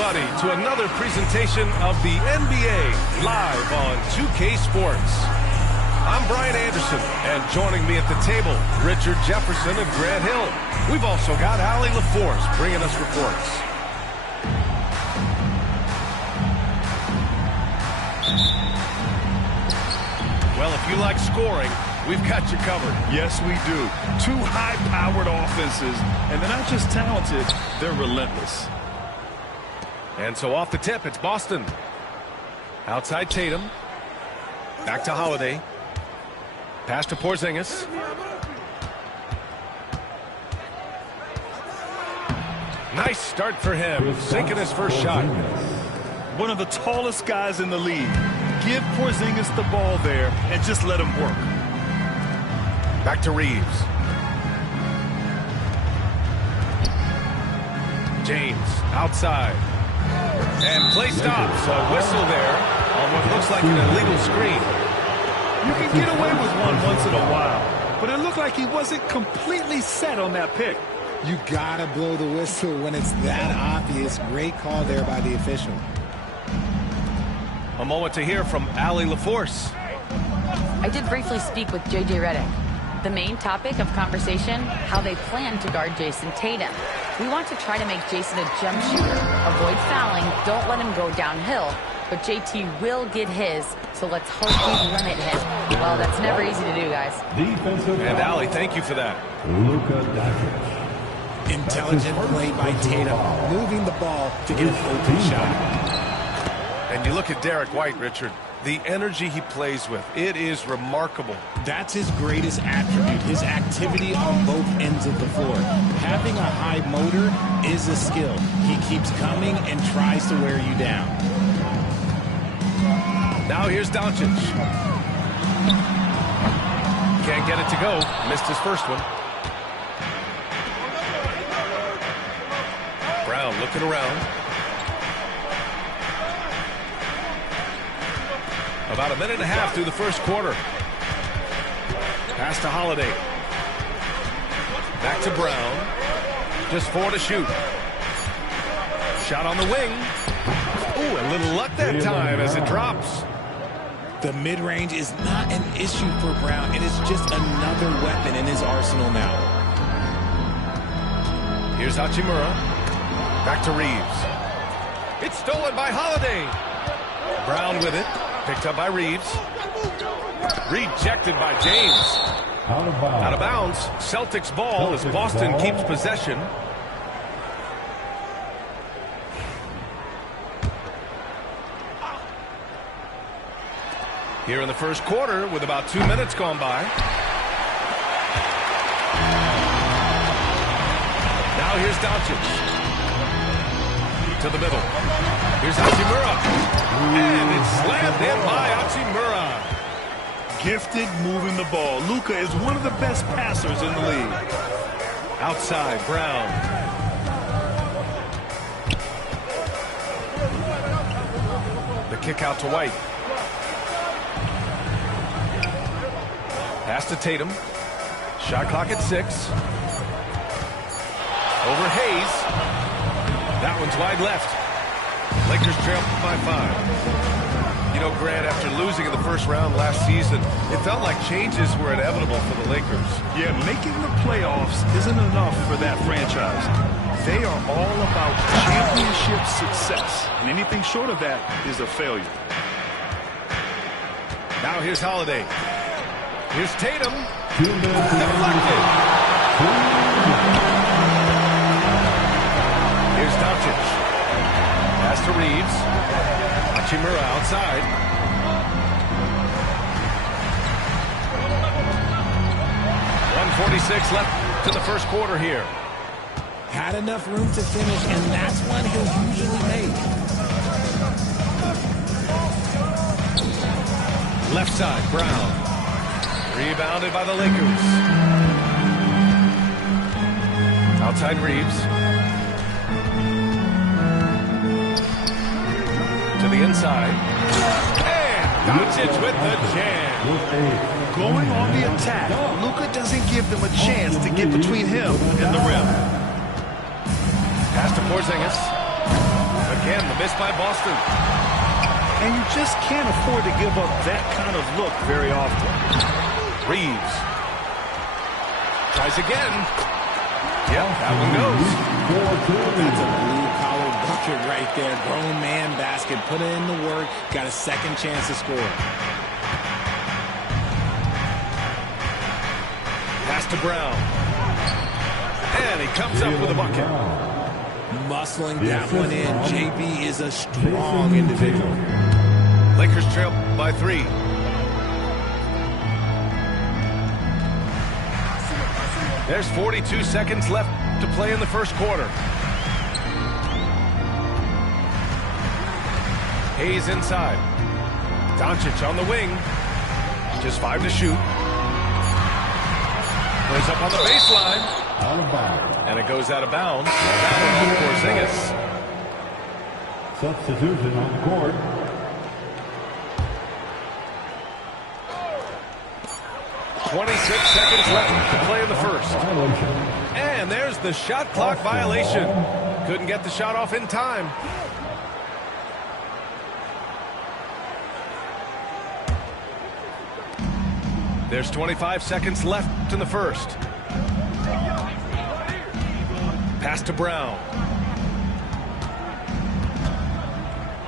everybody, to another presentation of the NBA live on 2K Sports. I'm Brian Anderson, and joining me at the table, Richard Jefferson and Grant Hill. We've also got Allie LaForce bringing us reports. Well, if you like scoring, we've got you covered. Yes, we do. Two high-powered offenses, and they're not just talented, they're relentless. And so off the tip, it's Boston. Outside Tatum. Back to Holiday. Pass to Porzingis. Nice start for him, sinking his first shot. One of the tallest guys in the league. Give Porzingis the ball there and just let him work. Back to Reeves. James outside. And play stops. A whistle there on what looks like an illegal screen. You can get away with one once in a while, but it looked like he wasn't completely set on that pick. You gotta blow the whistle when it's that obvious. Great call there by the official. A moment to hear from Allie LaForce. I did briefly speak with J.J. Redick. The main topic of conversation, how they plan to guard Jason Tatum. We want to try to make Jason a jump shooter. Avoid fouling, don't let him go downhill. But JT will get his, so let's hope we limit him. Well, that's never easy to do, guys. And Allie, thank you for that. Luka Doncic. Intelligent play by Tatum, moving the ball to get an open shot. And you look at Derek White, Richard, the energy he plays with, it is remarkable. That's his greatest attribute, his activity on both ends of the floor. Having a high motor is a skill. He keeps coming and tries to wear you down. Now here's Doncic. Can't get it to go. Missed his first one. Brown looking around. About a minute and a half through the first quarter. Pass to Holiday. Back to Brown. Just 4 to shoot. Shot on the wing. Ooh, a little luck that time as it drops. The mid-range is not an issue for Brown. It is just another weapon in his arsenal now. Here's Hachimura. Back to Reeves. It's stolen by Holiday. Brown with it. Picked up by Reeves. Rejected by James. Out of bounds. Celtics ball as Boston keeps possession. Here in the first quarter with about 2 minutes gone by. Now here's Doncic. To the middle. Here's Hachimura. And it's slammed in by Hachimura. Gifted moving the ball. Luka is one of the best passers in the league. Outside, Brown. The kick out to White. Pass to Tatum. Shot clock at 6. Over Hayes. That one's wide left. Lakers trail by 5. You know, Grant, after losing in the first round last season, it felt like changes were inevitable for the Lakers. Yeah, making the playoffs isn't enough for that franchise. They are all about championship success, and anything short of that is a failure. Now here's Holiday. Here's Tatum. Deflected. Here's Doncic. Pass to Reeves. Hachimura outside. .146 left to the first quarter here. Had enough room to finish, and that's one he'll usually make. Left side, Brown. Rebounded by the Lakers. Outside Reeves. To the inside. And Doncic with the jam. Going on the attack, Luka doesn't give them a chance to get between him and the rim. Pass to Porzingis. Again, the miss by Boston. And you just can't afford to give up that kind of look very often. Reeves. Tries again. Yep, that one goes. That's a blue-collar bucket right there. Grown man basket. Put in the work. Got a second chance to score. Pass to Brown. And he comes up with a bucket. Muscling that one in. JB is a strong individual. Lakers trail by 3. There's 42 seconds left to play in the first quarter. Hayes inside. Doncic on the wing. Just 5 to shoot. Plays up on the baseline. And it goes out of bounds. That one on Porzingis. Substitution on the court. .26 seconds left to play in the first. And there's the shot clock violation. Couldn't get the shot off in time. There's 25 seconds left in the first. Pass to Brown.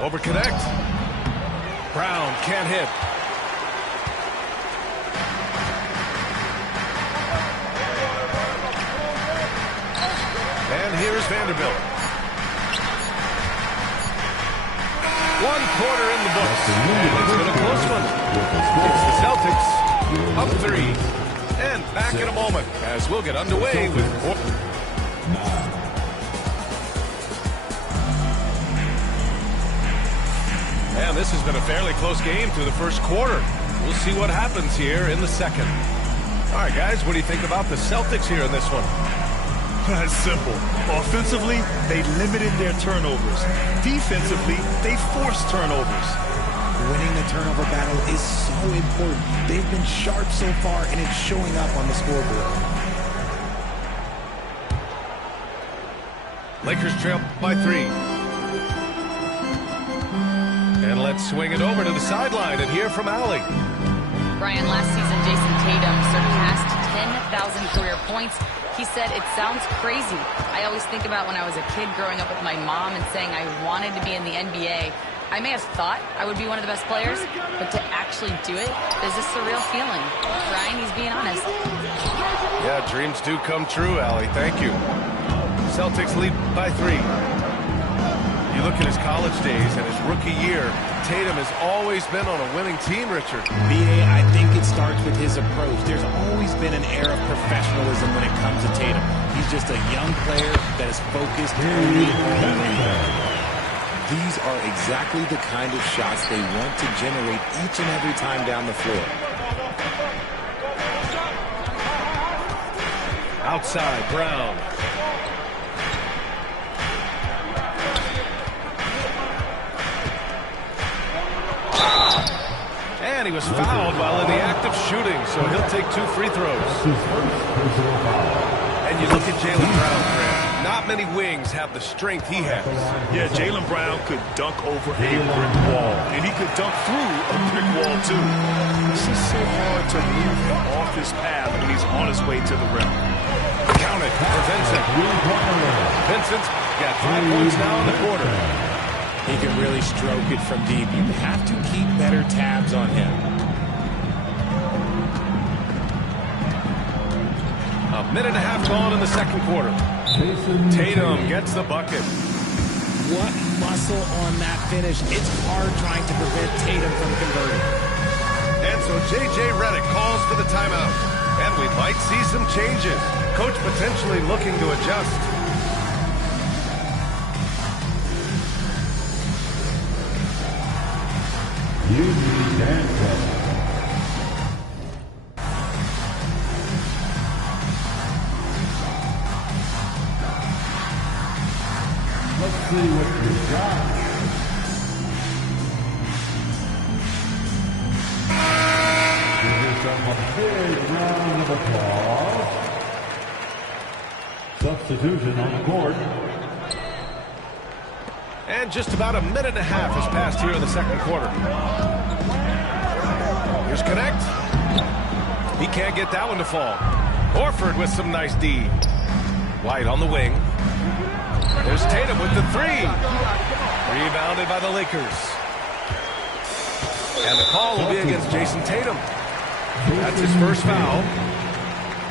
Over connect. Brown can't hit. And here's Vanderbilt. 1 quarter in the books. And it's been a close one. It's the Celtics up 3. And back in a moment as we'll get underway with And this has been a fairly close game through the first quarter. We'll see what happens here in the second. All right, guys, what do you think about the Celtics here in this one? That's simple. Offensively, they limited their turnovers. Defensively, they forced turnovers. Winning the turnover battle is so important. They've been sharp so far, and it's showing up on the scoreboard. Lakers trail by 3. And let's swing it over to the sideline and hear from Allie. Brian, last season, Jason Tatum surpassed 10,000 career points. He said, it sounds crazy. I always think about when I was a kid growing up with my mom and saying I wanted to be in the NBA. I may have thought I would be one of the best players, but to actually do it is a surreal feeling. Brian, he's being honest. Yeah, dreams do come true, Allie. Thank you. Celtics lead by 3. You look at his college days and his rookie year, Tatum has always been on a winning team, Richard. B.A., I think it starts with his approach. There's always been an air of professionalism when it comes to Tatum. He's just a young player that is focused only on winning. These are exactly the kind of shots they want to generate each and every time down the floor. Outside, Brown. And he was fouled while in the act of shooting, so he'll take 2 free throws. And you look at Jaylen Brown, Grant. Not many wings have the strength he has. Yeah, Jaylen Brown could dunk over a brick wall, and he could dunk through a brick wall, too. This is so hard to move him off his path when he's on his way to the rim. Count it for Vincent. Vincent's got 5 points now in the quarter. He can really stroke it from deep. You have to keep better tabs on him. A minute and a half gone in the second quarter. Tatum gets the bucket. What muscle on that finish. It's hard trying to prevent Tatum from converting. And so J.J. Redick calls for the timeout. And we might see some changes. Coach potentially looking to adjust. Let's see what you've got. Give yourself a big round of applause. Substitution on the court. And just about a minute and a half has passed here in the second quarter. Here's Connect. He can't get that one to fall. Horford with some nice D. White on the wing. There's Tatum with the three. Rebounded by the Lakers. And the call will be against Jason Tatum. That's his first foul.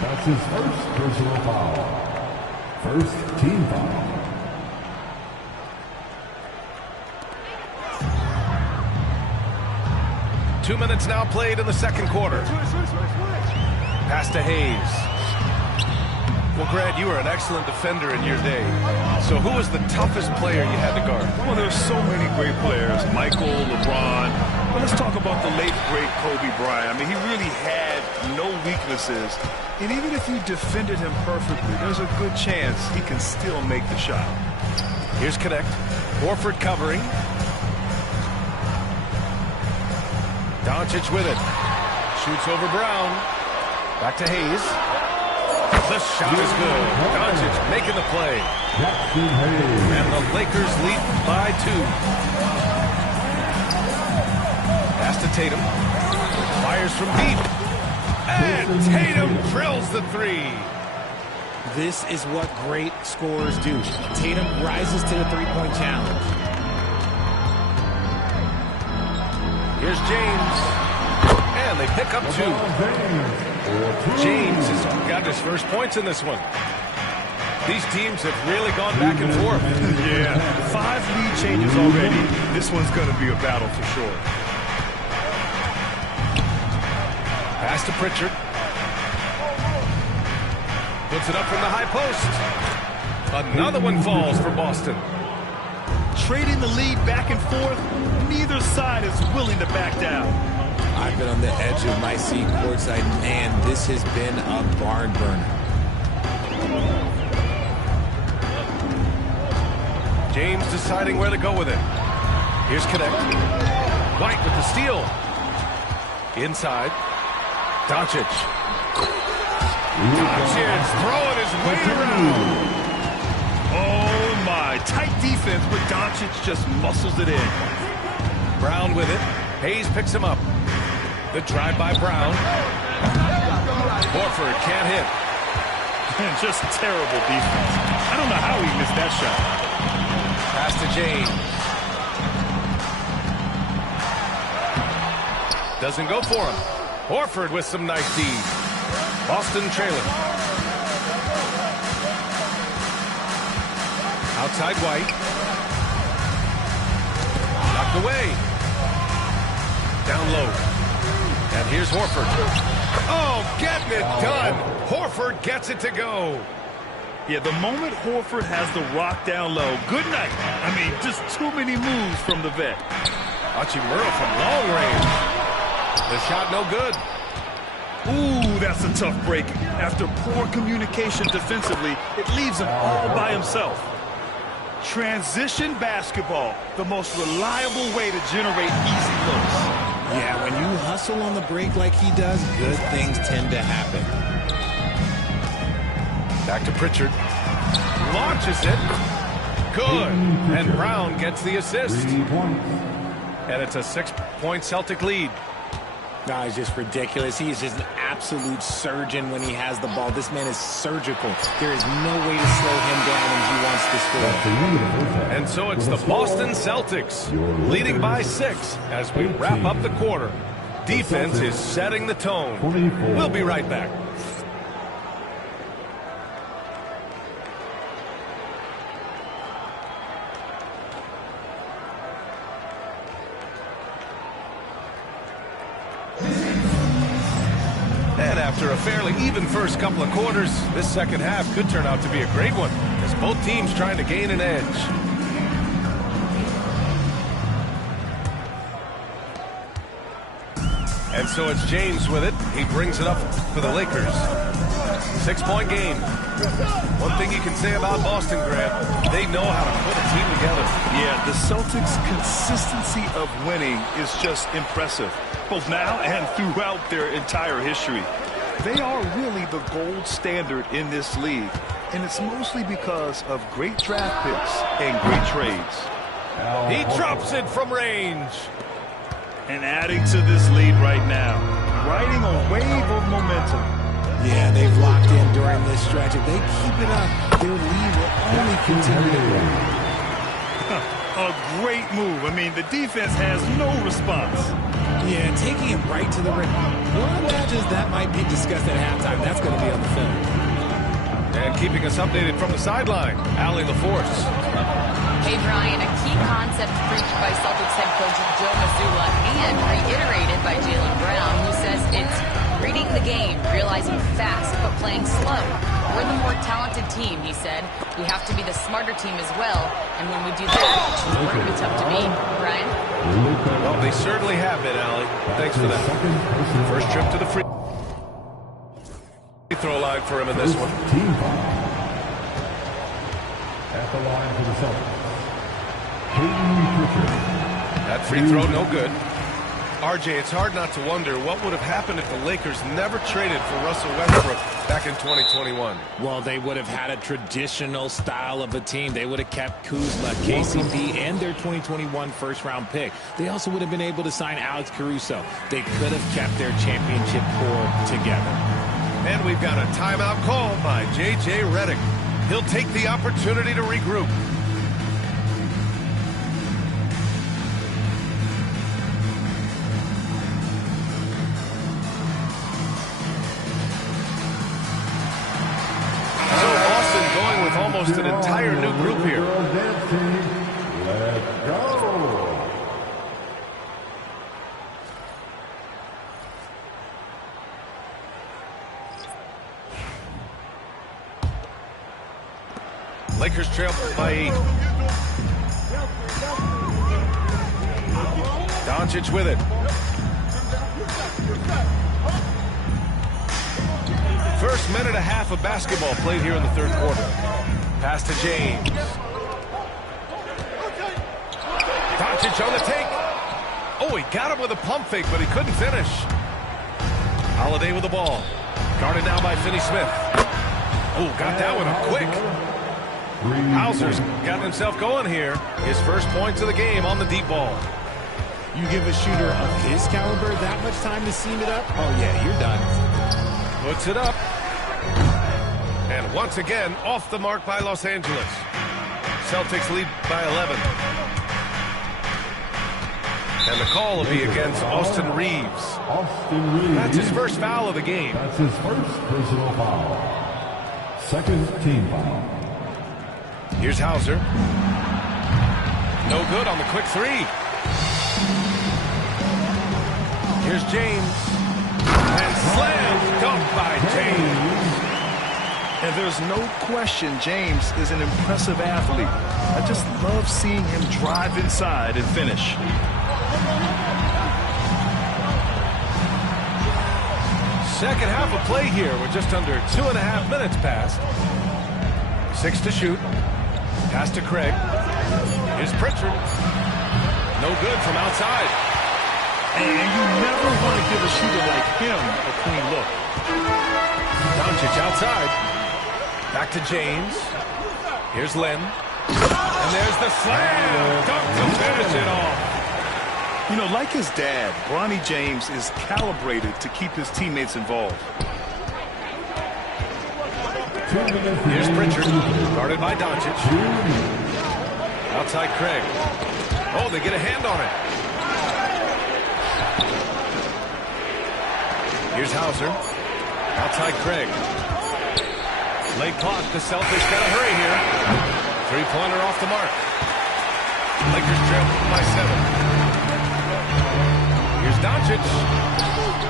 That's his first personal foul. First team foul. Two minutes now played in the second quarter. Pass to Hayes. Well, Grant, you were an excellent defender in your day. So who was the toughest player you had to guard? Well, there's so many great players. Michael, LeBron. But let's talk about the late, great Kobe Bryant. I mean, he really had no weaknesses. And even if you defended him perfectly, there's a good chance he can still make the shot. Here's Connect. Horford covering. Doncic with it. Shoots over Brown. Back to Hayes. The shot is good. Doncic making the play. And the Lakers lead by 2. Pass to Tatum. Fires from deep. And Tatum drills the three. This is what great scorers do. Tatum rises to the three-point challenge. Here's James. And they pick up 2. James has got his first points in this one. These teams have really gone back and forth. Yeah, 5 lead changes already. This one's going to be a battle for sure. Pass to Pritchard. Puts it up from the high post. Another one falls for Boston. Trading the lead back and forth, neither side is willing to back down. I've been on the edge of my seat courtside. Man, this has been a barn burner. James deciding where to go with it. Here's Connect. White with the steal. Inside. Doncic. Doncic throwing his weight around. Oh my, tight defense, but Doncic just muscles it in. Brown with it. Hayes picks him up. The drive by Brown. Horford can't hit. Just terrible defense. I don't know how he missed that shot. Pass to James. Doesn't go for him. Horford with some nice D. Boston trailing. Outside White. Knocked away. Down low. And here's Horford. Oh, getting it done. Horford gets it to go. Yeah, the moment Horford has the rock down low, good night. I mean, just too many moves from the vet. Hachimura from long range. The shot no good. Ooh, that's a tough break. After poor communication defensively, it leaves him all by himself. Transition basketball, the most reliable way to generate easy looks. Yeah, when you hustle on the break like he does, good things tend to happen. Back to Pritchard. Launches it. Good. And Brown gets the assist. And it's a 6-point Celtic lead. No, it's just ridiculous. He is just an absolute surgeon when he has the ball. This man is surgical. There is no way to slow him down when he wants to score. And so it's the Boston Celtics leading by 6 as we wrap up the quarter. Defense is setting the tone. We'll be right back. And after a fairly even first couple of quarters, this second half could turn out to be a great one as both teams trying to gain an edge. And so it's James with it. He brings it up for the Lakers. 6-point game. One thing you can say about Boston, Grant, they know how to put a team together. Yeah, the Celtics' consistency of winning is just impressive, both now and throughout their entire history. They are really the gold standard in this league, and it's mostly because of great draft picks and great trades. He drops it from range. And adding to this lead right now, riding a wave of momentum. Yeah, they've locked in during this stretch. If they keep it up, their lead will only continue to grow. A great move. I mean, the defense has no response. Yeah, taking it right to the rim. One imagines that might be discussed at halftime. That's going to be on the film. And keeping us updated from the sideline, Allie LaForce. Hey, Brian, a key concept preached by Celtics head coach Joe Mazzulla and reiterated by Jaylen Brown, who says it's reading the game, realizing fast, but playing slow. We're the more talented team, he said. We have to be the smarter team as well, and when we do that, we're going to be tough to beat. Brian? Well, they certainly have been, Allie. Thanks for that. First trip to the free throw line for him in this one. Team foul. At the line for the Celtics, Peyton Pritchard. That free throw, no good. RJ, it's hard not to wonder what would have happened if the Lakers never traded for Russell Westbrook back in 2021. Well, they would have had a traditional style of a team. They would have kept Kuzma, KCP, and their 2021 first-round pick. They also would have been able to sign Alex Caruso. They could have kept their championship core together. And we've got a timeout call by J.J. Redick. He'll take the opportunity to regroup. Almost an entire new group here. Let's go. Lakers trail by 8. Doncic with it. First minute and a half of basketball played here in the third quarter. Pass to James. Doncic on the take. Oh, he got him with a pump fake, but he couldn't finish. Holiday with the ball. Guarded now by Finney-Smith. Oh, got that one up quick. Hauser's gotten himself going here. His first points of the game on the deep ball. You give a shooter of his caliber that much time to seam it up? Oh, yeah, you're done. Puts it up. And once again, off the mark by Los Angeles. Celtics lead by 11. And the call will be against Austin Reeves. Austin Reeves. That's his first foul of the game. That's his first personal foul. Second team foul. Here's Hauser. No good on the quick three. Here's James. And slam dunk by James. And there's no question James is an impressive athlete. I just love seeing him drive inside and finish. Second half of play here. We're just under 2.5 minutes past. 6 to shoot. Pass to Craig. Here's Pritchard. No good from outside. And you never want to give a shooter like him a clean look. Doncic outside. Back to James. Here's Len. And there's the slam dunk to finish it off. You know, like his dad, Bronny James is calibrated to keep his teammates involved. Here's Pritchard, guarded by Doncic. Outside Craig. Oh, they get a hand on it. Here's Hauser. Outside Craig. Late clock. The Celtics got to hurry here. Three-pointer off the mark. Lakers trail by 7. Here's Doncic.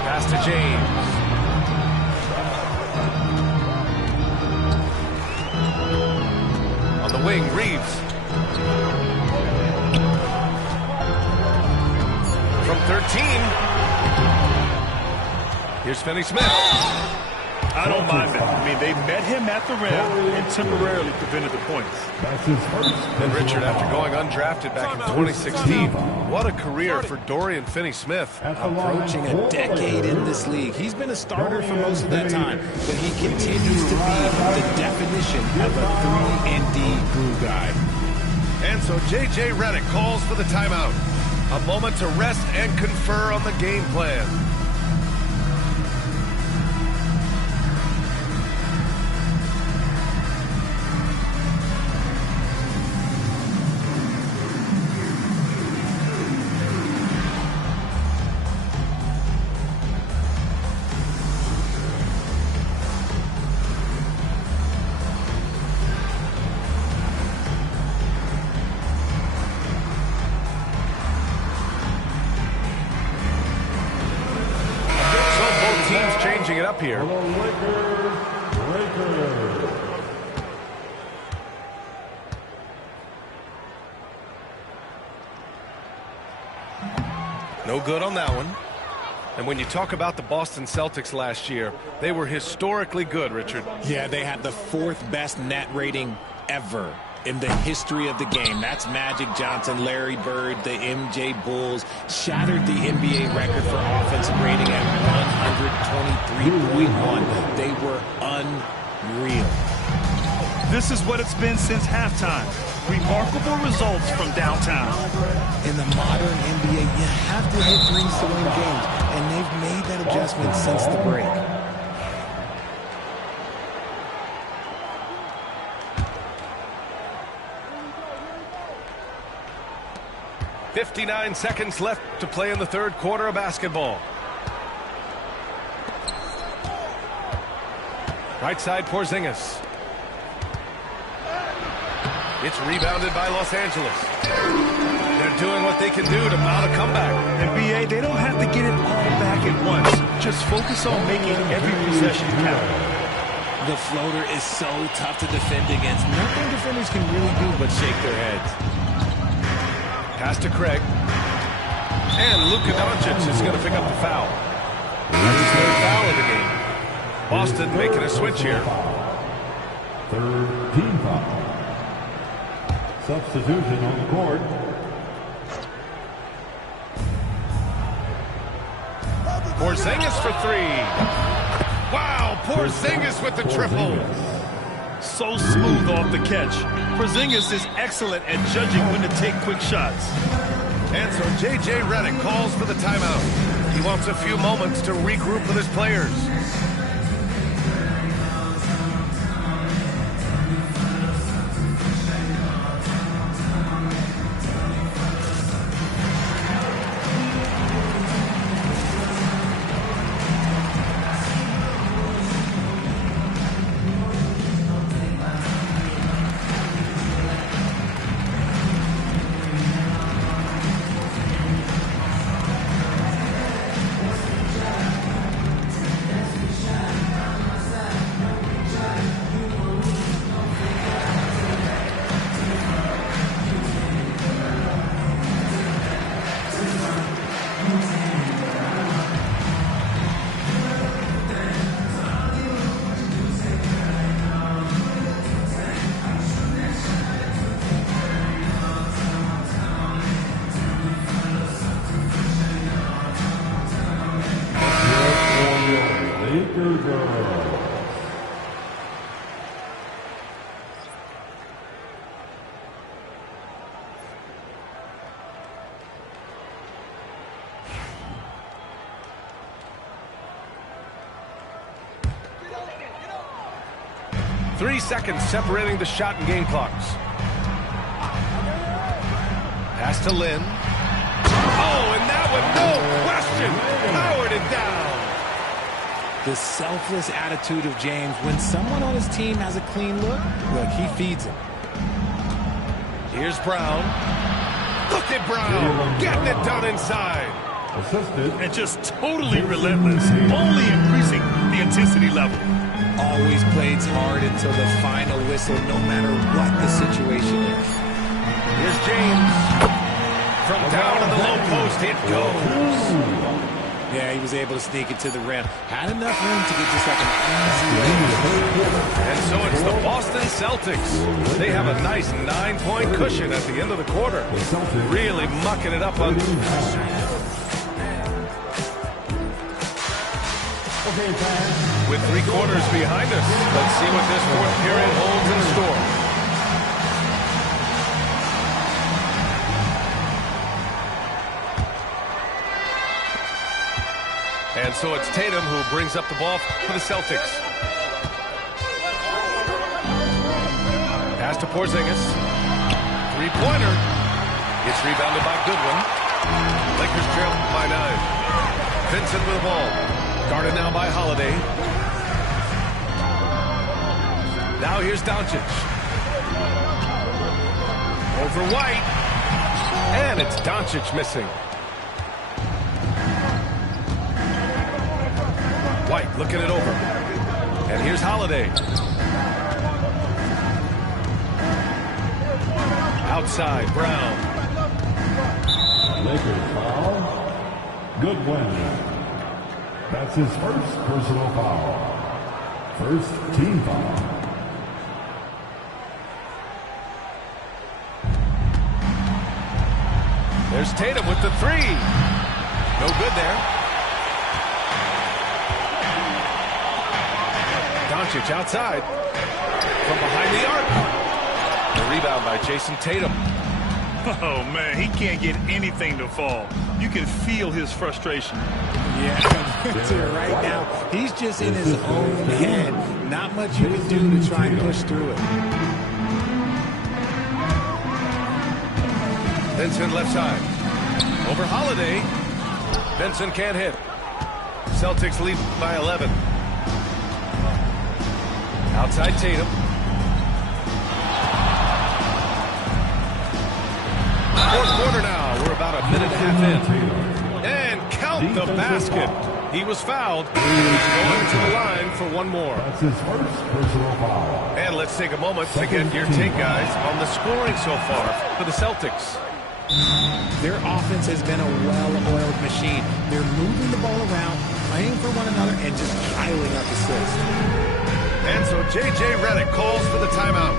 Pass to James. On the wing, Reeves. From 13. Here's Finney-Smith. I don't mind that. I mean, they met him at the rim and temporarily prevented the points. And Richard, after going undrafted back in 2016, what a career for Dorian Finney-Smith. Approaching a decade in this league. He's been a starter for most of that time, but he continues to be the definition of a 3-and-D glue guy. And so J.J. Redick calls for the timeout. A moment to rest and confer on the game plan. Changing it up here. No good on that one. And when you talk about the Boston Celtics last year, they were historically good, Richard. Yeah, they had the 4th best net rating ever in the history of the game. That's Magic Johnson, Larry Bird, the MJ Bulls, shattered the NBA record for offensive rating at 123.1. They were unreal. This is what it's been since halftime. Remarkable results from downtown. In the modern NBA, you have to hit threes to win games, and they've made that adjustment since the break. 59 seconds left to play in the third quarter of basketball. Right side, Porzingis. It's rebounded by Los Angeles. They're doing what they can do to mount a comeback. NBA, they don't have to get it all back at once. Just focus on making every possession count. The floater is so tough to defend against. Nothing defenders can really do but shake their heads. Pass to Craig. And Luka Doncic is going to pick up the foul. That's his 3rd foul of the game. Boston making a switch here. 3rd team foul. Substitution on the court. Porzingis for 3. Wow, Porzingis with the triple. So smooth off the catch. Porzingis is excellent at judging when to take quick shots. And so J.J. Redick calls for the timeout. He wants a few moments to regroup with his players. Three seconds separating the shot and game clocks. Pass to Lin. Oh, and that one, no question, powered it down. The selfless attitude of James. When someone on his team has a clean look, he feeds him. Here's Brown. Look at Brown, getting it done inside. Assisted. And just totally relentless, only increasing the intensity level. Always plays hard until the final whistle, no matter what the situation is. Here's James. From down to the low post, it goes. Yeah, he was able to sneak it to the rim. Had enough room to get just like an easy layup. And so it's the Boston Celtics. They have a nice 9-point cushion at the end of the quarter. Really mucking it up on defense. With 3 quarters behind us, let's see what this 4th period holds in store. And so it's Tatum who brings up the ball for the Celtics. Pass to Porzingis. Three-pointer. It's rebounded by Goodwin. Lakers trail by 9. Vincent with the ball. Guarded now by Holiday. Now here's Doncic. Over White. And it's Doncic missing. White looking it over. And here's Holiday. Outside, Brown. Lakers foul. Goodwin. That's his first personal foul. First team foul. There's Tatum with the three. No good there. Doncic outside. From behind the arc. The rebound by Jason Tatum. Oh, man, he can't get anything to fall. You can feel his frustration. Yeah, right now, he's just in his own head. Not much you can do to try and push through it. Vincent left side. Over Holiday. Vincent can't hit. Celtics lead by 11. Outside Tatum. Fourth quarter now. We're about a minute and a half in. And count the basket. He was fouled. He's going to the line for one more. That's his first personal foul. And let's take a moment to get your take, guys, on the scoring so far for the Celtics. Their offense has been a well-oiled machine. They're moving the ball around, playing for one another, and just piling up assists. And so J.J. Redick calls for the timeout.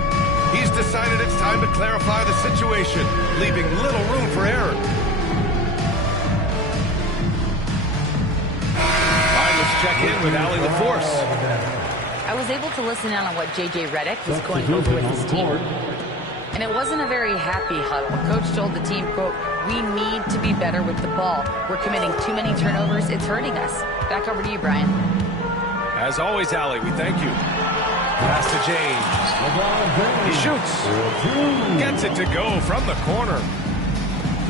He's decided it's time to clarify the situation, leaving little room for error. All right, let's check in with Allie LaForce. I was able to listen in on what J.J. Redick was going over with his team. And it wasn't a very happy huddle. Coach told the team, quote, "We need to be better with the ball. We're committing too many turnovers. It's hurting us." Back over to you, Brian. As always, Allie, we thank you. Pass to James. He shoots. Gets it to go from the corner.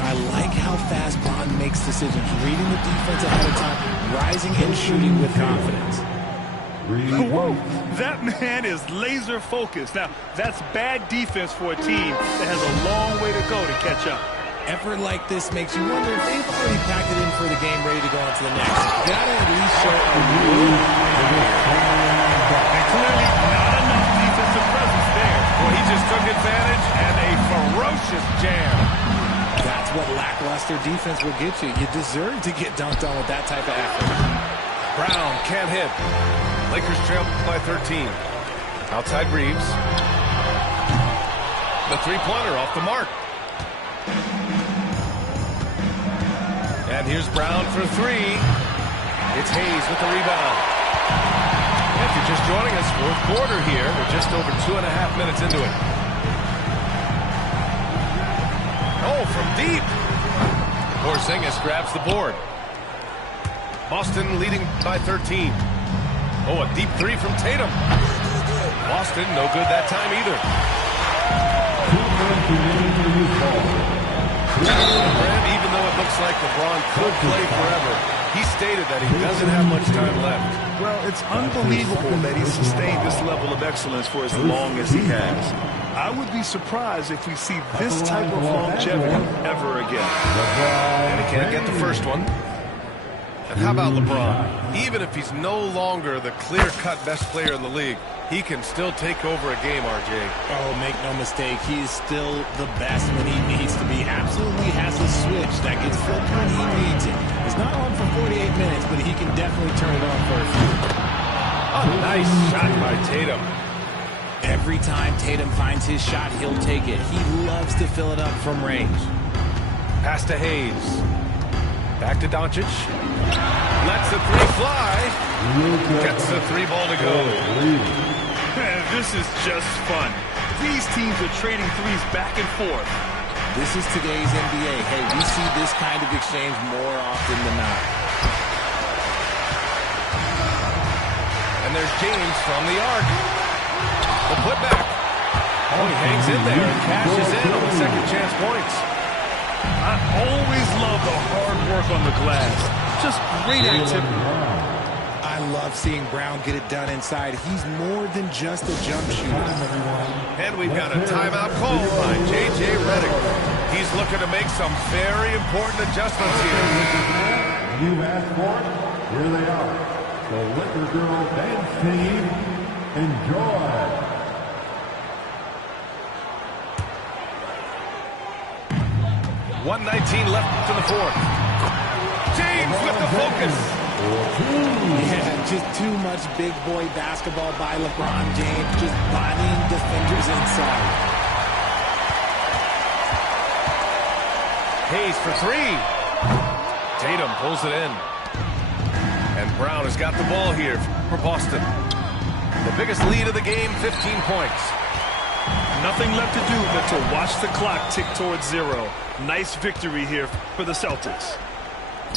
I like how fast Bond makes decisions, reading the defense ahead of time, rising and shooting with confidence. Whoa, that man is laser focused. Now, that's bad defense for a team that has a long way to go to catch up. Effort like this makes you wonder if they've already packed it in for the game, ready to go on to the next. Gotta at least show a little. And clearly not enough defensive presence there. Well, he just took advantage and a ferocious jam. That's what lackluster defense will get you. You deserve to get dunked on with that type of effort. Brown can't hit. Lakers trail by 13. Outside Reeves. The three-pointer off the mark. And here's Brown for three. It's Hayes with the rebound. If you're just joining us, fourth quarter here. We're just over 2.5 minutes into it. Oh, from deep. Porzingis grabs the board. Boston leading by 13. Oh, a deep three from Tatum. Boston, no good that time either. Brand, even though it looks like LeBron could play forever, he stated that he doesn't have much time left. Well, it's unbelievable that he's sustained this level of excellence for as long as he has. I would be surprised if we see this type of longevity ever again. And he can't get the first one. And how about LeBron? Even if he's no longer the clear-cut best player in the league, he can still take over a game, RJ. Oh, make no mistake, he's still the best when he needs to be. Absolutely has a switch that gets flipped when he needs it. It's not on for 48 minutes, but he can definitely turn it on for a few. A nice shot by Tatum. Every time Tatum finds his shot, he'll take it. He loves to fill it up from range. Pass to Hayes. Back to Doncic. Lets the three fly. Gets the three ball to go. Man, this is just fun. These teams are trading threes back and forth. This is today's NBA. Hey, we see this kind of exchange more often than not. And there's James from the arc. The putback. Oh, he hangs in there and cashes in on the second chance points. I always love the hard work on the glass. Just great activity. I love seeing Brown get it done inside. He's more than just a jump shooter. And we've got a timeout called by J.J. Redick. He's looking to make some very important adjustments here. You asked for it, here they are. The Liquor Girl Dance Team. Enjoy. 1:19 left in the fourth. James with the focus. Yeah, just too much big boy basketball by LeBron James, just bodying defenders inside. Hayes for three. Tatum pulls it in. And Brown has got the ball here for Boston. The biggest lead of the game, 15 points. Nothing left to do but to watch the clock tick towards 0. Nice victory here for the Celtics.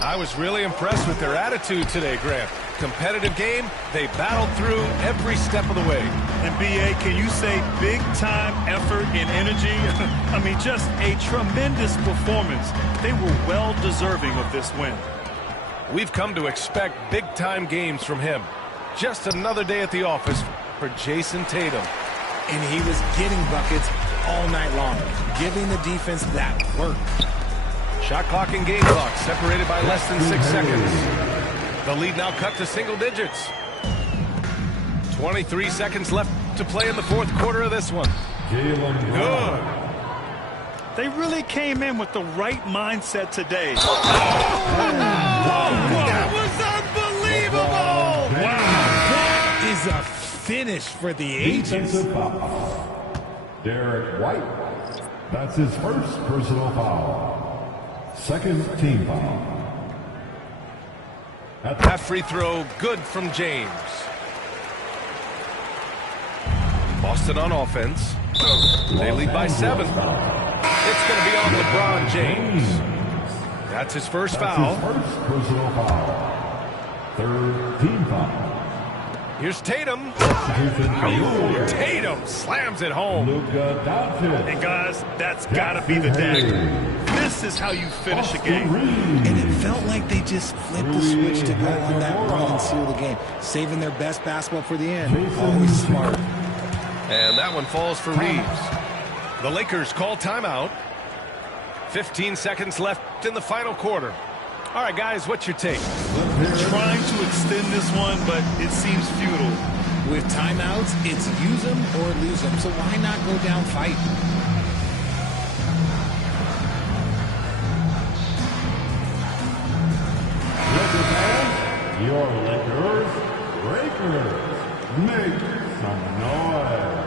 I was really impressed with their attitude today, Grant. Competitive game, they battled through every step of the way. And B.A., can you say big-time effort and energy? I mean, just a tremendous performance. They were well-deserving of this win. We've come to expect big-time games from him. Just another day at the office for Jason Tatum. And he was getting buckets all night long, giving the defense that work. Shot clock and game clock separated by less than 6 seconds. The lead now cut to single digits. 23 seconds left to play in the fourth quarter of this one. Good. They really came in with the right mindset today. That was unbelievable! Wow, that is a finish for the ages. Defensive foul. Derek White. That's his first personal foul. Second team foul. That free throw good from James. Boston on offense. They lead by 7. It's going to be on LeBron James. That's his first foul. His first personal foul. Third team foul. Here's Tatum. Ooh, Tatum slams it home. Luka Doncic. And guys, that's got to be the dagger. This is how you finish a game. And it felt like they just flipped the switch to go on that run and seal the game, saving their best basketball for the end. Always smart. And that one falls for Reeves. The Lakers call timeout. 15 seconds left in the final quarter. All right, guys, what's your take? Trying to extend this one, but it seems futile. With timeouts, it's use them or lose them, so why not go down fighting? Your Lakers, Breakers, make some noise.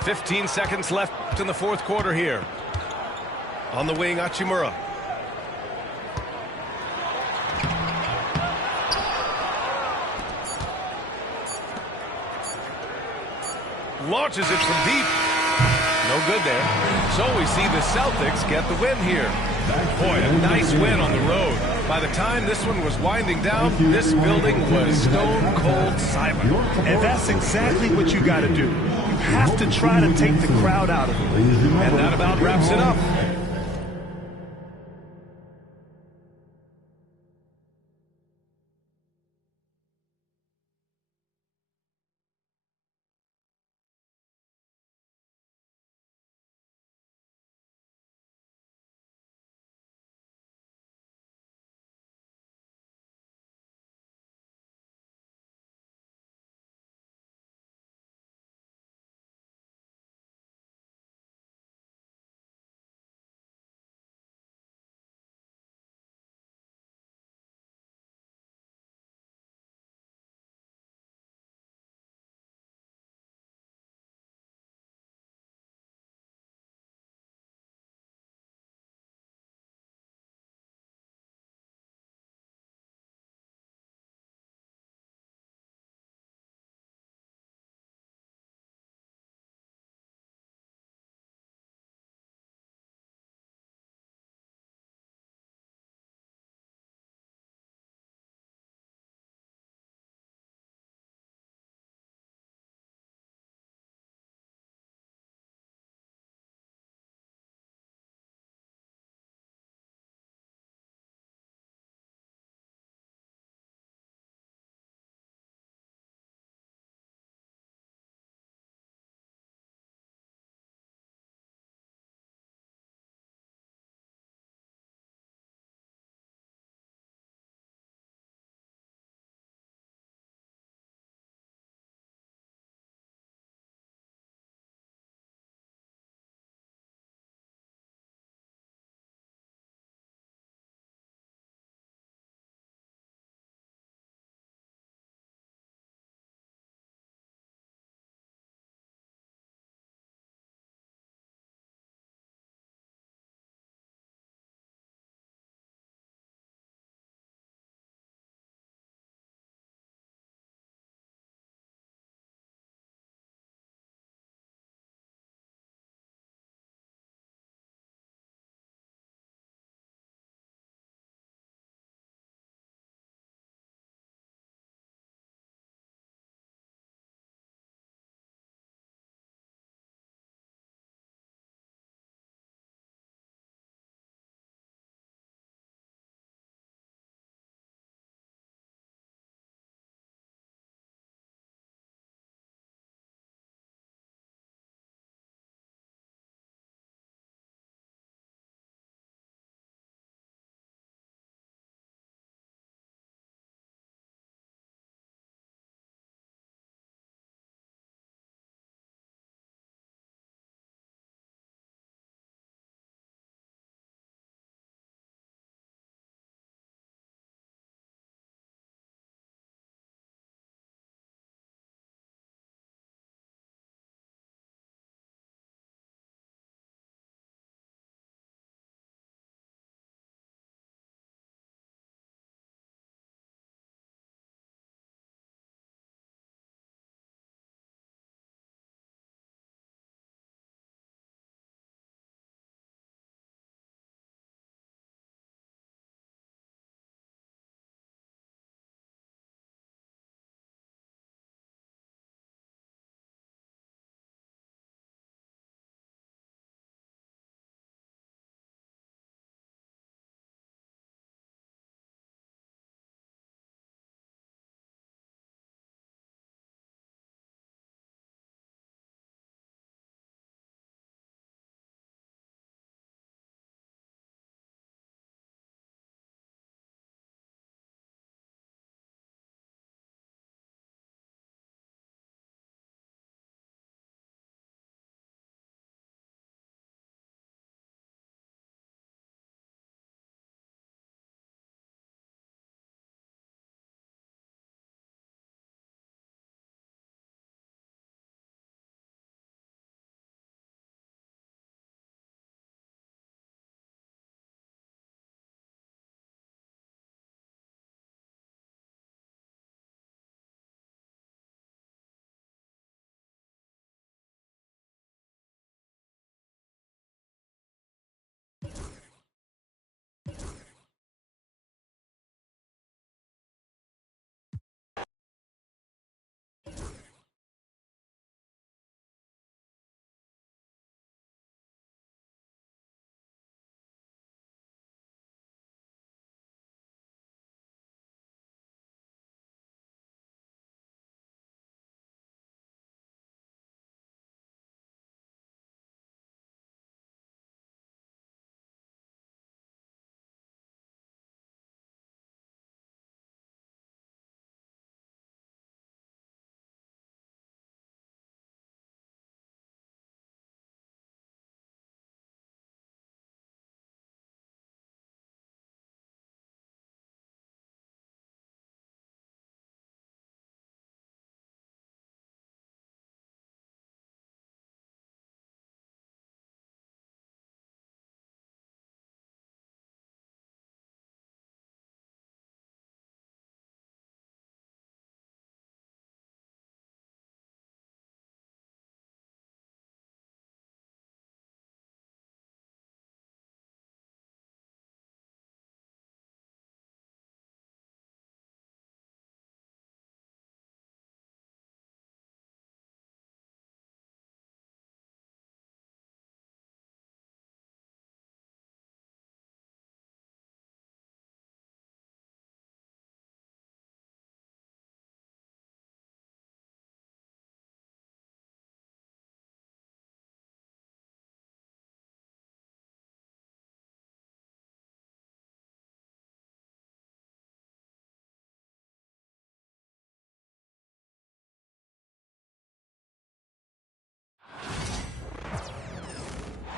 $15 seconds left in the fourth quarter here. On the wing, Hachimura. Launches it from deep. No good there. So we see the Celtics get the win here. Boy, a nice win on the road. By the time this one was winding down, this building was stone cold silent. And that's exactly what you got to do. You have to try to take the crowd out of it. And that about wraps it up.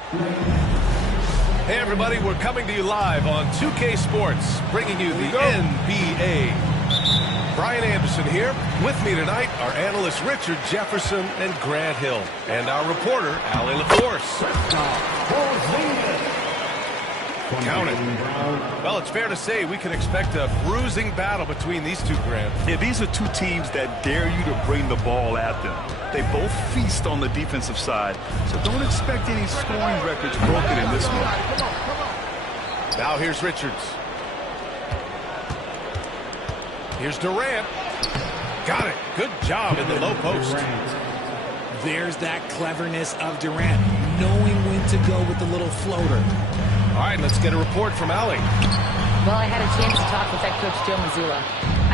Hey everybody, we're coming to you live on 2K Sports, bringing you the NBA. Brian Anderson here. With me tonight are analysts Richard Jefferson and Grant Hill, and our reporter, Allie LaForce. Count it. Well, it's fair to say we can expect a bruising battle between these two, Grant. Yeah, these are two teams that dare you to bring the ball at them. They both feast on the defensive side, so don't expect any scoring records broken in this one. Now here's Richards. Here's Durant. Got it. Good job in the low post. There's that cleverness of Durant, knowing when to go with the little floater. All right, let's get a report from Allie. Well, I had a chance to talk with head coach Joe Mazzulla.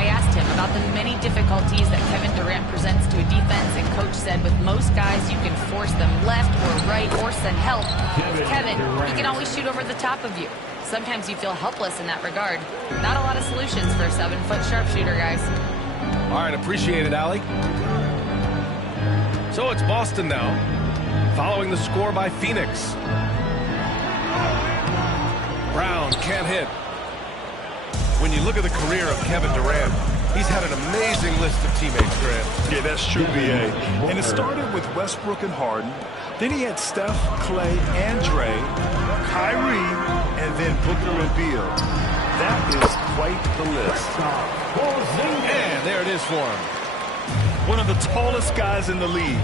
I asked him about the many difficulties that Kevin Durant presents to a defense, and coach said with most guys, you can force them left or right or send help. With Kevin, he can always shoot over the top of you. Sometimes you feel helpless in that regard. Not a lot of solutions for a 7-foot sharpshooter, guys. All right, appreciate it, Allie. So it's Boston now, following the score by Phoenix. Brown can't hit. When you look at the career of Kevin Durant, he's had an amazing list of teammates, Grant. Yeah, that's true, B.A. And it started with Westbrook and Harden. Then he had Steph, Clay, and Dre, Kyrie, and then Booker and Beal. That is quite the list. And there it is for him. One of the tallest guys in the league.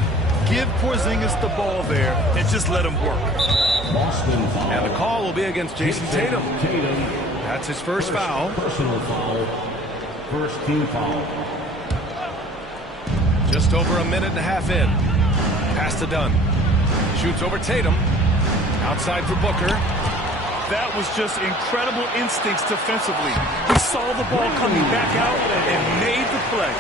Give Porzingis the ball there and just let him work. And the call will be against Jason Tatum. That's his first foul. Personal foul. First team foul. Just over a minute and a half in. Pass to Dunn. Shoots over Tatum. Outside for Booker. That was just incredible instincts defensively. He saw the ball coming back out and made the play.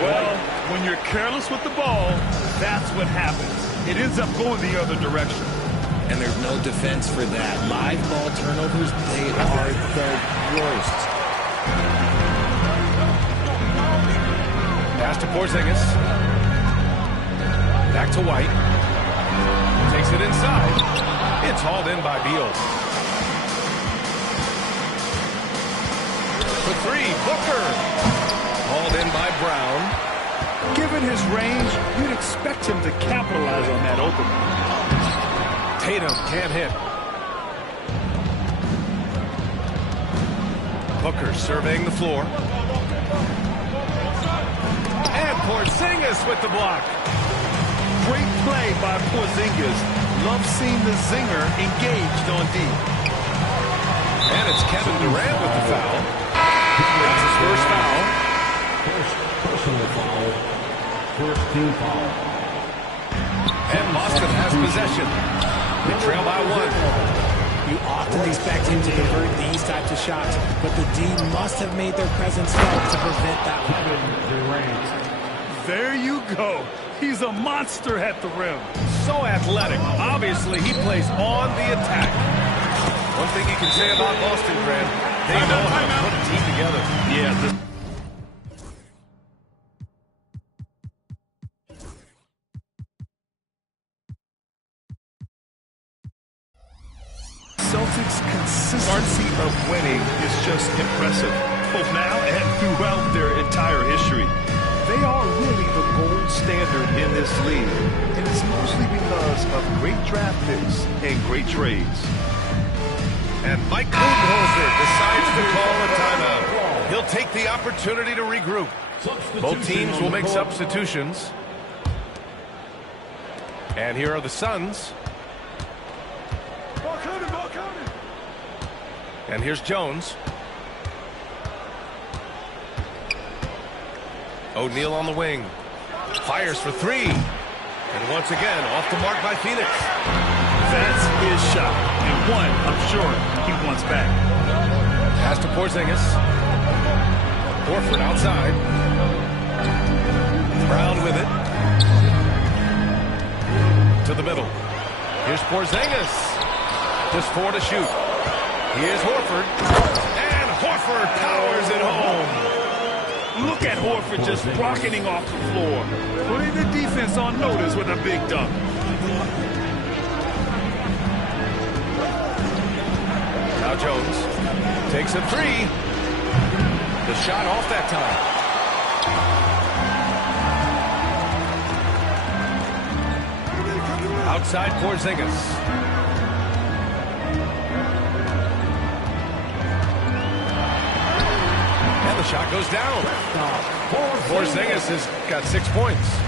Well, when you're careless with the ball, that's what happens. It ends up going the other direction. And there's no defense for that. Live ball turnovers, they are the worst. Pass to Porzingis. Back to White. Takes it inside. It's hauled in by Beal. For three, Booker. Hauled in by Brown. Given his range, you'd expect him to capitalize on that opening. Tatum can't hit. Booker surveying the floor. And Porzingis with the block. Great play by Porzingis. Love seeing the zinger engaged on D. And it's Kevin Durant with the foul. That's his first foul. First personal foul. First team foul. And Boston has possession. They trail by one. You often expect him to convert these types of shots, but the D must have made their presence felt to prevent that one. There you go. He's a monster at the rim. So athletic. Obviously, he plays on the attack. One thing you can say about Boston, Grant, they know how to put a team together. Yeah, Celtics' consistency of winning is just impressive, both now and throughout their entire history. They are really the gold standard in this league, and it's mostly because of great draft picks and great trades. And Mike Budenholzer decides to call a timeout. He'll take the opportunity to regroup. Both teams will make substitutions. And here are the Suns. And here's Jones. O'Neal on the wing. Fires for three. And once again, off the mark by Phoenix. That's his shot. And one, I'm sure, he wants back. Pass to Porzingis. Horford outside. Brown with it. To the middle. Here's Porzingis. Just 4 to shoot. Here's Horford. And Horford powers it home. Look at Horford just rocketing off the floor. Putting the defense on notice with a big dunk. Now Jones takes a three. The shot off that time. Outside Porzingis. And the shot goes down. Porzingis has got 6 points.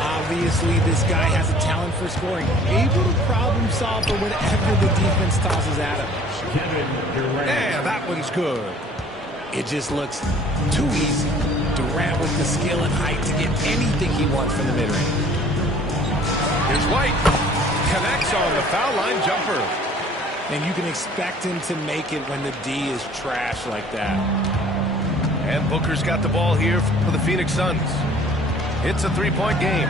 Obviously, this guy has a talent for scoring. Able to problem solve for whatever the defense tosses at him. Yeah, that one's good. It just looks too easy. Durant with the skill and height to get anything he wants from the mid-range. Here's White. Connects on the foul line jumper. And you can expect him to make it when the D is trash like that. And Booker's got the ball here for the Phoenix Suns. It's a 3-point game.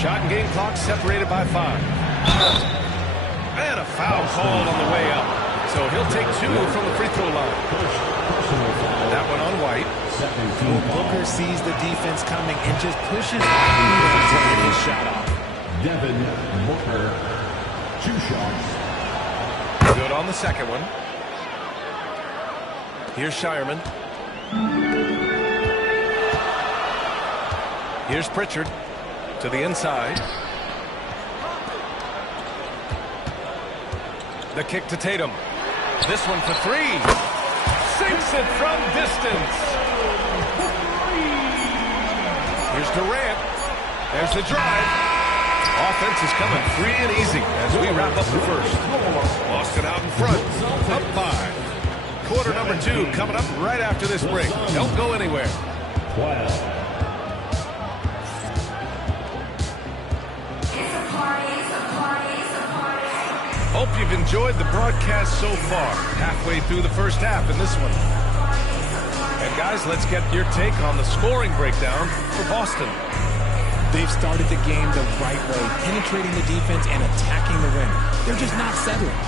Shot and game clock separated by 5. And a foul called on the way up. So he'll take 2 from the free throw line. That one on White. Booker sees the defense coming and just pushes hard to get his shot off. Devin Booker, 2 shots. Good on the second one. Here's Shireman. Here's Pritchard to the inside. The kick to Tatum. This one for 3. Sinks it from distance. Here's Durant. There's the drive. Offense is coming free and easy as we wrap up the first. Boston out in front. Up 5. Quarter number 2 coming up right after this break. Don't go anywhere. 12. Hope you've enjoyed the broadcast so far. Halfway through the first half in this one. And guys, let's get your take on the scoring breakdown for Boston. They've started the game the right way, penetrating the defense and attacking the rim. They're just not settling.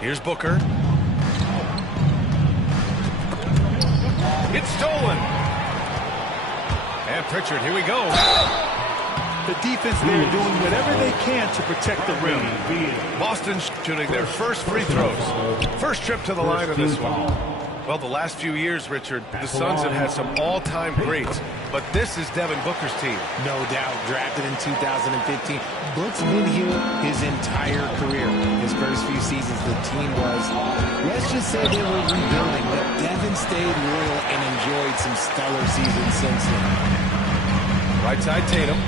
Here's Booker. It's stolen. And Pritchard, here we go. The defense there doing whatever they can to protect the rim. Boston shooting their first free throws. First trip to the line of this one. Well, the last few years, Richard, the Suns have had some all-time greats, but this is Devin Booker's team. No doubt, drafted in 2015. Book's been here his entire career. His first few seasons, the team was, let's just say they were rebuilding, but Devin stayed loyal and enjoyed some stellar seasons since then. Right side Tatum.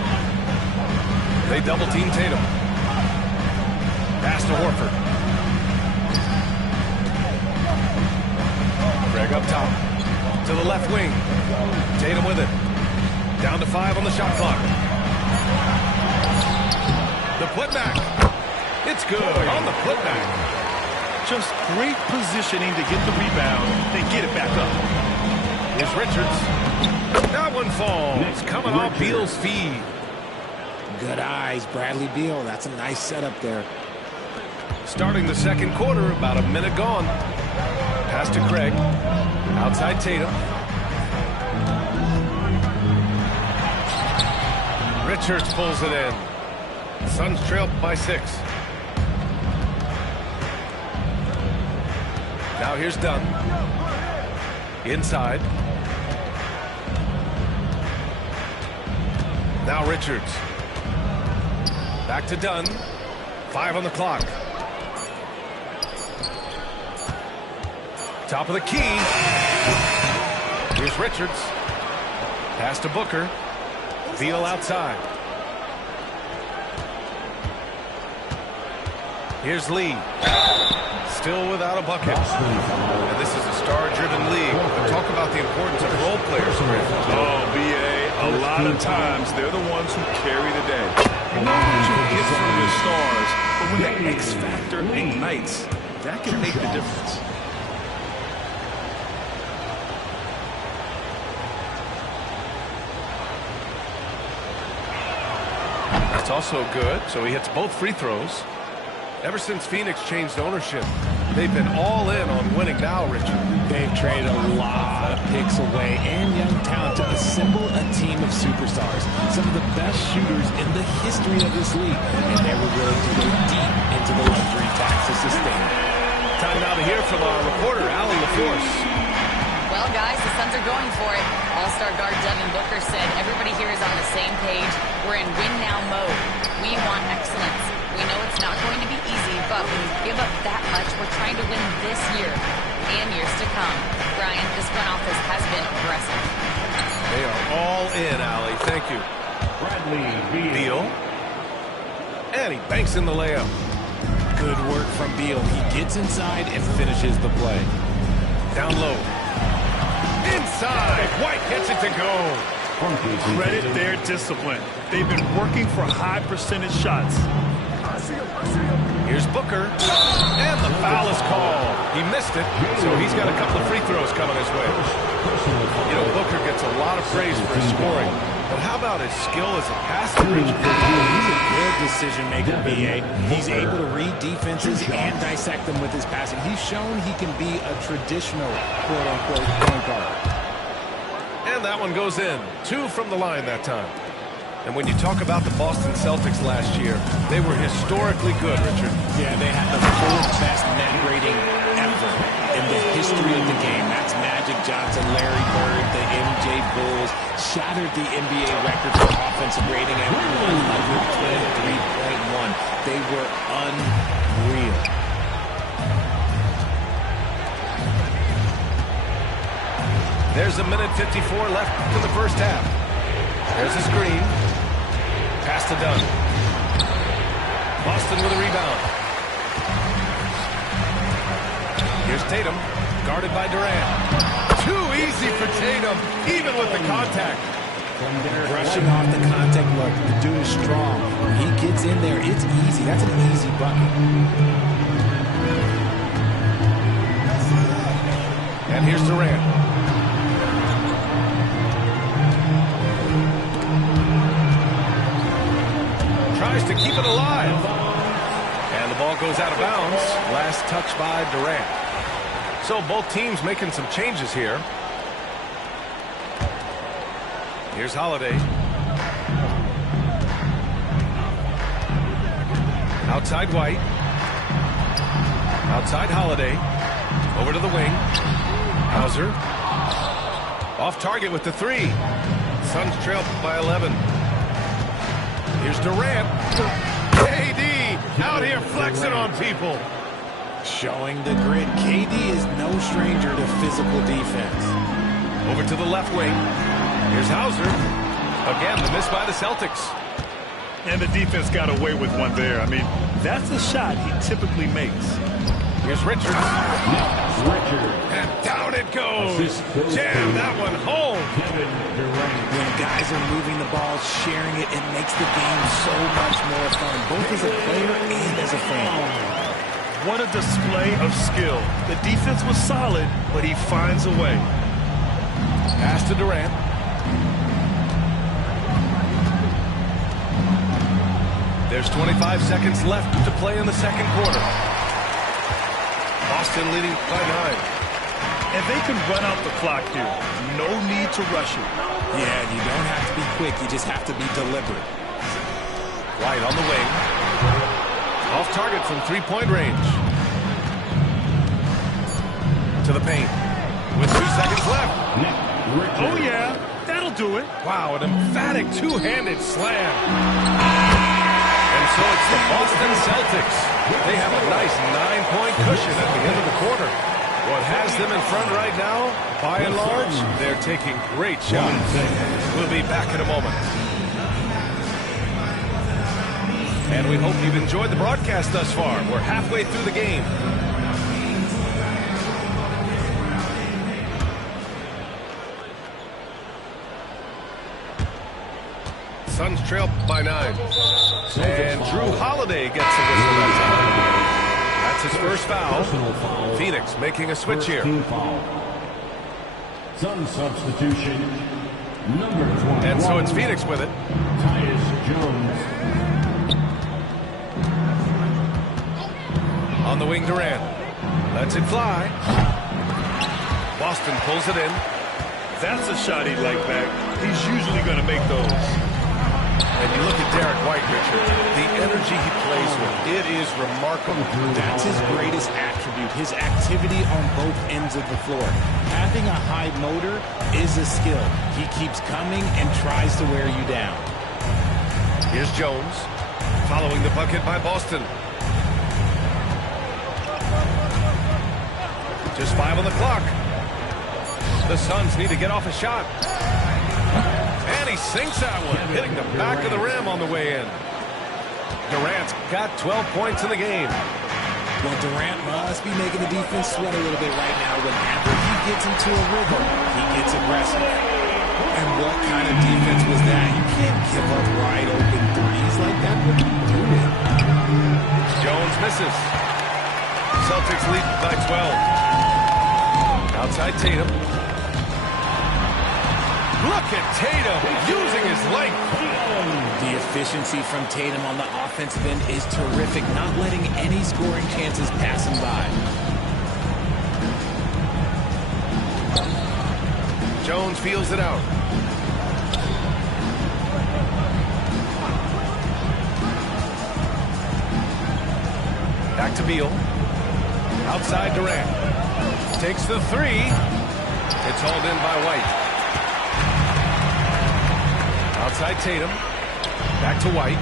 They double-team Tatum. Pass to Horford. Greg up top. To the left wing. Tatum with it. Down to 5 on the shot clock. The putback. It's good on the putback. Just great positioning to get the rebound and get it back up. Here's Richards. That one falls. Coming off Beal's feed. Good eyes, Bradley Beal. That's a nice setup there. Starting the second quarter, about a minute gone. Pass to Craig. Outside Tatum. Richards pulls it in. Suns trail by 6. Now here's Dunn. Inside. Now Richards. Back to Dunn. 5 on the clock. Top of the key. Here's Richards. Pass to Booker. Beal outside. Here's Lee. Still without a bucket. And this is a star-driven league. But talk about the importance of role players. Oh, B.A., a lot of times they're the ones who carry the day. You know what you get from your stars, but when the X factor ignites, that can make the difference. That's also good. So he hits both free throws. Ever since Phoenix changed ownership, they've been all in on winning now, Richard. They've traded a lot of picks away and young talent to assemble a team of superstars. Some of the best shooters in the history of this league. And they were willing to go deep into the luxury tax to sustain it. Time now to hear from our reporter, Allie LaForce. Well, guys, the Suns are going for it. All-star guard Devin Booker said everybody here is on the same page. We're in win-now mode. We want excellence. We know it's not going to be easy, but when you give up that much, we're trying to win this year and years to come. Brian, this front office has been aggressive. They are all in, Allie. Thank you. Bradley Beal. And he banks in the layup. Good work from Beal. He gets inside and finishes the play. Down low. Inside. White gets it to go. Credit their discipline. They've been working for high percentage shots. Here's Booker. And the foul is called. He missed it, so he's got a couple of free throws coming his way. You know, Booker gets a lot of praise for his scoring. But how about his skill as a passer, Richard? He's a good decision maker, B.A. He's able to read defenses and dissect them with his passing. He's shown he can be a traditional quote-unquote point guard. And that one goes in. 2 from the line that time. And when you talk about the Boston Celtics last year, they were historically good, Richard. Yeah, they had the 4th best net rating ever in the history of the game. That's Magic Johnson, Larry Bird, the MJ Bulls. Shattered the NBA record for offensive rating at 123.1. They were unreal. There's a minute 54 left in the first half. There's a screen. Pass to Dunn. Boston with a rebound. Here's Tatum, guarded by Durant. Too easy for Tatum, even with the contact. Brushing off the contact look. The dude is strong. When he gets in there, it's easy. That's an easy bucket. And here's Durant. Tries to keep it alive. And the ball goes out of bounds. Last touch by Durant. So both teams making some changes here. Here's Holiday. Outside White. Outside Holiday. Over to the wing. Hauser. Off target with the 3. Suns trail by 11. Here's Durant. KD out here flexing on people. Showing the grit. KD is no stranger to physical defense. Over to the left wing. Here's Hauser. Again, the miss by the Celtics. And the defense got away with one there. I mean, that's a shot he typically makes. Here's Richards. And down it goes. Jam that one home. When guys are moving the ball, sharing it, it makes the game so much more fun, both as a player and as a fan. What a display of skill. The defense was solid, but he finds a way. Pass to Durant. There's 25 seconds left to play in the second quarter. Boston leading by 9. And they can run out the clock here. No need to rush it. Yeah, you don't have to be quick. You just have to be deliberate. White on the wing. Off target from three-point range. To the paint. With 2 seconds left. Oh, yeah. That'll do it. Wow, an emphatic two-handed slam. And so it's the Boston Celtics. They have a nice 9-point cushion at the end of the quarter. What has them in front right now, by and large, they're taking great shots. We'll be back in a moment. And we hope you've enjoyed the broadcast thus far. We're halfway through the game. Suns trail by 9. And Drew Holiday gets the whistle that time. That's his first foul. Phoenix making a switch here. Sun substitution, number 21. And so it's Phoenix with it. Tyus Jones. On the wing, Durant. Lets it fly. Boston pulls it in. That's a shot he'd like back. He's usually going to make those. And you look at Derek White, Richard, the energy he plays with, it is remarkable. That's his greatest attribute, his activity on both ends of the floor. Having a high motor is a skill. He keeps coming and tries to wear you down. Here's Jones, following the bucket by Boston. Just 5 on the clock. The Suns need to get off a shot. And he sinks that one, hitting the back of the rim on the way in. Durant's got 12 points in the game. Well, Durant must be making the defense sweat a little bit right now. Whenever he gets into a rhythm, he gets aggressive. And what kind of defense was that? You can't give up wide open threes like that. What are you doing? Jones misses. Celtics lead by 12. Outside Tatum. Look at Tatum using his length. The efficiency from Tatum on the offensive end is terrific, not letting any scoring chances pass him by. Jones feels it out. Back to Beal. Outside Durant. Takes the three. It's hauled in by White. Outside Tatum. Back to White.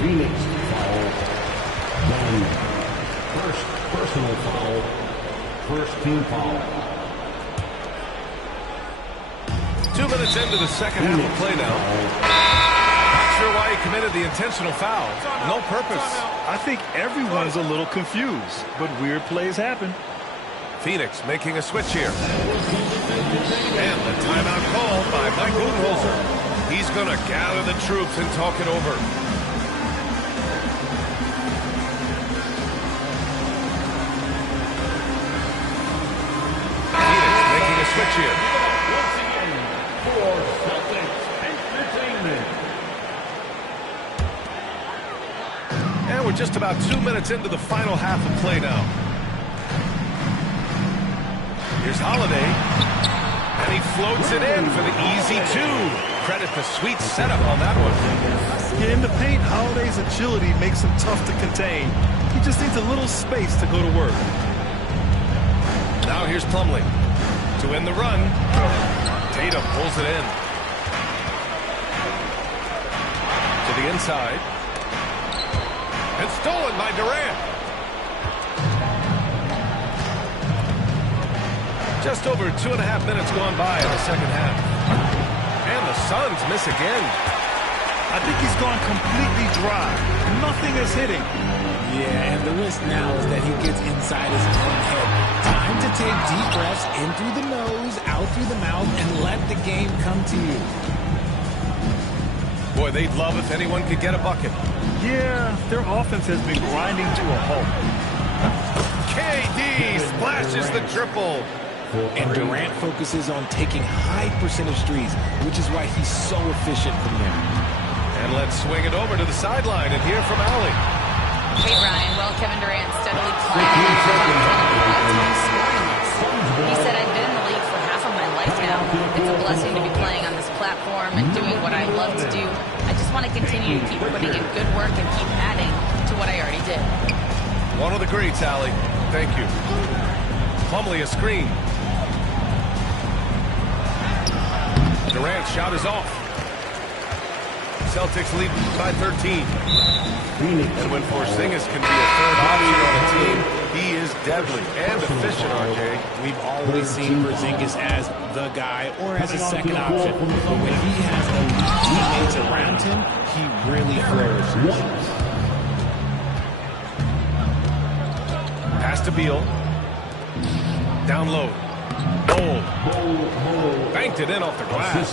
Phoenix foul. One. First personal foul. First team foul. 2 minutes into the second half of play now. Not sure why he committed the intentional foul. No purpose. I think everyone's a little confused, but weird plays happen. Phoenix making a switch here. And the timeout called by Mike Budenholzer. He's going to gather the troops and talk it over. Phoenix making a switch here. For Celtics Entertainment. And we're just about 2 minutes into the final half of play now. Here's Holiday. And he floats it in for the easy two. Credit the sweet setup on that one. Yeah, in the paint, Holiday's agility makes him tough to contain. He just needs a little space to go to work. Now here's Plumlee to end the run. Tatum pulls it in. To the inside. And stolen by Durant. Just over 2.5 minutes gone by in the second half. And the Suns miss again. I think he's gone completely dry. Nothing is hitting. Yeah, and the risk now is that he gets inside his own head. Time to take deep breaths in through the nose, out through the mouth, and let the game come to you. Boy, they'd love if anyone could get a bucket. Yeah, their offense has been grinding to a halt. KD splashes the triple. And Durant focuses on taking high percentage threes, which is why he's so efficient from there. And let's swing it over to the sideline and hear from Allie. Hey, Brian. Well, Kevin Durant steadily climbing to the all-time scoring list. He said, I've been in the league for half of my life now. It's a blessing to be playing on this platform and doing what I love to do. I just want to continue to keep putting in good work and keep adding to what I already did. One of the greats, Allie. Thank you. Plumlee a screen. Durant's shot is off. Celtics lead by 13. And when Porzingis can be a third option on a team, he is deadly and efficient, RJ. We've always seen Porzingis as the guy or as a second option. But when he has elite teammates around him, he really flourishes. Pass to Beal. Down low. Bold. Banked it in off the glass.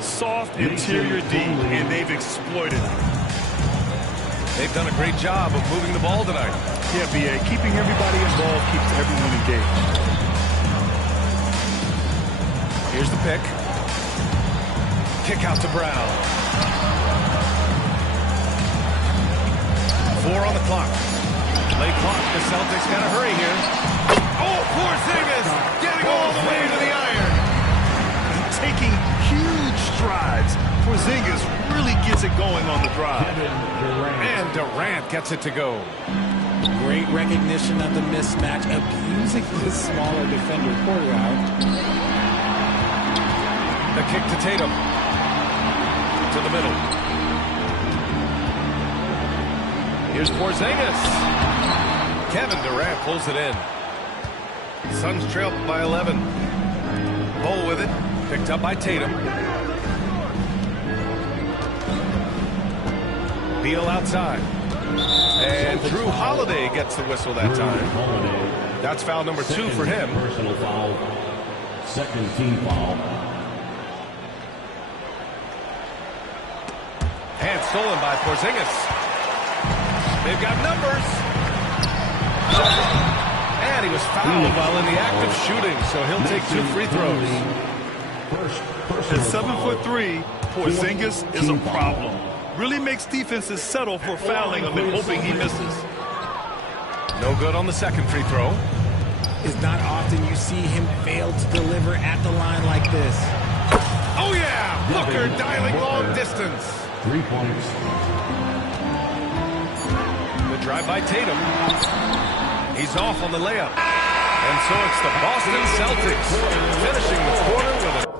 Soft interior D, and they've exploited it. They've done a great job of moving the ball tonight. Yeah, B.A., keeping everybody involved keeps everyone engaged. Here's the pick. Kick out to Brown. 4 on the clock. Late clock. The Celtics got to hurry here. Oh, Porzingis getting all the way to the iron. Taking huge strides. Porzingis really gets it going on the drive. And Durant gets it to go. Great recognition of the mismatch, abusing the smaller defender quarter out. The kick to Tatum. To the middle. Here's Porzingis. Kevin Durant pulls it in. Suns trail by 11. Bull with it. Picked up by Tatum. Beal outside. And Drew Holiday gets the whistle that time. That's foul number 2 for him. Personal foul. Second team foul. Hand stolen by Porzingis. They've got numbers. And he was fouled while in the act of shooting, so he'll take 2 free throws. At 7'3", Porzingis is a problem. Really makes defenses settle for fouling him and hoping he misses. No good on the second free throw. It's not often you see him fail to deliver at the line like this. Oh, yeah! Booker dialing long distance. 3 points. The drive by Tatum. He's off on the layup. And so it's the Boston Celtics finishing the quarter with a...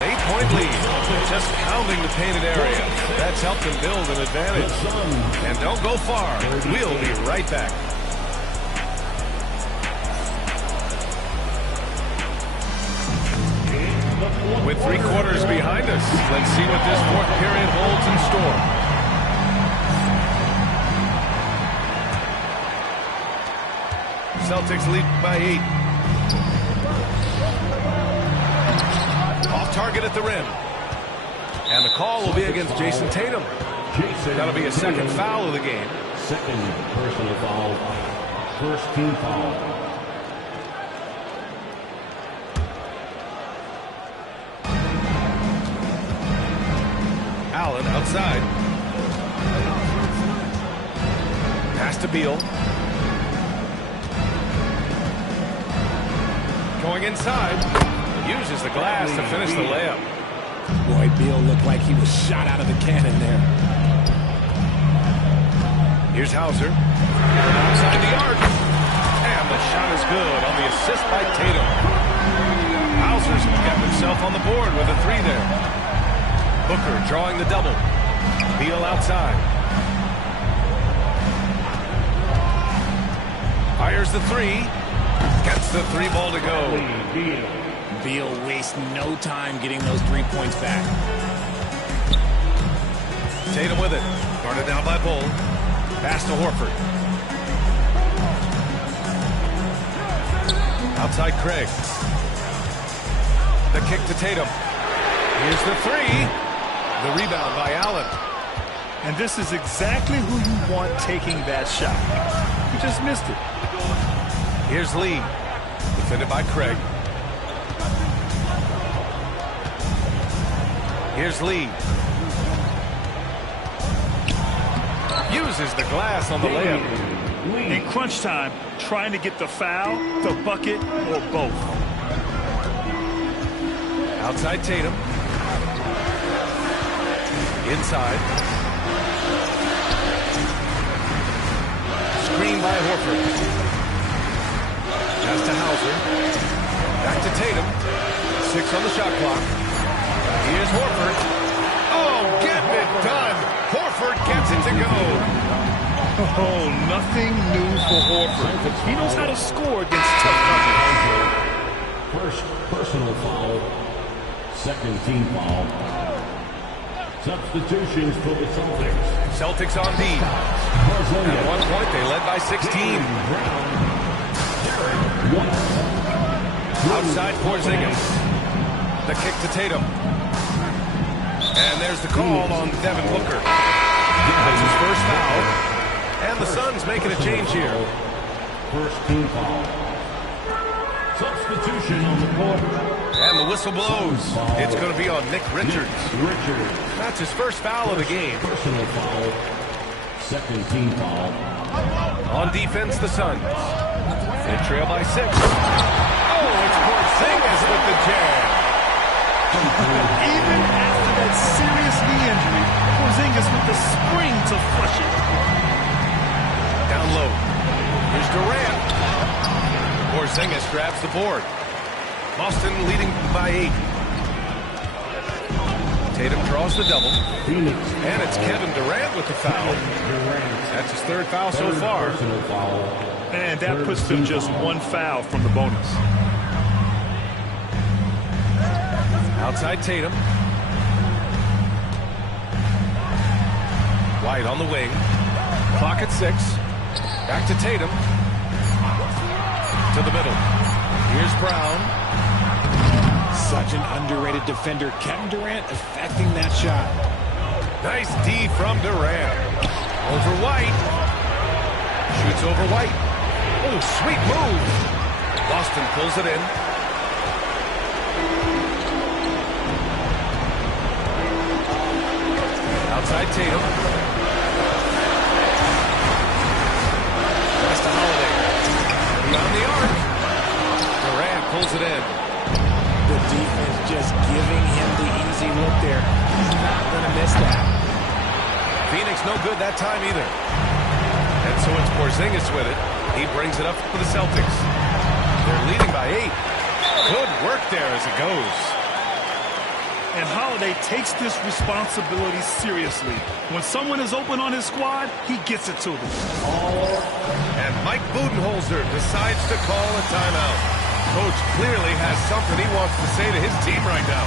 Eight-point lead, just pounding the painted area. That's helped them build an advantage. And don't go far. We'll be right back. With 3 quarters behind us, let's see what this 4th period holds in store. Celtics lead by 8. Off target at the rim. And the call will be against Jason Tatum. That'll be a second foul of the game. Second personal foul. First team foul. Allen outside. Pass to Beal. Going inside. Uses the glass to finish the layup. Boy, Beal looked like he was shot out of the cannon there. Here's Hauser. Outside the arc. And the shot is good on the assist by Tatum. Hauser's got himself on the board with a 3 there. Booker drawing the double. Beal outside. Fires the 3. Gets the 3 ball to go. Beal wastes no time getting those 3 points back. Tatum with it. Guarded down by Bull. Pass to Horford. Outside Craig. The kick to Tatum. Here's the 3. The rebound by Allen. And this is exactly who you want taking that shot. He just missed it. Here's Lee, defended by Craig. Here's Lee. Uses the glass on the layup. In crunch time, trying to get the foul, the bucket, or both. Outside Tatum. Inside. Screen by Horford. Pass to Hauser. Back to Tatum. 6 on the shot clock. Here's Horford. Oh, getting it done. Horford gets it to go. Oh, nothing new for Horford. He knows how to score against tough coverage. First personal foul. Second team foul. Substitutions for the Celtics. Celtics on D. At one point, they led by 16. Outside Porzingis. The kick to Tatum. And there's the call on Devin Booker. That's his first foul. And the Suns making a change here. First team foul. Substitution on the court. And the whistle blows. It's going to be on Nick Richards. That's his first foul of the game. Personal foul. Second team foul. On defense, the Suns. They trail by 6. Oh, it's Porzingis with the jam. Even after that serious knee injury, Porzingis with the spring to flush it. Down low. Here's Durant. Porzingis grabs the board. Boston leading by 8. Tatum draws the double. And it's Kevin Durant with the foul. That's his third foul so far. And that puts them just one foul from the bonus. Outside Tatum. White on the wing. Clock at 6. Back to Tatum. To the middle. Here's Brown. Such an underrated defender. Kevin Durant affecting that shot. Nice D from Durant. Over White. Shoots over White. Oh, sweet move. Boston pulls it in. Outside Tatum. Pass to Holiday. Beyond the arc. Durant pulls it in. The defense just giving him the easy look there. He's not going to miss that. Phoenix no good that time either. And so it's Porzingis with it. He brings it up for the Celtics. They're leading by 8. Good work there as it goes. And Holiday takes this responsibility seriously. When someone is open on his squad, he gets it to them. And Mike Budenholzer decides to call a timeout. Coach clearly has something he wants to say to his team right now.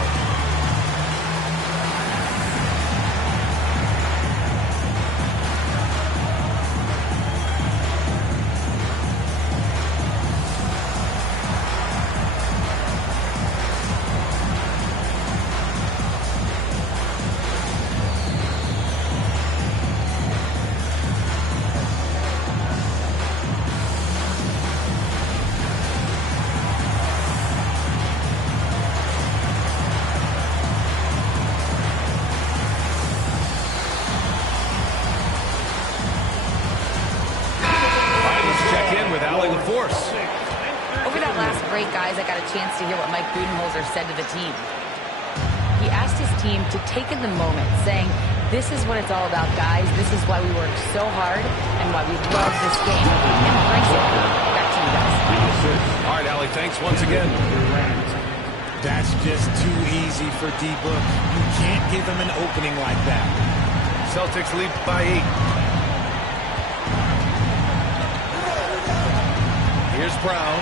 Guys, I got a chance to hear what Mike Budenholzer said to the team. He asked his team to take in the moment, saying, this is what it's all about, guys. This is why we work so hard and why we love this game. Embrace it. Back to you guys. All right, Allie, thanks once again. That's just too easy for D-Book. You can't give him an opening like that. Celtics lead by 8. Here's Brown.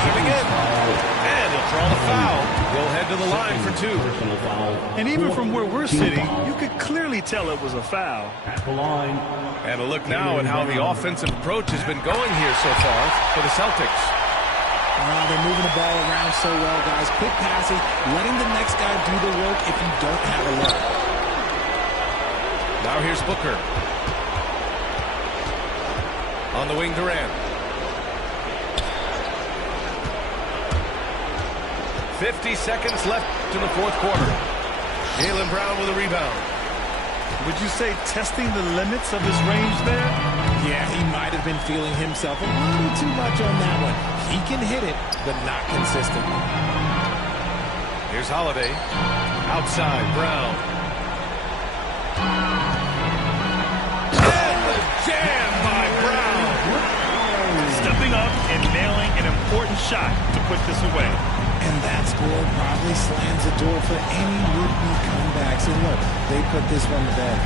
Diving in. And he'll draw the foul. He'll head to the line for 2. And even from where we're sitting, you could clearly tell it was a foul. At the line. And a look now at how the offensive approach has been going here so far for the Celtics. They're moving the ball around so well, guys. Quick passing, letting the next guy do the work if you don't have a look. Now here's Booker. On the wing, Durant. 50 seconds left in the fourth quarter. Jaylen Brown with a rebound. Would you say testing the limits of his range there? Yeah, he might have been feeling himself a little too much on that one. He can hit it, but not consistently. Here's Holiday. Outside, Brown. And the jam by Brown. Stepping up and nailing an important shot to put this away. And that score probably slams the door for any would-be comebacks. And look, they put this one to bed.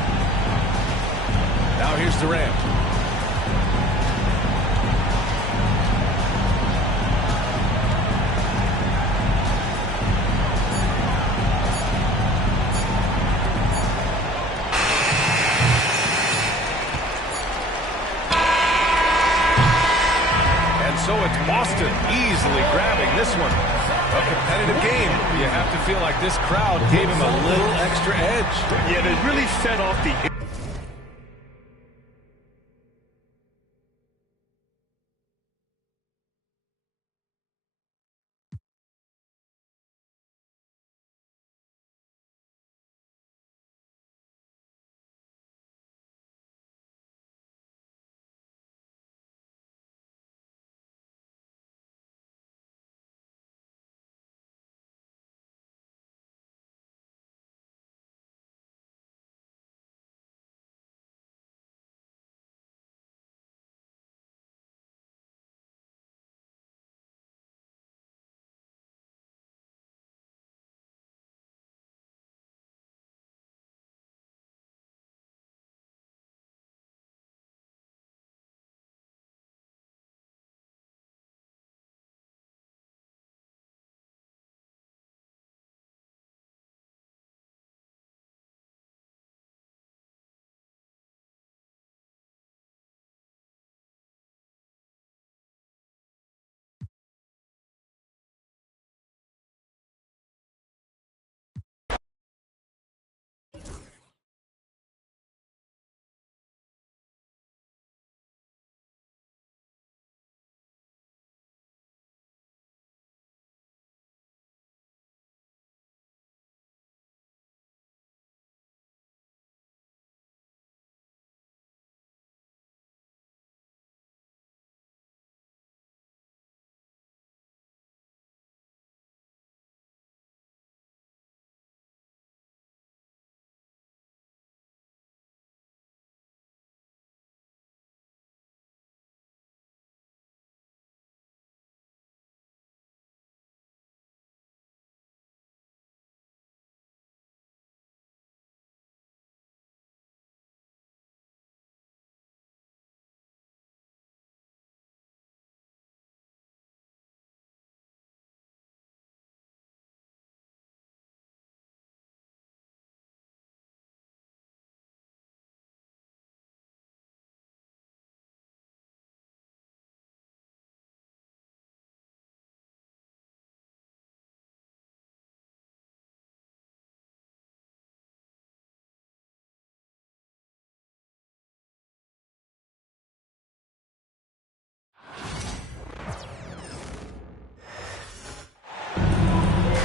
Now here's Durant. And so it's Boston easily grabbing this one. A competitive game. You have to feel like this crowd gave him a little extra edge. Yeah, they really fed off the...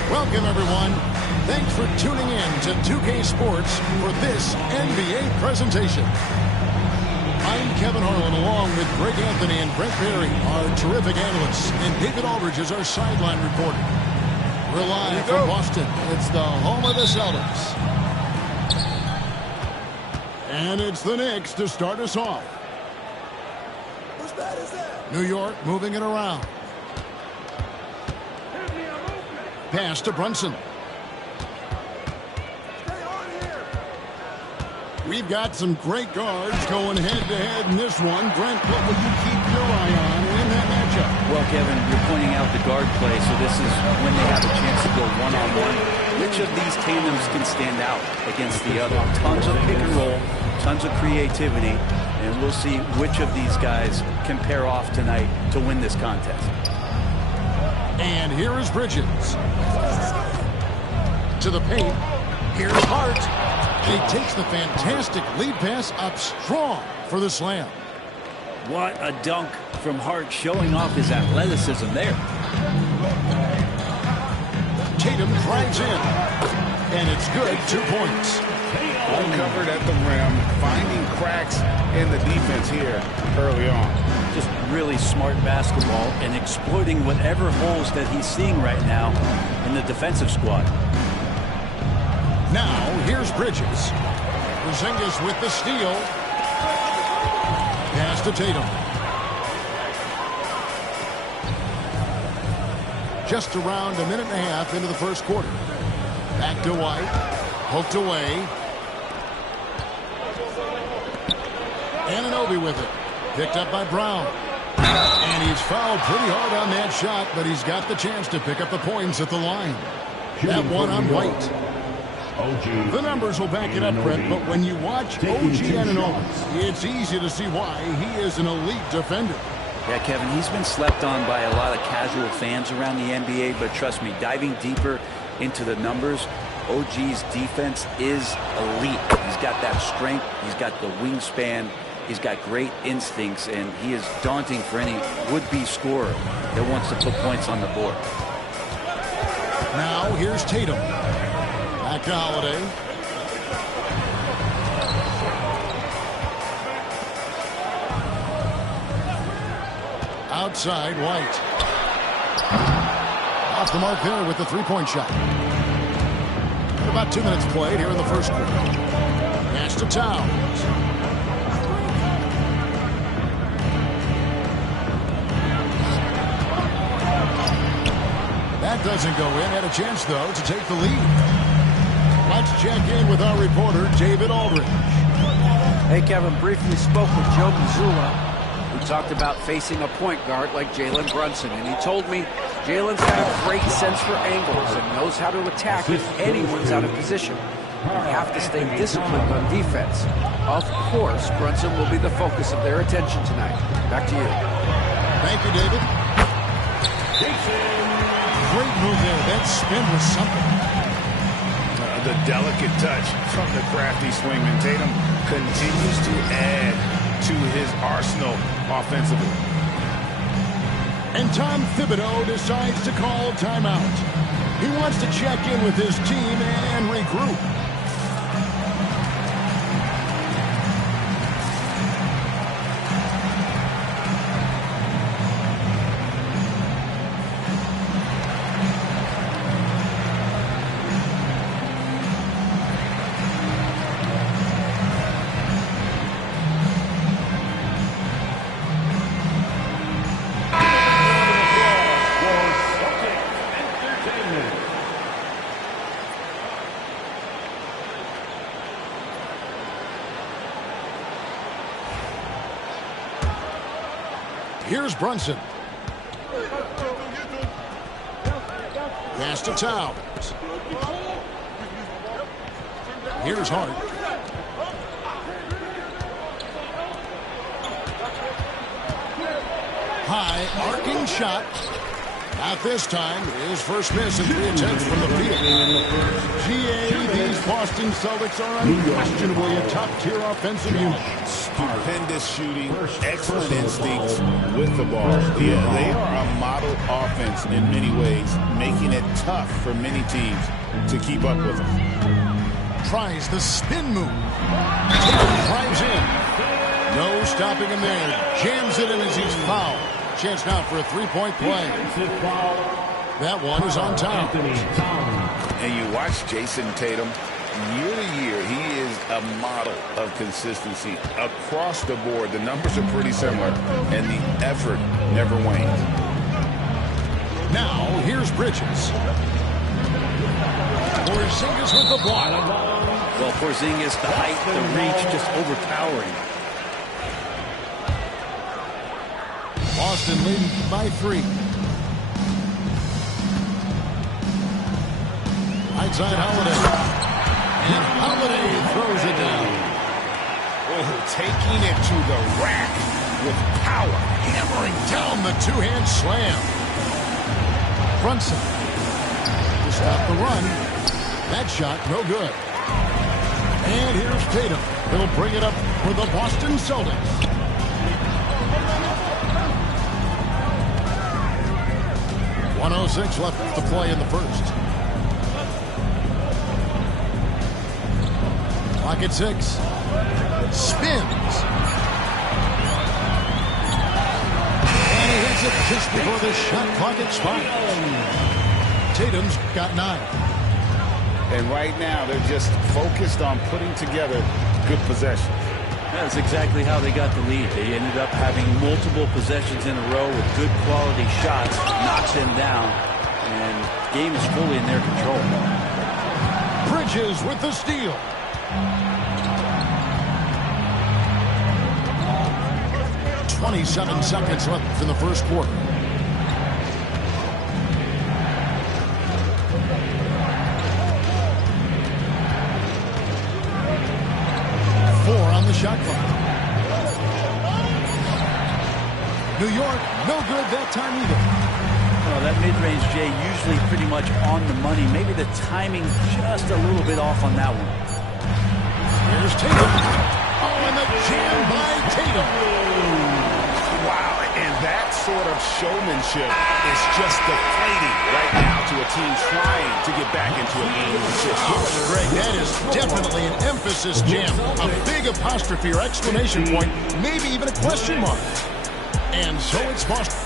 Welcome, everyone. Thanks for tuning in to 2K Sports for this NBA presentation. I'm Kevin Harlan, along with Greg Anthony and Brent Berry, our terrific analysts, and David Aldridge is our sideline reporter. We're live from Boston. It's the home of the Celtics. And it's the Knicks to start us off. Whose bat is that? New York moving it around. Pass to Brunson. We've got some great guards going head-to-head in this one. Brent, what will you keep your eye on in that matchup? Well, Kevin, you're pointing out the guard play, so this is when they have a chance to go one-on-one. Which of these tandems can stand out against the other? Tons of pick and roll, tons of creativity, and we'll see which of these guys can pair off tonight to win this contest. And here is Bridges. To the paint. Here's Hart. And he takes the fantastic lead pass up strong for the slam. What a dunk from Hart, showing off his athleticism there. Tatum drives in, and it's good. 2 points. Uncovered at the rim, finding cracks in the defense here early on. Just really smart basketball and exploiting whatever holes that he's seeing right now in the defensive squad. Now, here's Bridges. Porzingis with the steal. Pass to Tatum. Just around a minute and a half into the first quarter. Back to White. Poked away. Anunoby with it. Picked up by Brown. And he's fouled pretty hard on that shot, but he's got the chance to pick up the points at the line. That one on White. The numbers will back it up, Brett, but when you watch OG Anunoby, it's easy to see why he is an elite defender. Yeah, Kevin, he's been slept on by a lot of casual fans around the NBA, but trust me, diving deeper into the numbers, OG's defense is elite. He's got that strength, he's got the wingspan, he's got great instincts, and he is daunting for any would-be scorer that wants to put points on the board. Now, here's Tatum. Back to Holiday. Outside, White. Off the mark there with the three-point shot. And about 2 minutes played here in the first quarter. Pass to Towns. That doesn't go in. Had a chance, though, to take the lead. Let's check in with our reporter, David Aldridge. Hey, Kevin, briefly spoke with Joe Mazzulla, who talked about facing a point guard like Jalen Brunson, and he told me Jalen's got a great sense for angles and knows how to attack if anyone's out of position. You have to stay disciplined on defense. Of course, Brunson will be the focus of their attention tonight. Back to you. Thank you, David. Great move there. That spin was something. The delicate touch from the crafty swingman. Tatum continues to add to his arsenal offensively. And Tom Thibodeau decides to call timeout. He wants to check in with his team and regroup. Here's Brunson. Pass to Towns. Here's Hart. High arcing shot. Not this time. His first miss in 3 attempts from the field. GA, these Boston Celtics are unquestionably a top-tier offensive unit. Stupendous shooting, excellent instincts with the ball. Yeah, they are a model offense in many ways, making it tough for many teams to keep up with them. Tries the spin move. Tatum drives in. No stopping him there. Jams it in as he's fouled. Chance now for a three-point play. That one is on Towns. And you watch Jason Tatum, year to year, he is a model of consistency. Across the board, the numbers are pretty similar, and the effort never wanes. Now, here's Bridges. Porzingis with the block. Well, Porzingis, the height, the reach, just overpowering. Boston leading by 3. Right side Holiday. And Holiday throws it down. Oh, taking it to the rack with power. Hammering down the two-hand slam. Brunson to stop the run. That shot no good. And here's Tatum. He'll bring it up for the Boston Celtics. .106 left to play in the first. Clock at 6. Spins. And he hits it just before the shot clock expires. Tatum's got 9. And right now, they're just focused on putting together good possessions. That's exactly how they got the lead. They ended up having multiple possessions in a row with good quality shots, knocks them down, and the game is fully in their control. Bridges with the steal. .27 seconds left in the first quarter. The shot clock. New York, no good that time either. Well, that mid-range, Jay, usually pretty much on the money. Maybe the timing just a little bit off on that one. Here's Tatum. Oh, and the jam by Tatum. Wow, and that sort of showmanship is just deflating right now to a team trying to get back into a game position. Greg, that is definitely an emphasis jam. A big apostrophe or exclamation point, maybe even a question mark. And so it's Boston.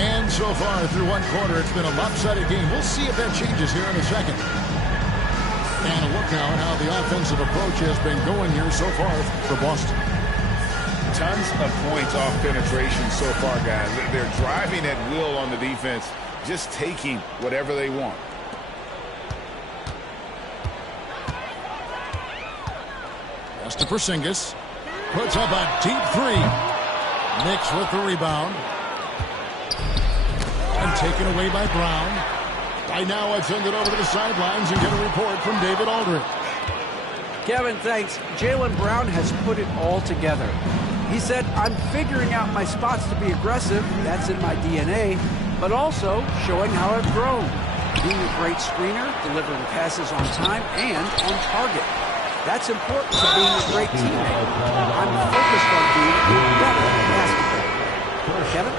And so far through one quarter, it's been a lopsided game. We'll see if that changes here in a second. And a look now at how the offensive approach has been going here so far for Boston. Tons of points off penetration so far, guys. They're driving at will on the defense, just taking whatever they want. Pass to Porzingis. Puts up a deep 3. Knicks with the rebound. And taken away by Brown. Right now, I send it over to the sidelines and get a report from David Aldridge. Kevin, thanks. Jaylen Brown has put it all together. He said, I'm figuring out my spots to be aggressive. That's in my DNA. But also showing how I've grown. Being a great screener, delivering passes on time and on target. That's important to being a great teammate. I'm focused on being better at basketball. Kevin?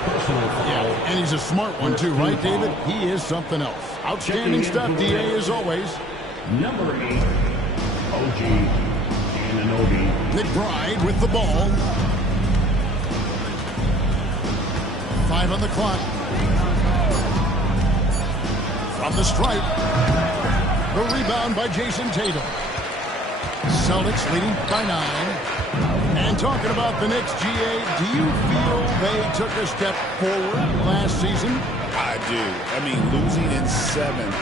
Yeah, and he's a smart one too, right, David? He is something else. Outstanding stuff, DA, as always. Number 8, OG Anunoby. McBride with the ball. 5 on the clock. From the stripe. The rebound by Jason Tatum. Celtics leading by 9. And talking about the Knicks, GA, do you feel they took a step forward last season? I do. I mean, losing in 7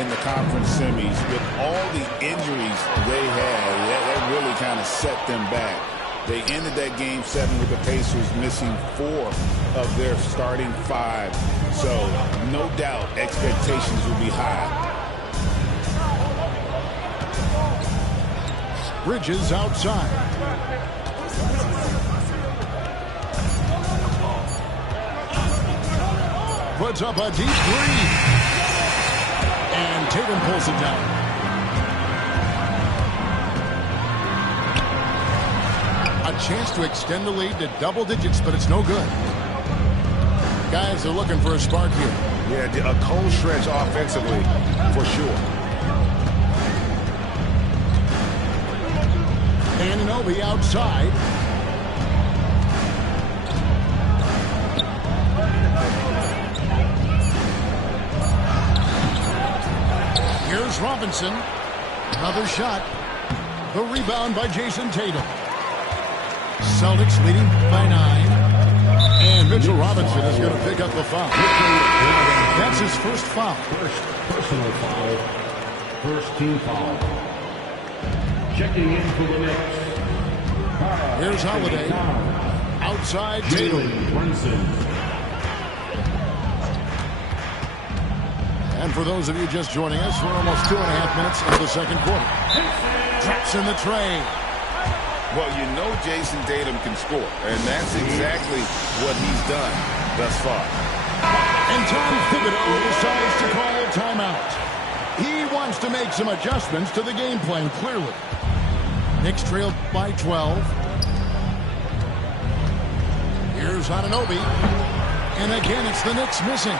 in the conference semis with all the injuries they had, that really kind of set them back. They ended that game 7 with the Pacers missing 4 of their starting 5. So, no doubt, expectations will be high. Bridges outside. Puts up a deep 3. And Tatum pulls it down. A chance to extend the lead to double digits, but it's no good. Guys are looking for a spark here. Yeah, a cold stretch offensively, for sure. Anunoby outside. Here's Robinson. Another shot. The rebound by Jason Tatum. Celtics leading by 9. And Mitchell Robinson is going to pick up the foul. That's his first foul. First personal foul. First team foul. Checking in for the Knicks. Here's Holiday. Outside Tatum. And for those of you just joining us, we're almost 2.5 minutes into the second quarter. Drops in the tray. Well, you know Jason Tatum can score, and that's exactly what he's done thus far. And Tom Thibodeau decides to call a timeout. He wants to make some adjustments to the game plan, clearly. Knicks trail by 12. Here's Anunoby. And again, it's the Knicks missing.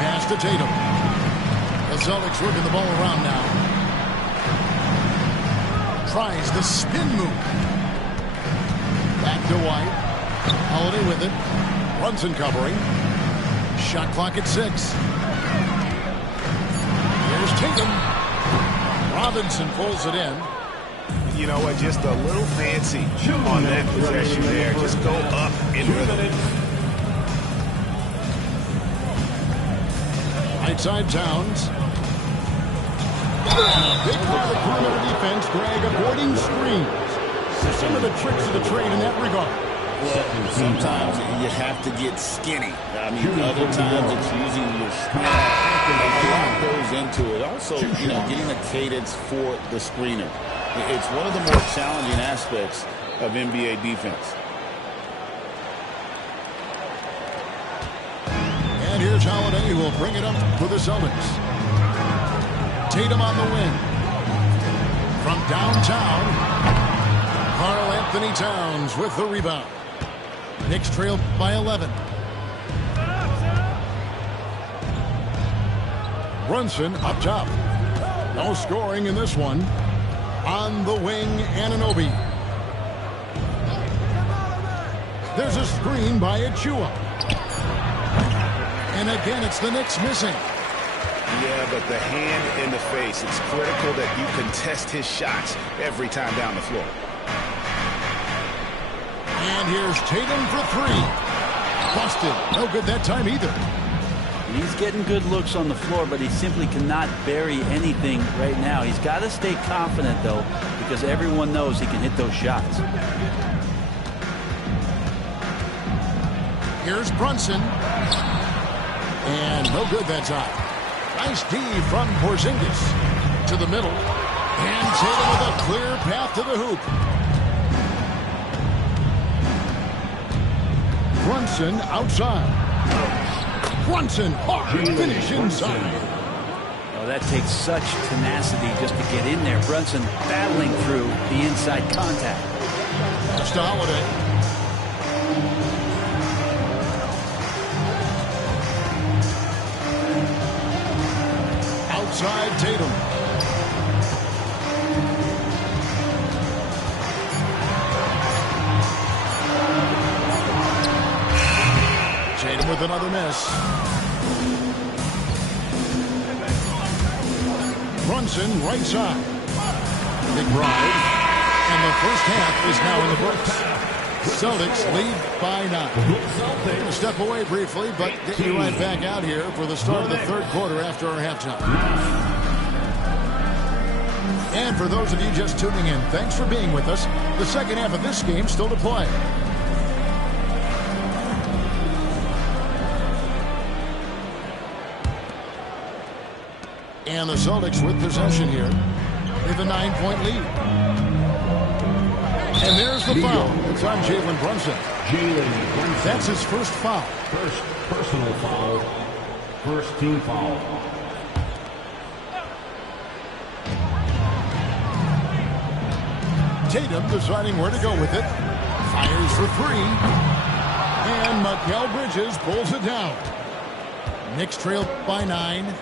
Pass to Tatum. The Celtics working the ball around now. Tries the spin move. Back to White. Holiday with it. Brunson covering. Shot clock at 6. Here's Tatum. Robinson pulls it in. You know what? Just a little fancy on that possession there. Just go up in rhythm. Right side Towns. Big part of the perimeter defense, Greg, avoiding screens. Some of the tricks of the trade in that regard. Well, sometimes you have to get skinny. I mean, other times it's using your screen. A lot goes into it. Also, you know, getting the cadence for the screener. It's one of the more challenging aspects of NBA defense. And here's Holiday, who will bring it up for the Celtics. Tatum on the wing. From downtown, Karl Anthony Towns with the rebound. Knicks trail by 11. Brunson up top. No scoring in this one. On the wing, Anunoby. There's a screen by Achua. And again, it's the Knicks missing. Yeah, but the hand in the face, it's critical that you contest his shots every time down the floor. And here's Tatum for 3. Busted. No good that time either. He's getting good looks on the floor, but he simply cannot bury anything right now. He's got to stay confident, though, because everyone knows he can hit those shots. Here's Brunson. And no good that time. Nice D from Porzingis. To the middle. And Tatum with a clear path to the hoop. Brunson outside. Brunson, hard finish inside. Oh, that takes such tenacity just to get in there. Brunson battling through the inside contact. Pass to Holiday. Outside Tatum. Tatum with another miss. Brunson right side. McBride. And the first half is now in the books. Celtics lead by 9. We're going to step away briefly, but get you right back out here for the start of the third quarter after our halftime. And for those of you just tuning in, thanks for being with us. The second half of this game still to play. And the Celtics with possession here. They have a 9-point lead. And there's the foul. It's on Jalen Brunson. That's his first foul. First personal foul. First team foul. Tatum deciding where to go with it. Fires for 3. And Mikal Bridges pulls it down. Knicks trail by 9.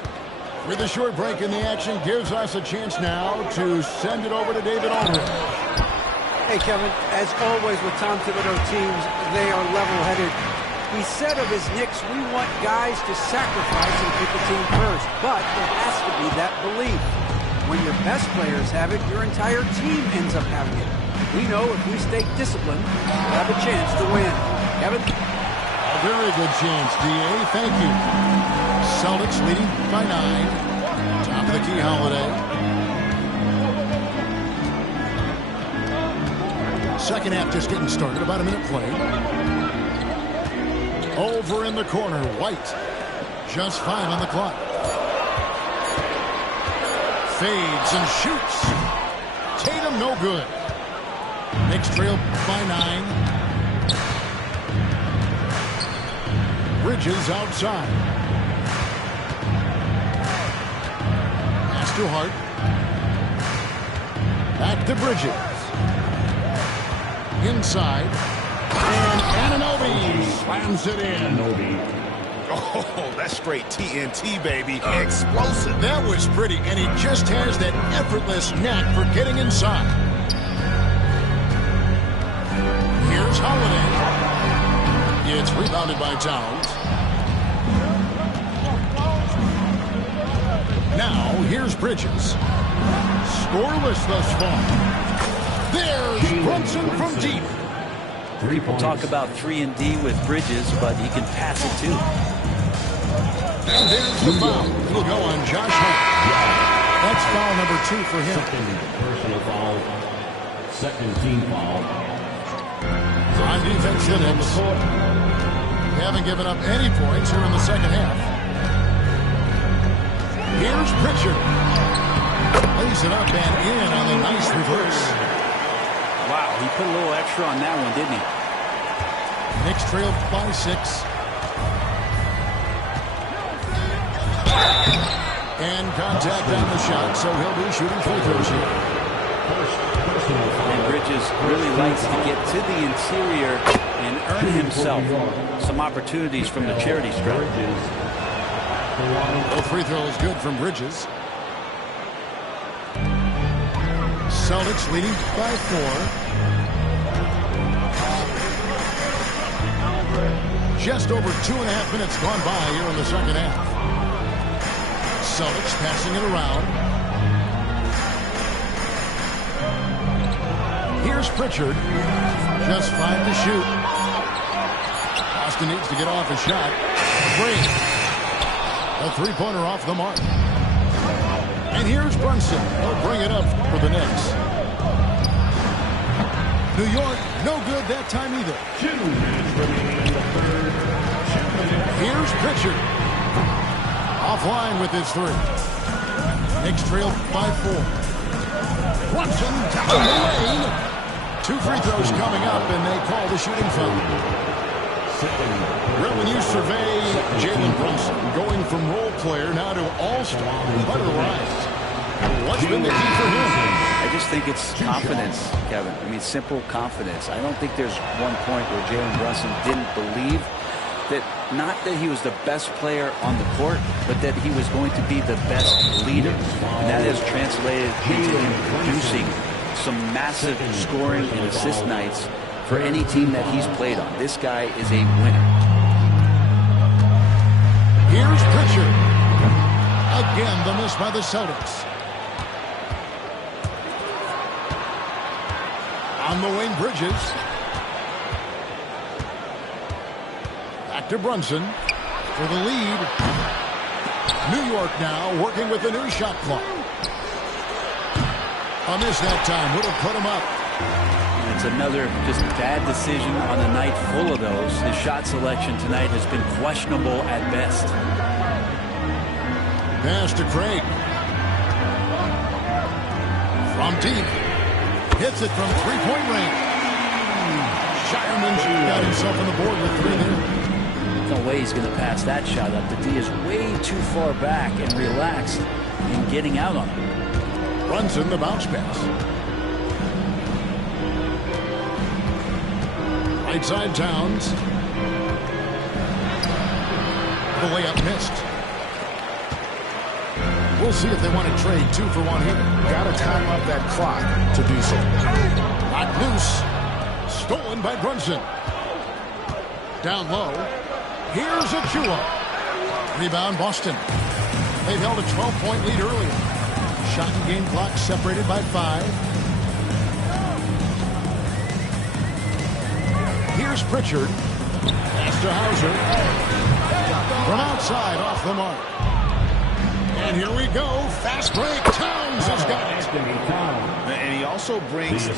With a short break in the action, gives us a chance now to send it over to David Aldridge. Hey, Kevin, as always with Tom Thibodeau teams, they are level-headed. He said of his Knicks, we want guys to sacrifice and put the team first, but there has to be that belief. When your best players have it, your entire team ends up having it. We know if we stay disciplined, we'll have a chance to win. Kevin? A very good chance, D.A. Thank you. Celtics leading by 9. Top of the key, Holiday. Second half just getting started. About a minute played. Over in the corner, White. Just 5 on the clock. Fades and shoots. Tatum no good. Knicks trail by 9. Bridges outside. Pass to Hart. Back to Bridges. Inside. And Anunoby slams it in. Oh, that's straight TNT, baby. Explosive. That was pretty, and he just has that effortless knack for getting inside. Here's Holiday. It's rebounded by Towns. Now, here's Bridges. Scoreless thus far. There's Brunson from deep. People talk about 3-and-D with Bridges, but he can pass it too. And there's the foul. It'll go on Josh Hart. That's foul number 2 for him. Second personal foul. Second team foul. On defense, the Knicks. They haven't given up any points here in the second half. Here's Pritchard. Lays it up and in on the nice reverse. Wow, he put a little extra on that one, didn't he? Knicks trailed by 6. And contact on the shot, so he'll be shooting free throws here. And Bridges really likes to get to the interior and earn himself some opportunities from the charity stripe. Both free throws good from Bridges. Celtics leading by 4. Just over 2.5 minutes gone by here in the second half. Celtics passing it around. Here's Pritchard. Just 5 to shoot. Boston needs to get off a shot. Brady. A three-pointer off the mark. And here's Brunson. He'll bring it up for the Knicks. New York, no good that time either. Here's Pritchard. Offline with his 3. Knicks trail by 4. Brunson down the lane. 2 free throws coming up, and they call the shooting foul. Well, when you survey Jalen Brunson going from role player now to all-star, what a rise. What's been the key for him? I just think it's confidence, Kevin. I mean, simple confidence. I don't think there's one point where Jalen Brunson didn't believe that, not that he was the best player on the court, but that he was going to be the best leader. And that has translated into him producing some massive scoring and assist nights for any team that he's played on. This guy is a winner. Here's Pritchard. Again, the miss by the Celtics. On the wing, Bridges. Back to Brunson for the lead. New York now working with the new shot clock. A miss that time would have put him up. It's another just bad decision on a night full of those. His shot selection tonight has been questionable at best. Pass to Craig. From deep. Hits it from three-point range. Shireman got himself on the board with 3 there. No way he's going to pass that shot up. The D is way too far back and relaxed in getting out on him. Brunson, the bounce pass. Right side, Towns. The layup missed. We'll see if they want to trade 2 for 1 here. Got to time up that clock to do so. Knocked loose. Stolen by Brunson. Down low. Here's Achua. Rebound, Boston. They've held a 12-point lead earlier. Shot and game clock separated by 5. Here's Pritchard. Pass to Hauser. From outside, off the mark. And here we go. Fast break. Towns has got it. And he also brings the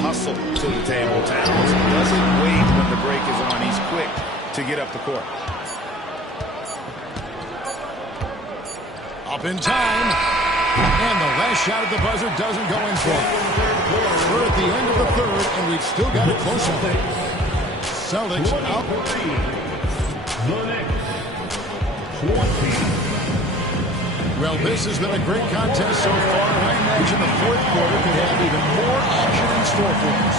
hustle to the table. Towns doesn't wait when the break is on. He's quick to get up the court. Up in time. And the last shot at the buzzer doesn't go in for it. We're at the end of the 3rd, and we've still got it close on. Celtics out. The Knicks, 20. Well, this has been a great contest so far, and I imagine the fourth quarter could have even more action in store for us.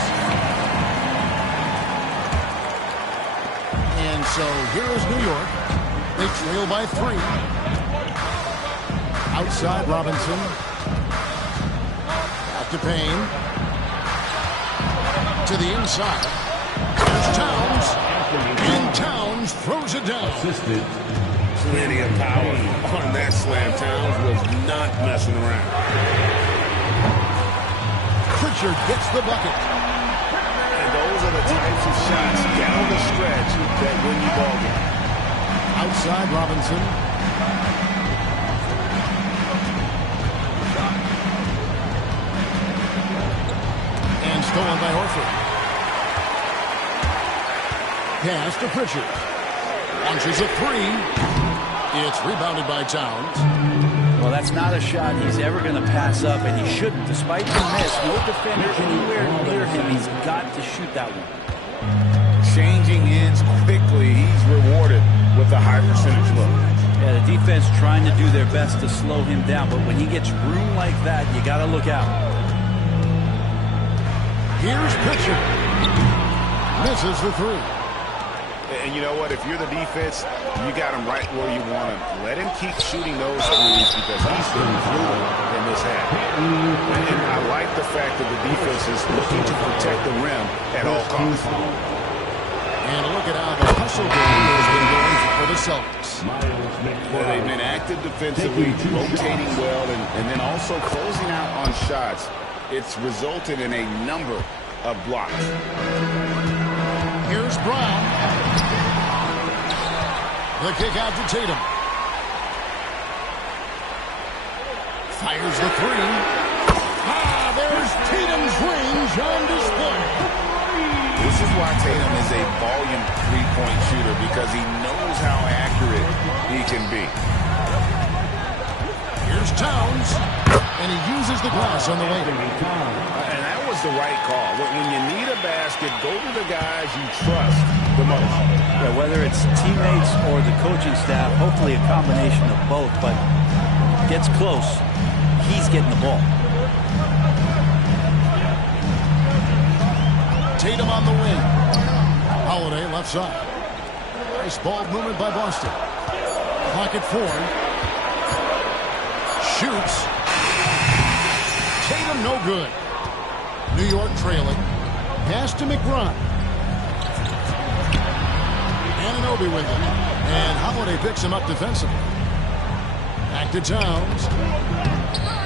And so here is New York. They trail by 3. Outside Robinson. Out to Payne. To the inside. There's Towns. And Towns throws it down. Assisted. Plenty of power on that slam. Towns was not messing around. Pritchard gets the bucket. And those are the types of shots down the stretch that win you ball game. Outside Robinson. And stolen by Horford. Pass to Pritchard. Launches a 3. It's rebounded by Towns. Well, that's not a shot he's ever going to pass up, and he shouldn't. Despite the miss, no defender anywhere near him. He's got to shoot that one. Changing ends quickly. He's rewarded with a high percentage look. Yeah, the defense trying to do their best to slow him down, but when he gets room like that, you got to look out. Here's Pritchard. Misses the 3. And you know what? If you're the defense, you got him right where you want him. Let him keep shooting those threes because he's been brutal in this half. And I like the fact that the defense is looking to protect the rim at all costs. And look at how the hustle game has been going for the Celtics. Well, they've been active defensively, rotating well, and then also closing out on shots. It's resulted in a number of blocks. Here's Brown. The kick out to Tatum. Fires the 3. There's Tatum's range on display. This is why Tatum is a volume three-point shooter, because he knows how accurate he can be. Here's Towns. And he uses the glass on the way. And that was the right call. When you need a basket, go to the guys you trust the most. Yeah, whether it's teammates or the coaching staff, hopefully a combination of both, but gets close, he's getting the ball. Tatum on the wing. Holiday left side. Nice ball movement by Boston. Clock at 4. Shoots. Tatum no good. New York trailing. Pass to McBride. Anunoby with it. And Holiday picks him up defensively. Back to Towns.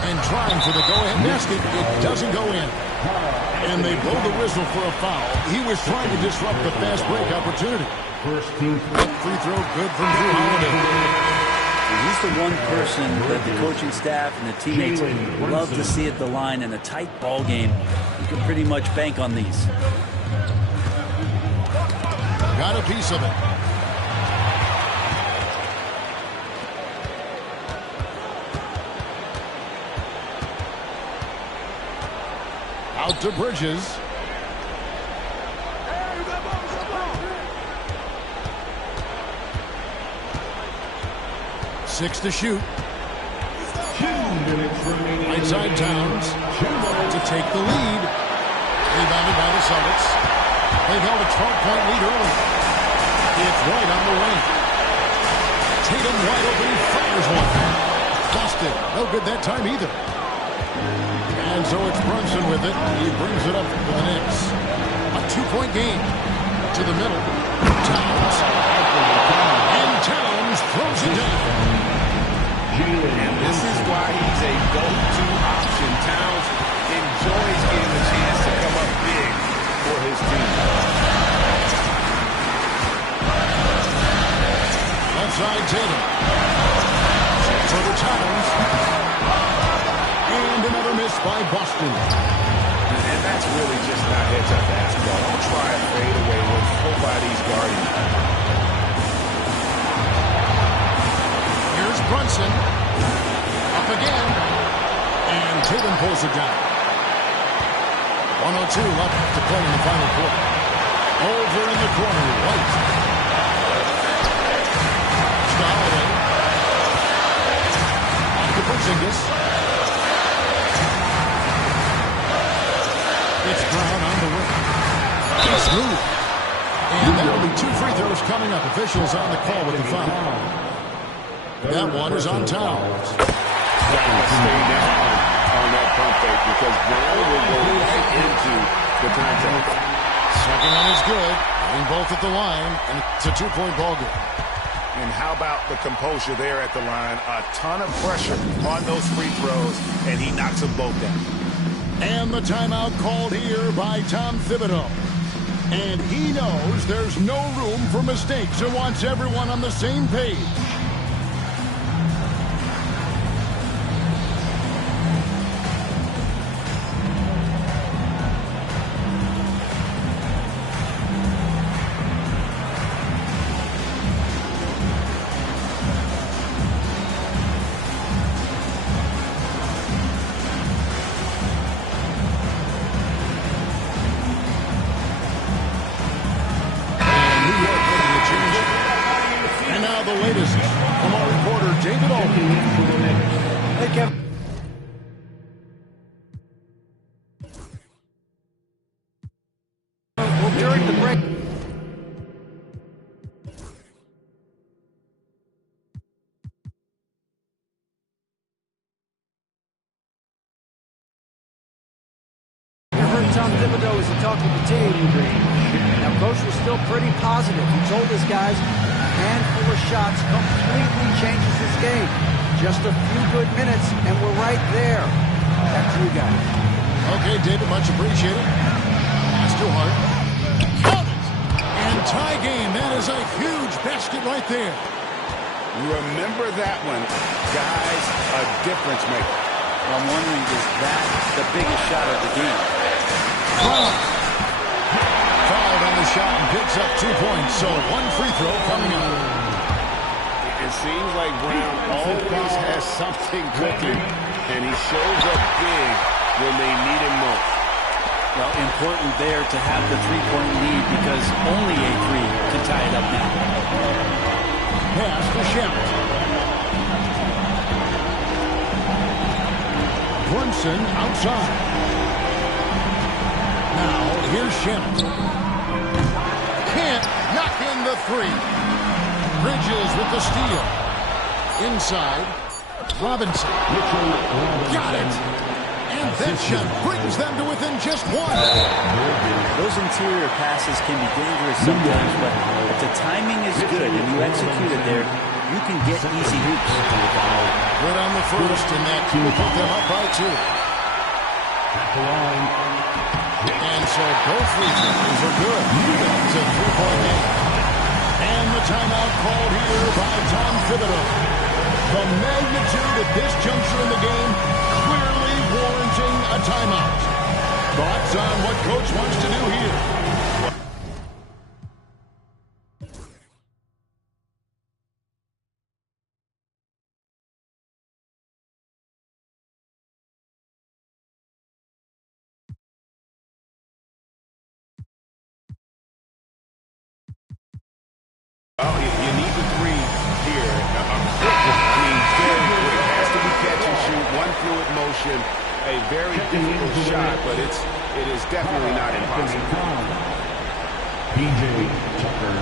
And trying for the go-ahead basket. It doesn't go in. And they blow the whistle for a foul. He was trying to disrupt the fast break opportunity. Free throw good from Drew Holiday. He's the one person that the coaching staff and the teammates love to see at the line. In a tight ball game, you can pretty much bank on these. Got a piece of it. Out to Bridges. Six to shoot. 2 minutes remaining. Right side Towns to take the lead. Rebounded by the Celtics. They've held a 12-point lead early. It's White on the wing. Tatum wide open. He fires one. Busted. No good that time either. And so it's Brunson with it. He brings it up for the Knicks. A 2-point game. To the middle. Towns. And Towns throws it down. And this is why he's a go-to option. Towns enjoys getting the chance to come up big for his team. Left side Tatum. For the Towns. And another miss by Boston. And that's really just not heads-up basketball. Don't try and fade away when nobody's guarding. Here's Brunson. Up again. And Tatum pulls it down. 1:02 left to play in the final quarter. Over in the corner, White. Porzingis. It's Brown on the wing. He's through. And that'll be 2 free throws coming up. Officials on the call with the foul. That one is on Towns. Stay down on that pump fake because Brown will go right into the contact. Second one is good. Getting both at the line, and it's a 2-point ball game. And how about the composure there at the line? A ton of pressure on those free throws, and he knocks them both down. And the timeout called here by Tom Thibodeau. And he knows there's no room for mistakes and wants everyone on the same page. The latest from our reporter, David Aldridge. Hey, Kevin. Well, during the break. You heard Tom Thibodeau as he talked to the team. Now, Coach was still pretty positive. He told his guys a handful of shots completely changes this game. Just a few good minutes, and we're right there. Back to you guys. Okay, David, much appreciated. Pass to Hart. Count it! And tie game. That is a huge basket right there. Remember that one. Guys, a difference maker. I'm wondering, is that the biggest shot of the game? Fouled on the shot and picks up 2 points. So 1 free throw coming up. It seems like Brown always has something cooking, and he shows up big when they need him most. Well, important there to have the 3-point lead because only a 3 can tie it up now. Pass to Shamet. Brunson outside. Now, here's Shamet. Can't knock in the 3. Bridges with the steal. Inside. Robinson. Got it. And that shot brings them to within just 1. Those interior passes can be dangerous sometimes, but if the timing is good and you execute it there, you can get easy hoops. Good on the first, and that will put them up by 2. And so both free throws are good. It's a 3-point game. And the timeout called here by Tom Thibodeau. The magnitude at this juncture in the game clearly warranting a timeout. Thoughts on what Coach wants to do here? Oh, you need the 3 here. I mean, very quick. Has to be catch and shoot. One fluid motion. A very difficult shot, but it is definitely not impossible. PJ Tucker.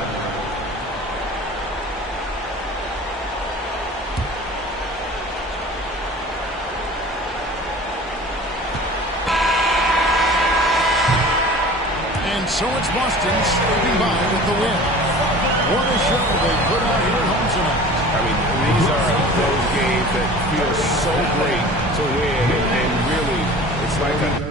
And so it's Boston slipping by with the win. What a show they put out here at home tonight. I mean, these are those games that feel so great to win, and really, it's like a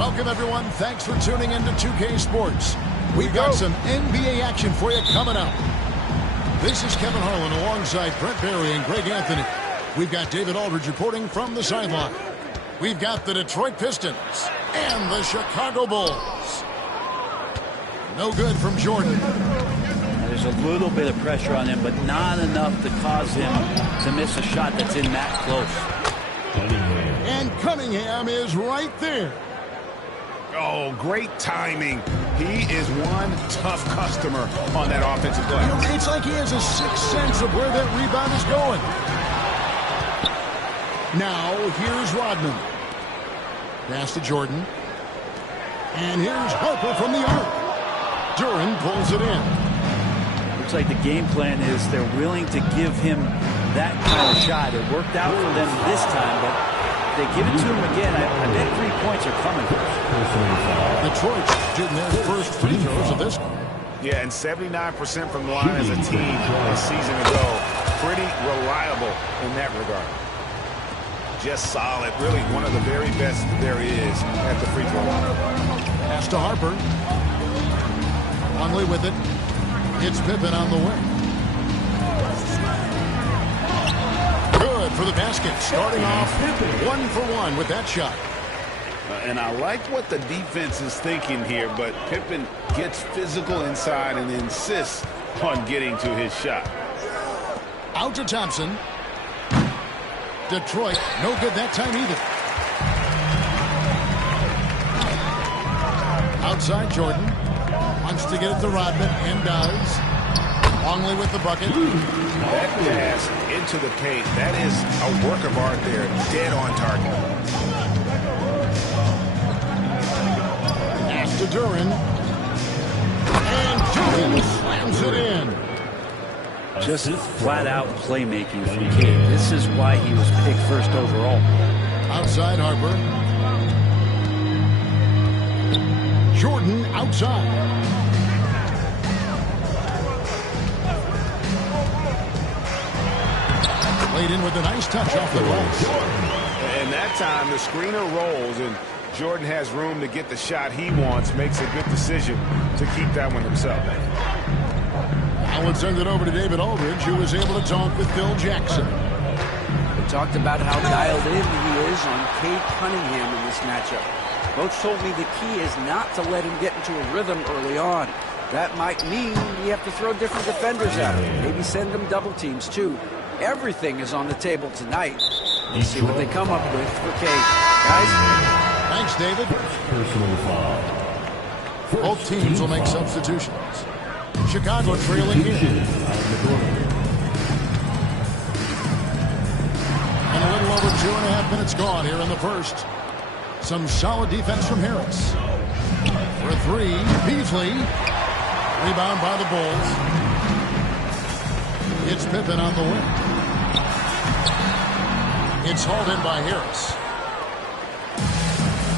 Welcome, everyone. Thanks for tuning in to 2K Sports. We've got some NBA action for you coming up. This is Kevin Harlan alongside Brent Barry and Greg Anthony. We've got David Aldridge reporting from the sideline. We've got the Detroit Pistons and the Chicago Bulls. No good from Jordan. There's a little bit of pressure on him, but not enough to cause him to miss a shot that's in that close. And Cunningham is right there. Oh, great timing. He is one tough customer on that offensive glass. It's like he has a sixth sense of where that rebound is going. Now, here's Rodman. Pass to Jordan. And here's Harper from the arc. Duran pulls it in. Looks like the game plan is they're willing to give him that kind of shot. It worked out for them this time, but if they give it to him again, I bet 3 points are coming. Detroit shooting their first free throws of this one. Yeah, and 79% from the line as a team a season ago. Pretty reliable in that regard. Just solid. Really one of the very best there is at the free throw line. Pass to Harper. Longley with it. It's Pippen on the wing. Good for the basket. Starting off 1 for 1 with that shot. And I like what the defense is thinking here, but Pippen gets physical inside and insists on getting to his shot. Out to Thompson. Detroit, no good that time either. Outside Jordan. Wants to get it to Rodman and does. Longley with the bucket. That pass into the paint, that is a work of art there. Dead on target. Pass to Duran. And Duran slams it in. Just flat-out playmaking from Cade. This is why he was picked first overall. Outside Harper. Jordan outside. Played in with a nice touch off the glass. And that time the screener rolls and Jordan has room to get the shot he wants. Makes a good decision to keep that one himself. Now let's send it over to David Aldridge, who was able to talk with Phil Jackson. We talked about how dialed in he is on Cade Cunningham in this matchup. Coach told me the key is not to let him get into a rhythm early on. That might mean you have to throw different defenders at him. Maybe send him double teams too. Everything is on the table tonight. Let's see what they come up with for Cade. Guys? Thanks, David. Personal foul. Both teams will make substitutions. Chicago trailing here. And a little over 2.5 minutes gone here in the first. Some solid defense from Harris. For three, Beasley. Rebound by the Bulls. It's Pippen on the wing. It's hauled in by Harris.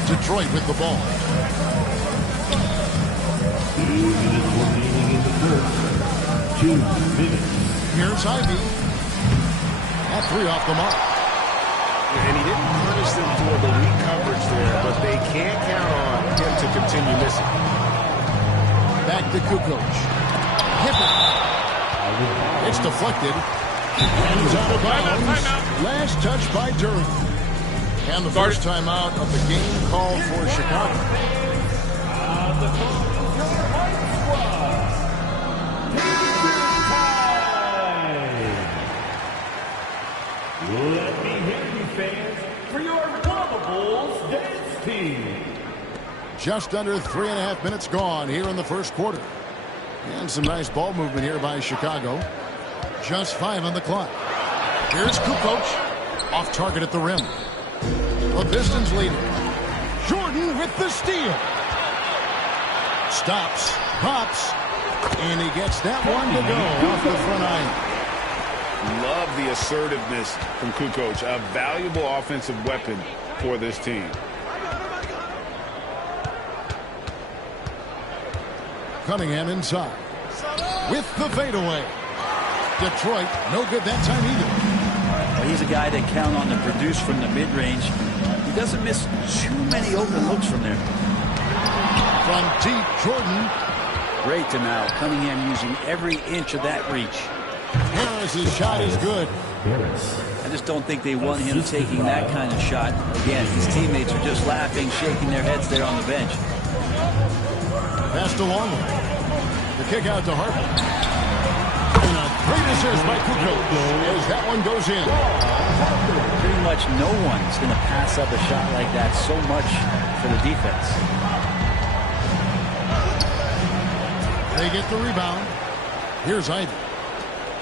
Detroit with the ball. 2 minutes. Here's Ivy. That three off the mark. And he didn't punish them for the weak coverage there, but they can't count on him to continue missing. Back to Kukoc. Pippen. It's deflected. And he's out of bounds. Last touch by Duran. And the first timeout of the game called for Chicago. Let me hear you, fans, for your Bulls dance team. Just under 3.5 minutes gone here in the first quarter. And some nice ball movement here by Chicago. Just 5 on the clock. Here's Kukoc. Off target at the rim. The Pistons leading. Jordan with the steal. Stops. Pops. And he gets that one to go off the front iron. Love the assertiveness from Kukoc. A valuable offensive weapon for this team. Cunningham inside. With the fadeaway. Detroit, no good that time either. Well, he's a guy that count on to produce from the mid-range. He He doesn't miss too many open looks from there. From deep, Jordan. Great to now. Cunningham using every inch of that reach. Harris's shot is good. I just don't think they want him taking that kind of shot. Again, his teammates are just laughing, shaking their heads there on the bench. Passed along. The kick out to Harper. And a great assist by Kukoc as that one goes in. Pretty much no one's going to pass up a shot like that so much for the defense. They get the rebound. Here's Ivy.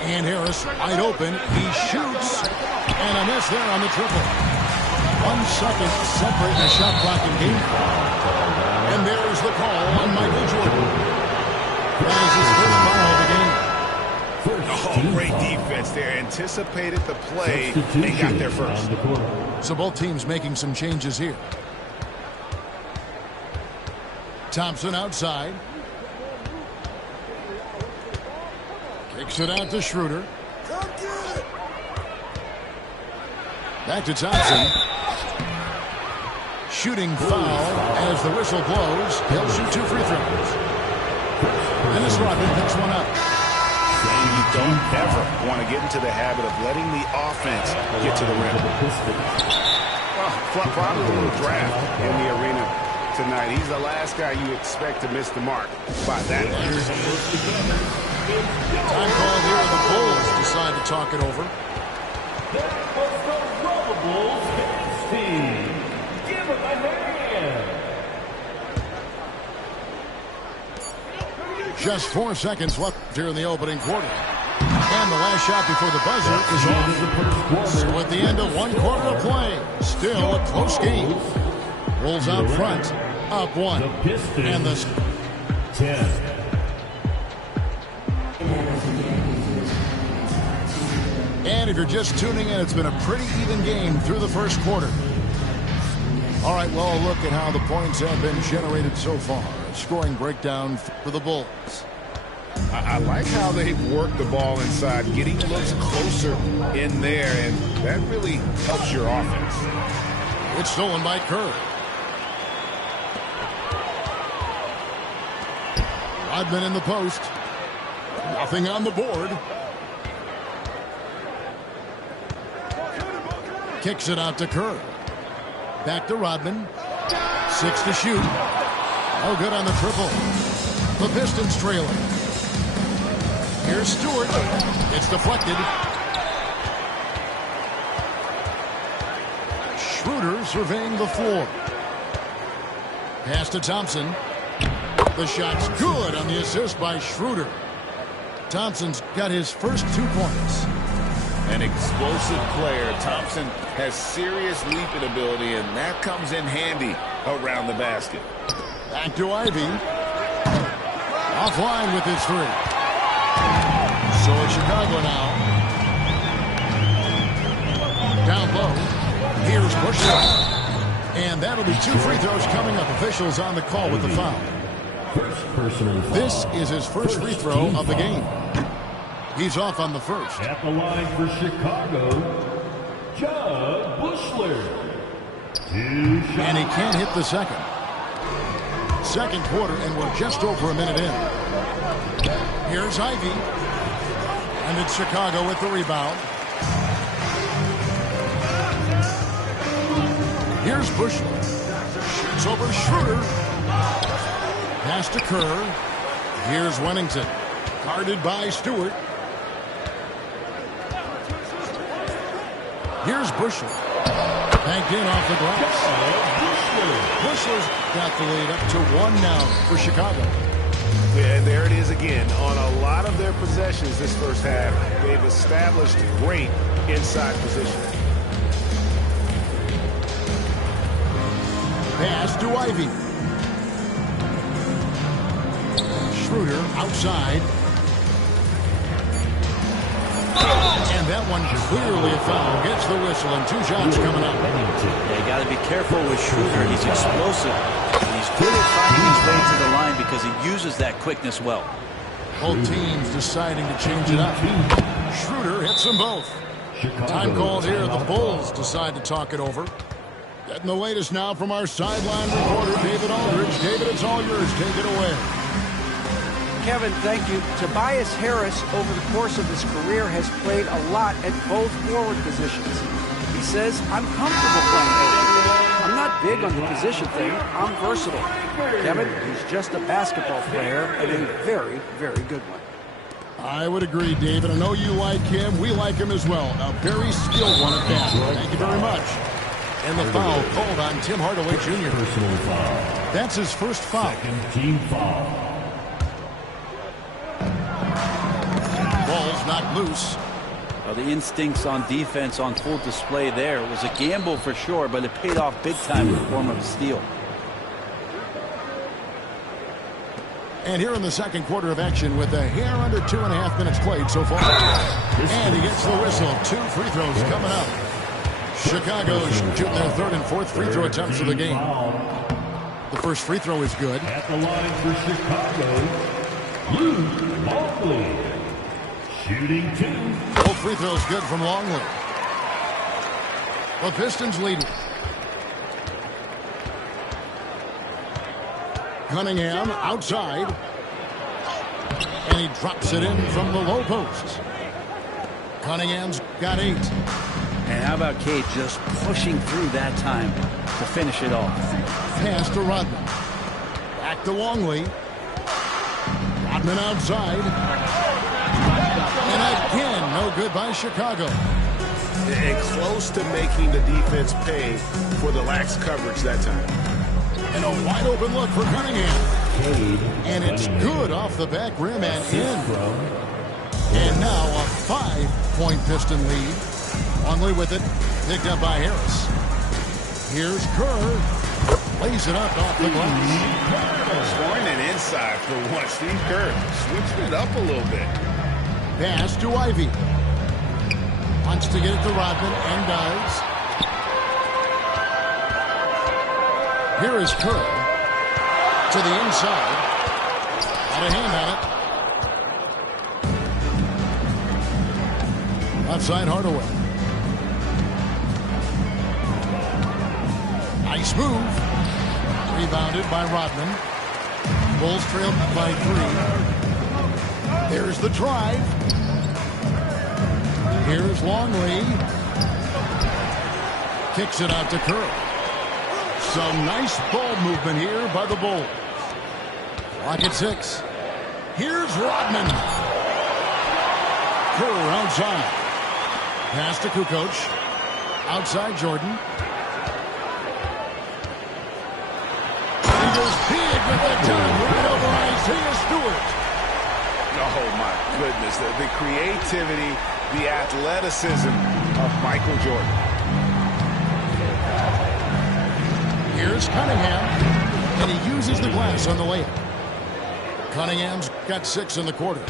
And Harris wide open. He shoots. And a miss there on the triple. 1 second separating the shot clock and game. And there's the call on Michael Jordan. That is his first foul of the game. Oh, great defense there. Anticipated the play and got there first. So both teams making some changes here. Thompson outside. Kicks it out to Schroeder. Back to Thompson. Shooting foul as the whistle blows. He'll shoot 2 free throws. Dennis Rodman picks one up. And you don't ever want to get into the habit of letting the offense get to the rim. Well, probably a little draft in the arena tonight. He's the last guy you expect to miss the mark by that much. Time call here. The Bulls decide to talk it over. That was the Rubber Bulls dance team. Give them a hand. Just 4 seconds left here in the opening quarter. And the last shot before the buzzer is off. So at the end of 1 quarter of play, still a close game. Rolls out front, up 1. And the 10. And if you're just tuning in, it's been a pretty even game through the first quarter. All right, well, a look at how the points have been generated so far. A scoring breakdown for the Bulls. I like how they've worked the ball inside, getting looks closer in there, and that really helps your offense. It's stolen by Kerr. Rodman in the post. Nothing on the board. Kicks it out to Kerr. Back to Rodman. 6 to shoot. No good on the triple. The Pistons trailing. Here's Stewart. It's deflected. Schroeder surveying the floor. Pass to Thompson. The shot's good on the assist by Schroeder. Thompson's got his first 2 points. An explosive player. Thompson has serious leaping ability, and that comes in handy around the basket. Back to Ivy. Offline with his 3. So it's Chicago now. Down low. Here's Bushler. And that'll be 2 free throws coming up. Officials on the call with the foul. This is his first free throw of the game. He's off on the first. At the line for Chicago, Jud Bushler. And he can't hit the second. Second quarter, and we're just over a minute in. Here's Ivy. And it's Chicago with the rebound. Here's Bushler. Shoots over Schroeder. Pass to Kerr. Here's Wennington. Guarded by Stewart. Here's Bushler. Banked in off the glass. Bushler's got the lead up to 1 now for Chicago. And there it is again. On a lot of their possessions this first half, they've established great inside position. Pass to Ivy. Schroeder outside. And that one clearly a foul. Gets the whistle and 2 shots coming up. Yeah, you got to be careful with Schroeder. He's explosive. He's good at finding his way to the line because he uses that quickness well. Both teams deciding to change it up. Schroeder hits them both. Time called here. The Bulls decide to talk it over. Getting the latest now from our sideline reporter, David Aldridge. David, it's all yours. Take it away. Kevin, thank you. Tobias Harris, over the course of his career, has played a lot at both forward positions. He says, I'm comfortable playing both. I'm not big on the position thing. I'm versatile. Kevin, he's just a basketball player and a very, very good one. I would agree, David. I know you like him. We like him as well. A very skilled one at that. Thank you very much. And the foul called on Tim Hardaway Jr. Personal foul. That's his first foul. Second team foul. Ball's knocked loose. Well, the instincts on defense on full display there. It was a gamble for sure, but it paid off big time in the form of a steal. And here in the second quarter of action with a hair under 2.5 minutes played so far. And he gets the whistle. 2 free throws coming up. Chicago shooting their third and fourth free throw attempts of the game. The first free throw is good. At the line for Chicago, Luke Longley. Shooting 2. Both free throws good from Longley. The Pistons leading. Cunningham outside. And he drops it in from the low post. Cunningham's got 8. And how about Cade just pushing through that time to finish it off? Pass to Rodman. Back to Longley. Rodman outside. And again, no good by Chicago. And close to making the defense pay for the lax coverage that time. And a wide open look for Cunningham. And it's good off the back rim and in. And now a 5-point Piston lead. Longley with it, picked up by Harris. Here's Kerr. Lays it up off the glass. Scoring it inside for once. Steve Kerr switched it up a little bit. Pass to Ivy. Wants to get it to Rodman and does. Here is Kerr. To the inside. Got a hand on it. Outside Hardaway. Nice move. Rebounded by Rodman. Bulls trailed by 3. There's the drive. Here's Longley. Kicks it out to Kerr. Some nice ball movement here by the Bulls. Clock at 6. Here's Rodman. Kerr outside. Pass to Kukoc. Outside Jordan. He goes big with the dunk right over Isaiah Stewart. Oh, my goodness. The creativity, the athleticism of Michael Jordan. Here's Cunningham, and he uses the glass on the layup. Cunningham's got 6 in the quarter.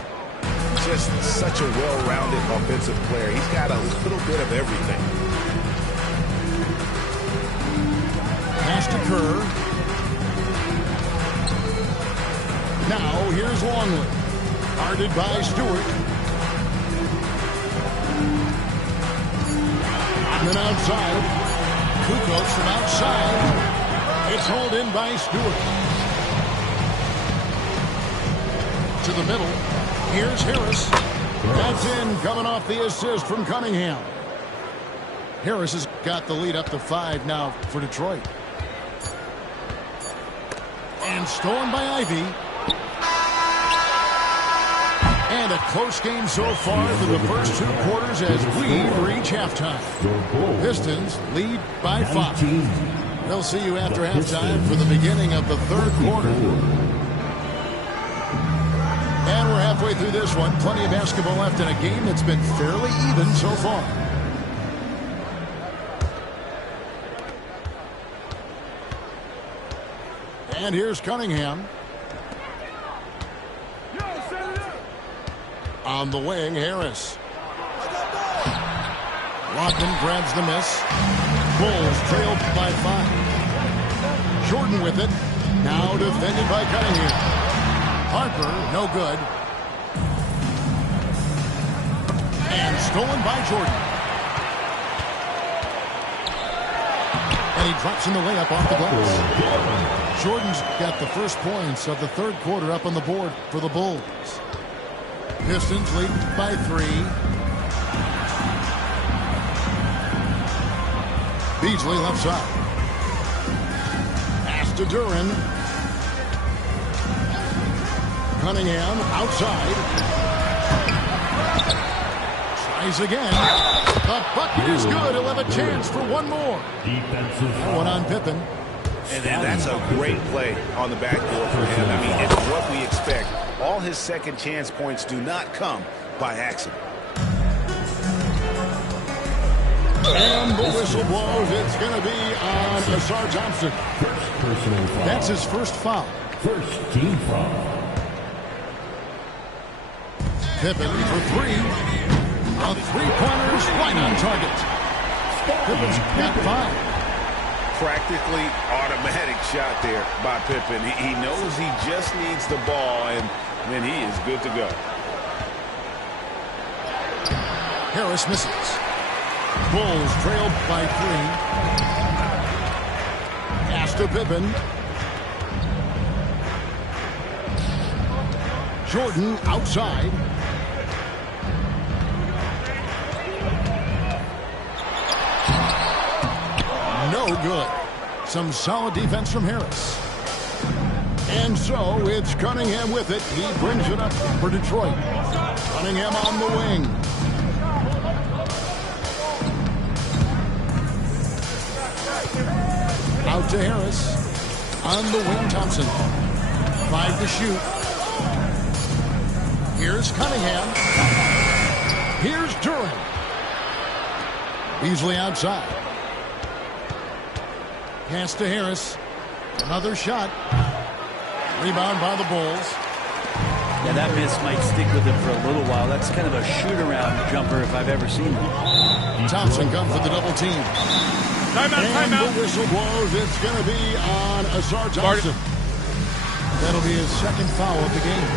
Just such a well-rounded offensive player. He's got a little bit of everything. Pass to Kerr. Now here's Longley. Guarded by Stewart. And then outside. Kukoc from outside. It's hauled in by Stewart. To the middle. Here's Harris. That's in, coming off the assist from Cunningham. Harris has got the lead up to 5 now for Detroit. And stolen by Ivy. And a close game so far through the first 2 quarters as we reach halftime. Pistons lead by 5. We'll see you after halftime for the beginning of the third quarter. And we're halfway through this one. Plenty of basketball left in a game that's been fairly even so far. And here's Cunningham. On the wing, Harris. Rodman grabs the miss. Bulls trailed by 5. Jordan with it. Now defended by Cunningham. Harper, no good. And stolen by Jordan. And he drops in the layup off the glass. Jordan's got the first points of the third quarter up on the board for the Bulls. Pistons lead by 3. Beasley left side. Pass to Duren. Cunningham outside. Tries again. The bucket is good. He'll have a chance for one more. That one on Pippen. And that's a great play on the backboard for him. I mean, it's what we expect. All his second chance points do not come by accident. And the whistle blows. It's going to be on Ausar Thompson. First personal foul. That's his first foul. First team foul. Pippen for 3. A three-pointers right on target. Pippen's got 5. Practically automatic shot there by Pippen. He knows he just needs the ball, and then he is good to go. Harris misses. Bulls trailed by 3. Pass to Pippen. Jordan outside. No good. Some solid defense from Harris. And so it's Cunningham with it. He brings it up for Detroit. Cunningham on the wing. Out to Harris. On the wing, Thompson. 5 to shoot. Here's Cunningham. Here's Duren. Beasley outside. Pass to Harris. Another shot. Rebound by the Bulls. Yeah, that miss might stick with him for a little while. That's kind of a shoot-around jumper if I've ever seen it. Thompson comes for the double team. Timeout. The whistle blows. It's going to be on Ausar Thompson. That'll be his second foul of the game.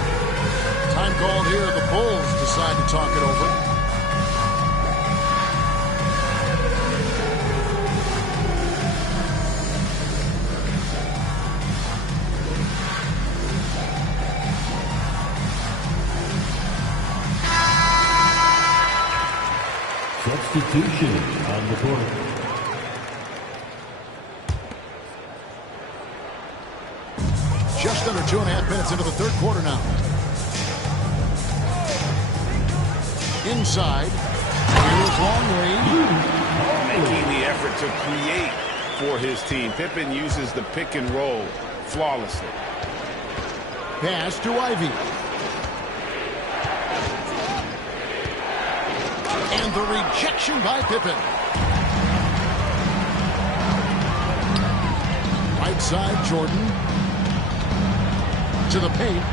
Time called here. The Bulls decide to talk it over. Substitution on the court. Just under 2.5 minutes into the third quarter now. Inside. Here's Longley. Making the effort to create for his team. Pippen uses the pick and roll flawlessly. Pass to Ivy. And the rejection by Pippen. Right side, Jordan. To the paint.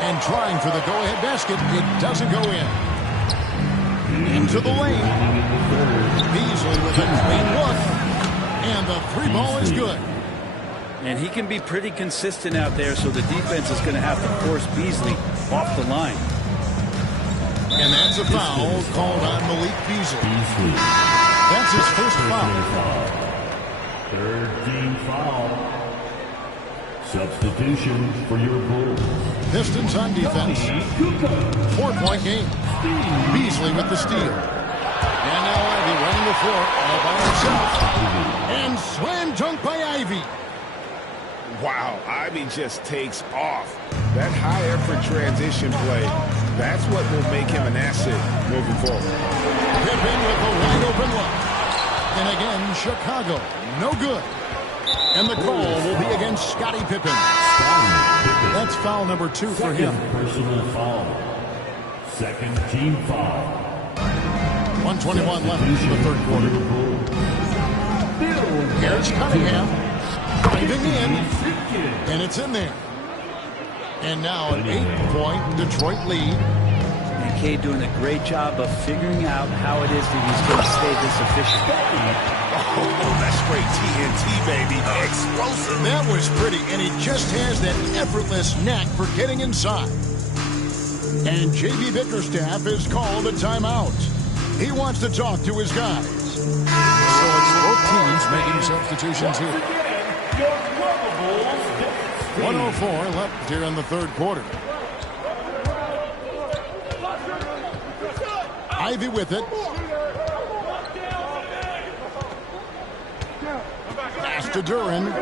And trying for the go-ahead basket. It doesn't go in. Into the lane. Beasley with a clean look. And the 3-ball is good. And he can be pretty consistent out there, so the defense is going to have to force Beasley off the line. And that's a foul called on Malik Beasley. That's his first foul. Third team foul. Substitution for your Bulls. Pistons on defense. 4-point game. Beasley with the steal. And now Ivy running the floor all by himself. And slam dunk by Ivy. Wow, Ivy just takes off. That high-effort transition play, that's what will make him an asset moving forward. Pippen with a wide-open look. And again, Chicago, no good. And the call will be against Scottie Pippen. That's foul number 2 for him. Personal foul. Second team foul. 1:21 left in the third quarter. Here's Cunningham. Driving in. And it's in there. And now an 8-point Detroit lead. And Kay doing a great job of figuring out how it is that he's going to stay this efficient. Oh, that's straight TNT, baby. Explosive. That was pretty, and he just has that effortless knack for getting inside. And J.B. Bickerstaff has called a timeout. He wants to talk to his guys. So it's both teams making substitutions here. 1:04 left here in the third quarter. Ivy with it. Pass to Duren.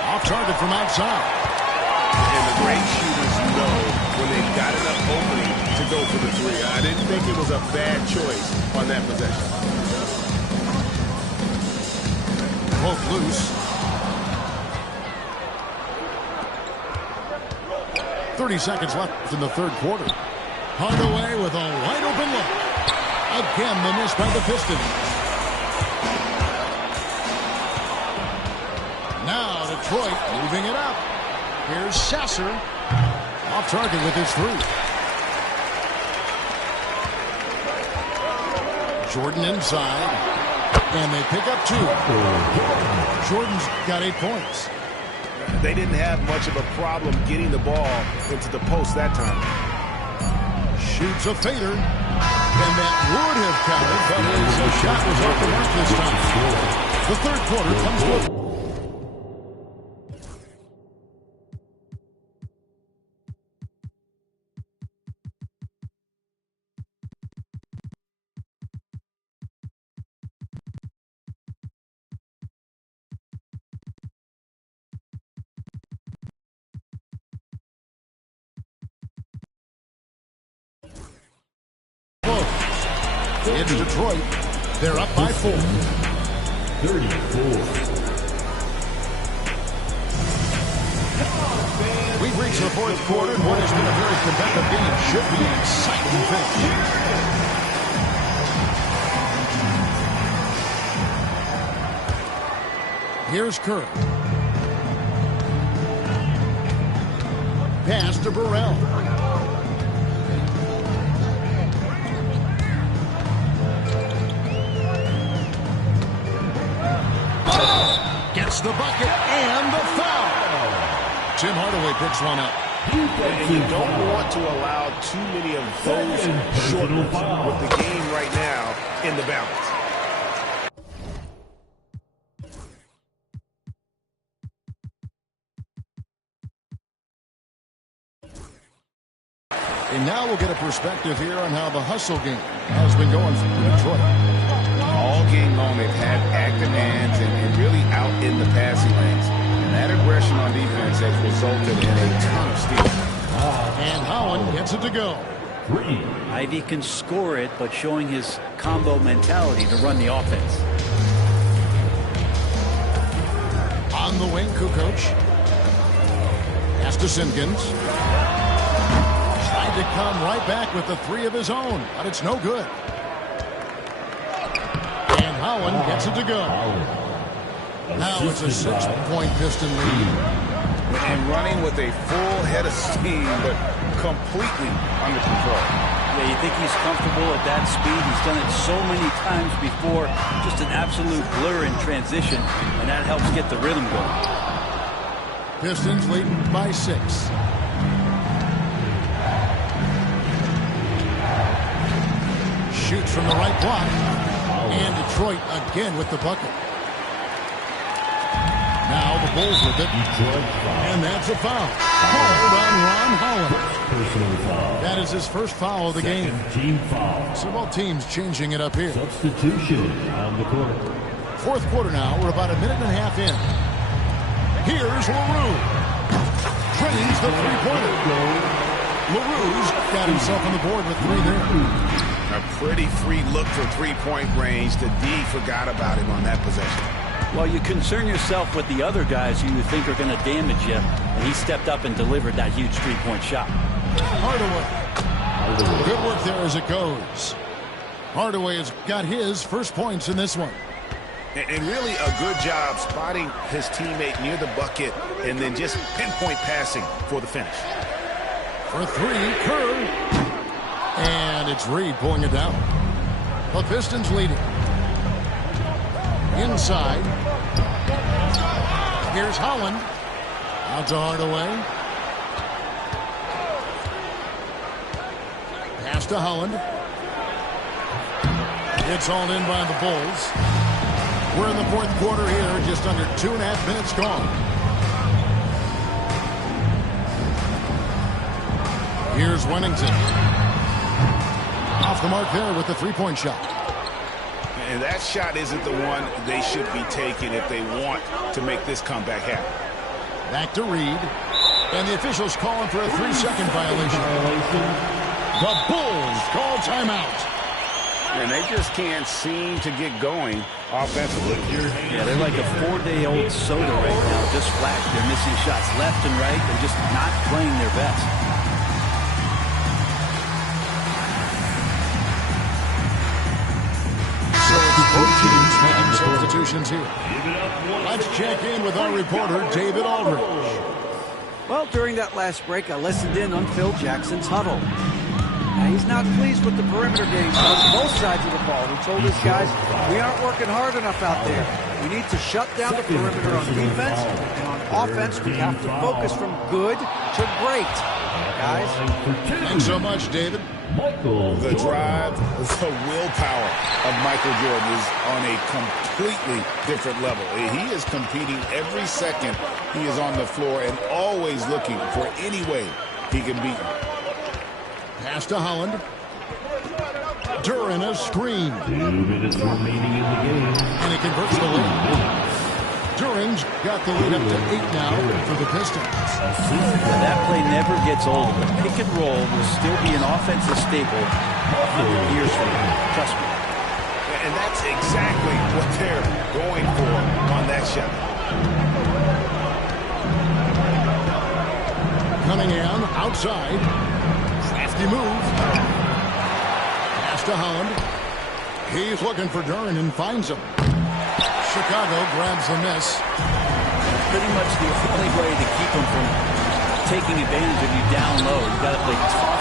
Off target from outside. And the great shooters know when they've got enough opening to go for the three. I didn't think it was a bad choice on that possession. Both loose. 30 seconds left in the third quarter. Hardaway with a wide open look. Again, the miss by the Pistons. Now Detroit moving it up. Here's Sasser. Off target with his three. Jordan inside. And they pick up two. Jordan's got 8 points. They didn't have much of a problem getting the ball into the post that time. Shoots a fader. And that would have counted, but his shot was off the mark this time. The third quarter comes to a... It's Detroit. They're up by 4. 34. We've reached the fourth quarter, and what has been a very competitive game should be an exciting finish. Here's Kerr. Pass to Burrell. Gets the bucket and the foul. Tim Hardaway picks one up. And you don't want to allow too many of those short ones with the game right now in the balance. And now we'll get a perspective here on how the hustle game has been going for Detroit. All game long, they've had active hands and really out in the passing lanes. And that aggression on defense has resulted in a ton of steals. And Holland gets it to go. Ivy can score it, but showing his combo mentality to run the offense. On the wing, Kukoc. Pass to Simpkins. Tried to come right back with the three of his own, but it's no good. And Holland gets it to go. Now it's a 6-point Piston lead. And running with a full head of steam, but completely under control. Yeah, you think he's comfortable at that speed. He's done it so many times before. Just an absolute blur in transition, and that helps get the rhythm going. Pistons leading by 6. Shoots from the right block. And Detroit again with the bucket. Now the Bulls with it. And that's a foul. Called on Ron Holland. Personal foul. That is his first foul of the game. Team foul. So both teams changing it up here. Substitution on the court. Fourth quarter now. We're about a minute and a half in. Here's LaRue. Drains the three-pointer. LaRue's got himself on the board with 3 there. A pretty free look for three-point range. The D forgot about him on that possession. Well, you concern yourself with the other guys who you think are going to damage you, and he stepped up and delivered that huge three-point shot. Hardaway. Good work there as it goes. Hardaway has got his first points in this one. And really a good job spotting his teammate near the bucket and then just pinpoint passing for the finish. For 3, Kerr. And it's Reed pulling it down. The Pistons leading. Inside. Here's Holland. Out to Hardaway. Pass to Holland. It's hauled in by the Bulls. We're in the fourth quarter here, just under 2.5 minutes gone. Here's Wennington. Off the mark there with the three-point shot. And that shot isn't the one they should be taking if they want to make this comeback happen. Back to Reed. And the officials calling for a 3-second violation. The Bulls call timeout. And they just can't seem to get going offensively. Yeah, they're like a 4-day-old soda right now, just flat. They're missing shots left and right. They're just not playing their best. So it's both teams making substitutions here. Let's check in with our reporter, David Aldridge. Well, during that last break, I listened in on Phil Jackson's huddle. Now, he's not pleased with the perimeter games on both sides of the ball. He told his guys, we aren't working hard enough out there. We need to shut down the perimeter on defense, and on offense, we have to focus from good to great. Guys. Thanks so much, David. The drive, the willpower of Michael Jordan is on a completely different level. He is competing every second he is on the floor and always looking for any way he can beat him. Pass to Holland. Duren a screen. 2 minutes remaining in the game. And he converts the lead. Duren's got the lead up to 8 now for the Pistons. That play never gets old. The pick and roll will still be an offensive staple 100 years from now. Trust me. And that's exactly what they're going for on that shot. Cunningham outside. Crafty move. Pass to Holland. He's looking for Duren and finds him. Chicago grabs the miss. Pretty much the only way to keep them from taking advantage of you down low. You've got to play tough,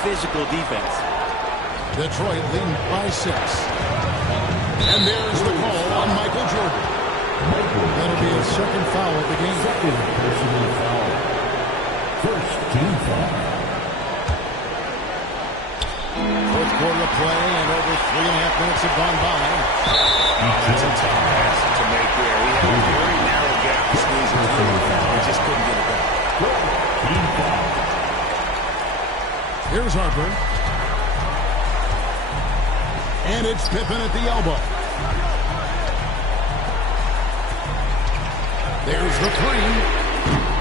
physical defense. Detroit leading by 6. And there's the call on Michael Jordan. That'll be his second foul of the game. Second personal foul. First team foul. Fourth quarter of play, and over 3.5 minutes have gone by. That's a tough pass to make there. He had a very narrow gap to squeeze it through and just couldn't get it back. Team foul. Here's Harper. And it's Pippen at the elbow. There's the three.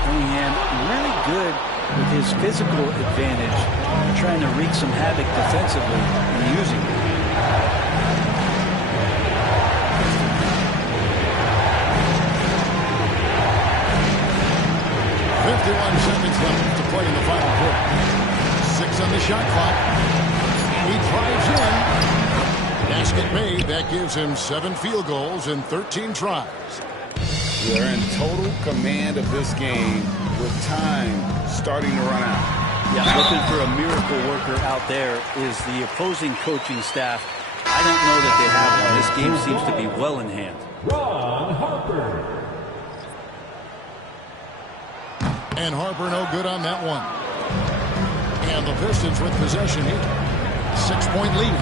Cunningham really good with his physical advantage, trying to wreak some havoc defensively and using it. Seconds left to play in the final quarter. 6 on the shot clock. He drives in. Basket made. That gives him 7 field goals in 13 tries. They're in total command of this game with time starting to run out. Yeah, looking for a miracle worker out there is the opposing coaching staff. I don't know that they have it. This game seems to be well in hand. Ron Harper. And Harper no good on that one. And the Pistons with possession here. 6-point lead.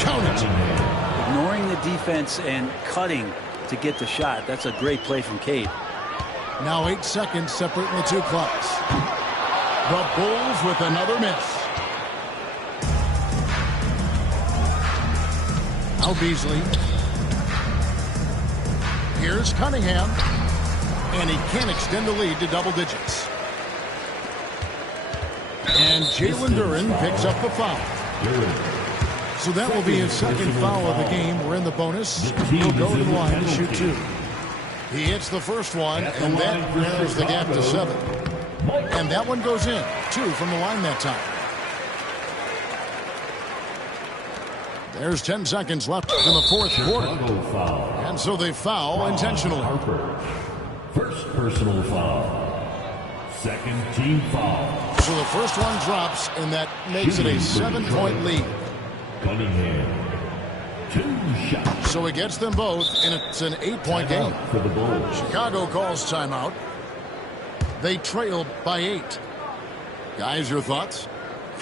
Count it. Ignoring the defense and cutting to get the shot. That's a great play from Cade. Now 8 seconds separating the two clocks. The Bulls with another miss. Out Beasley. Here's Cunningham. And he can't extend the lead to double digits. And Jalen Duren picks up the foul. So that will be his second foul of the game. We're in the bonus. He'll go to the line to shoot 2. He hits the first one, and that narrows the gap to 7. And that one goes in. 2 from the line that time. There's 10 seconds left in the fourth quarter. And so they foul intentionally. First personal foul. Second team foul. So the first one drops, and that makes it a 7-point lead. Cunningham. 2 shots. So he gets them both, and it's an 8-point game. For the Bulls. Chicago calls timeout. They trail by 8. Guys, your thoughts?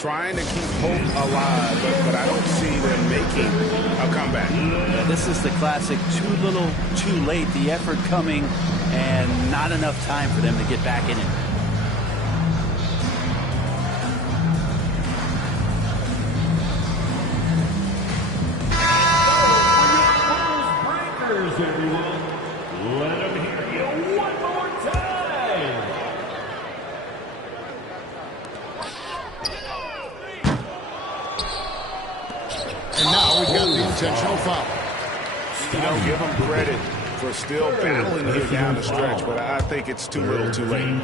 trying to keep hope alive, but I don't see them making a comeback. Yeah, this is the classic too little, too late. The effort coming and not enough time for them to get back in it. Everyone, let them hear you one more time. And now we've got the intentional foul. You know, give them credit for still battling here down the stretch, but I think it's too little too late. And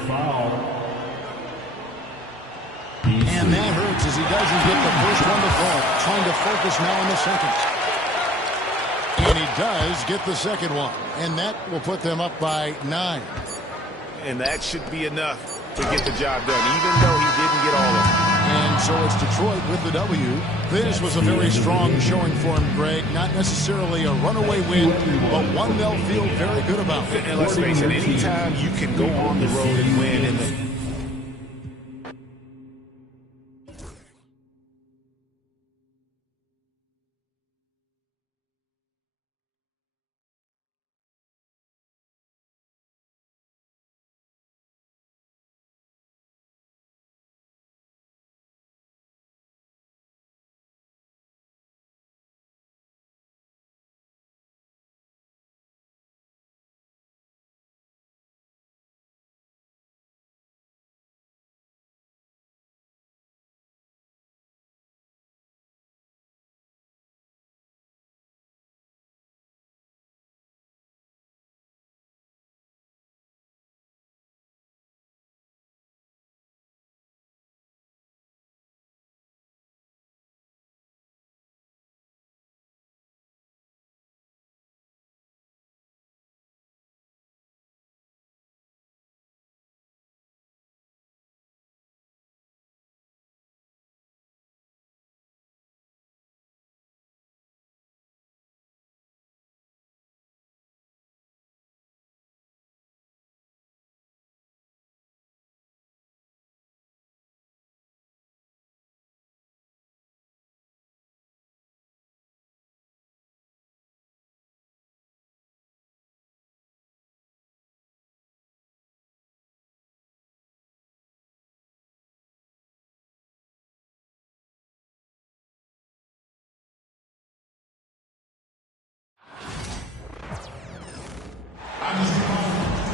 that hurts as he doesn't get the first one to fall. Trying to focus now on the second. And he does get the second one. And that will put them up by 9. And that should be enough to get the job done, even though he didn't get all of it. And so it's Detroit with the W. This was a very strong showing for him, Greg. Not necessarily a runaway win, but one they'll feel very good about. And let's face it, anytime you can go on the road and win in the...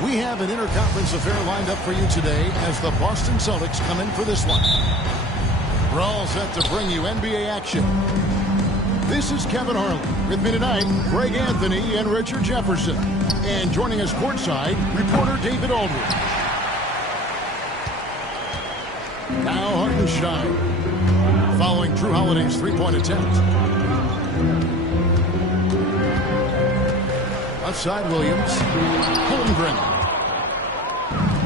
We have an interconference affair lined up for you today as the Boston Celtics come in for this one. We're all set to bring you NBA action. This is Kevin Harlan. With me tonight, Greg Anthony and Richard Jefferson. And joining us courtside, reporter David Aldridge. Now Hartenstein, following Drew Holiday's three-point attempt. Outside Williams, Holmgren.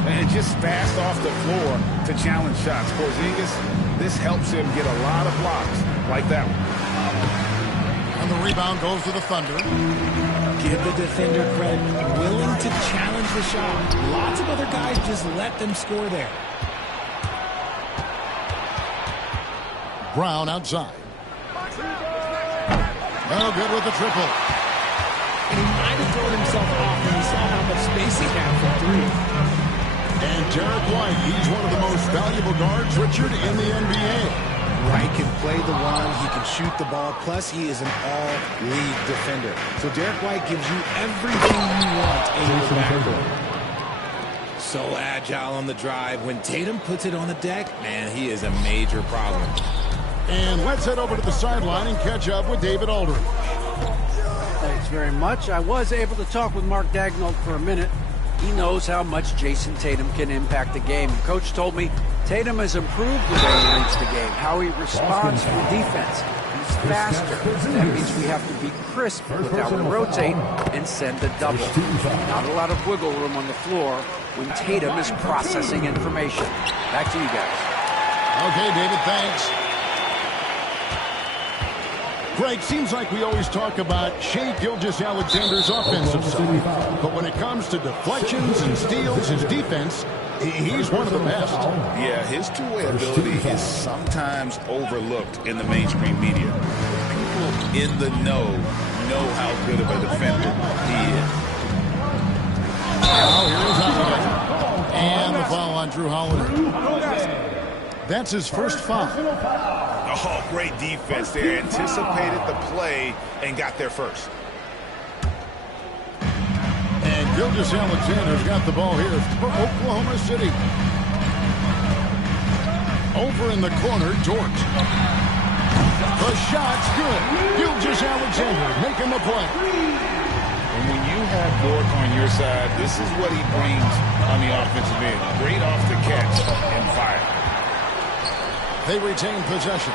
And just fast off the floor to challenge shots. Porzingis, this helps him get a lot of blocks like that one. And the rebound goes to the Thunder. Give the defender credit. Willing to challenge the shot. Lots of other guys just let them score there. Brown outside. No good with the triple. And he might have thrown himself off when he saw how much space he had for three. And Derek White, he's one of the most valuable guards, Richard, in the NBA. White can play the one, he can shoot the ball, plus he is an all-league defender. So Derek White gives you everything you want in your backcourt. So agile on the drive. When Tatum puts it on the deck, man, he is a major problem. And let's head over to the sideline and catch up with David Aldridge. Thanks very much. I was able to talk with Mark Daigneault for a minute. He knows how much Jason Tatum can impact the game. Coach told me Tatum has improved the way he reads the game, how he responds to defense. He's faster. That means we have to be crisp with how we rotate and send a double. Not a lot of wiggle room on the floor when Tatum is processing information. Back to you guys. Okay, David, thanks. Greg, seems like we always talk about Shai Gilgeous-Alexander's offensive side. But when it comes to deflections and steals, his defense He's one of the best. Yeah, his two-way ability is sometimes overlooked in the mainstream media. People in the know how good of a defender he is. Now here is Holiday. And the foul on Drew Holiday. That's his first foul. Oh, great defense there. Anticipated the play and got there first. And Gilgeous-Alexander's got the ball here for Oklahoma City. Over in the corner, Dort. The shot's good. Gilgeous-Alexander making the play. And when you have Dort on your side, this is what he brings on the offensive end. Great off the catch and fire. They retain possession.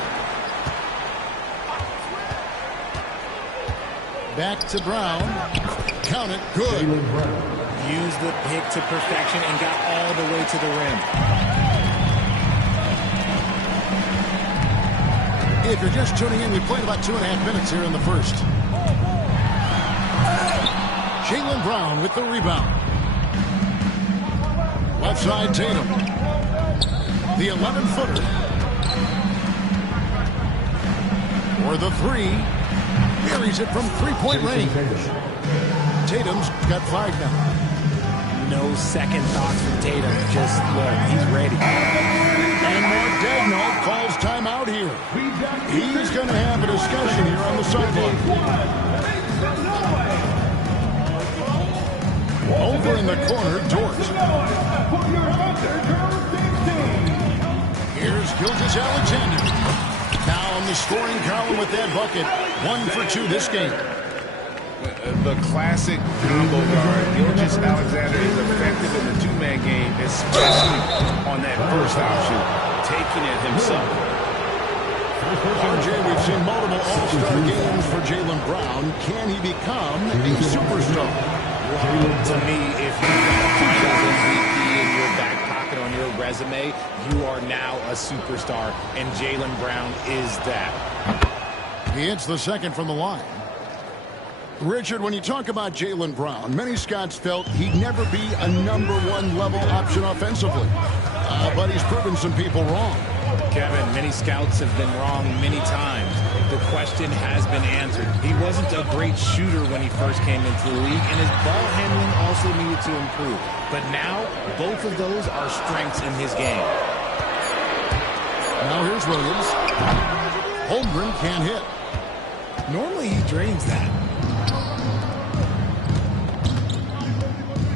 Back to Brown. Count it. Good. Used the pick to perfection and got all the way to the rim. If you're just tuning in, we played about 2.5 minutes here in the first. Jaylen Brown with the rebound. Left side, Tatum. The 11-footer. For the three. Buries it from three-point range. Tatum's got 5 now. No second thoughts from Tatum. Just look, he's ready. And Modegno calls timeout here. He's going to have a discussion here on the sideline. Over in the corner, Dort. Here's Gilgeous-Alexander. Now on the scoring column with that bucket. 1 for 2 this game. The classic combo guard. Gilgeous-Alexander is effective in the two-man game, especially on that first option, taking it himself. RJ, we've seen multiple all-star games for Jaylen Brown. Can he become a superstar? To me, if you've got a Finals MVP in your back pocket on your resume, you are now a superstar, and Jaylen Brown is that. He hits the second from the line. Richard, when you talk about Jaylen Brown, many scouts felt he'd never be a #1 level option offensively. But he's proven some people wrong. Kevin, many scouts have been wrong many times. The question has been answered. He wasn't a great shooter when he first came into the league, and his ball handling also needed to improve. But now, both of those are strengths in his game. Now here's Williams. Holmgren can't hit. Normally he drains that.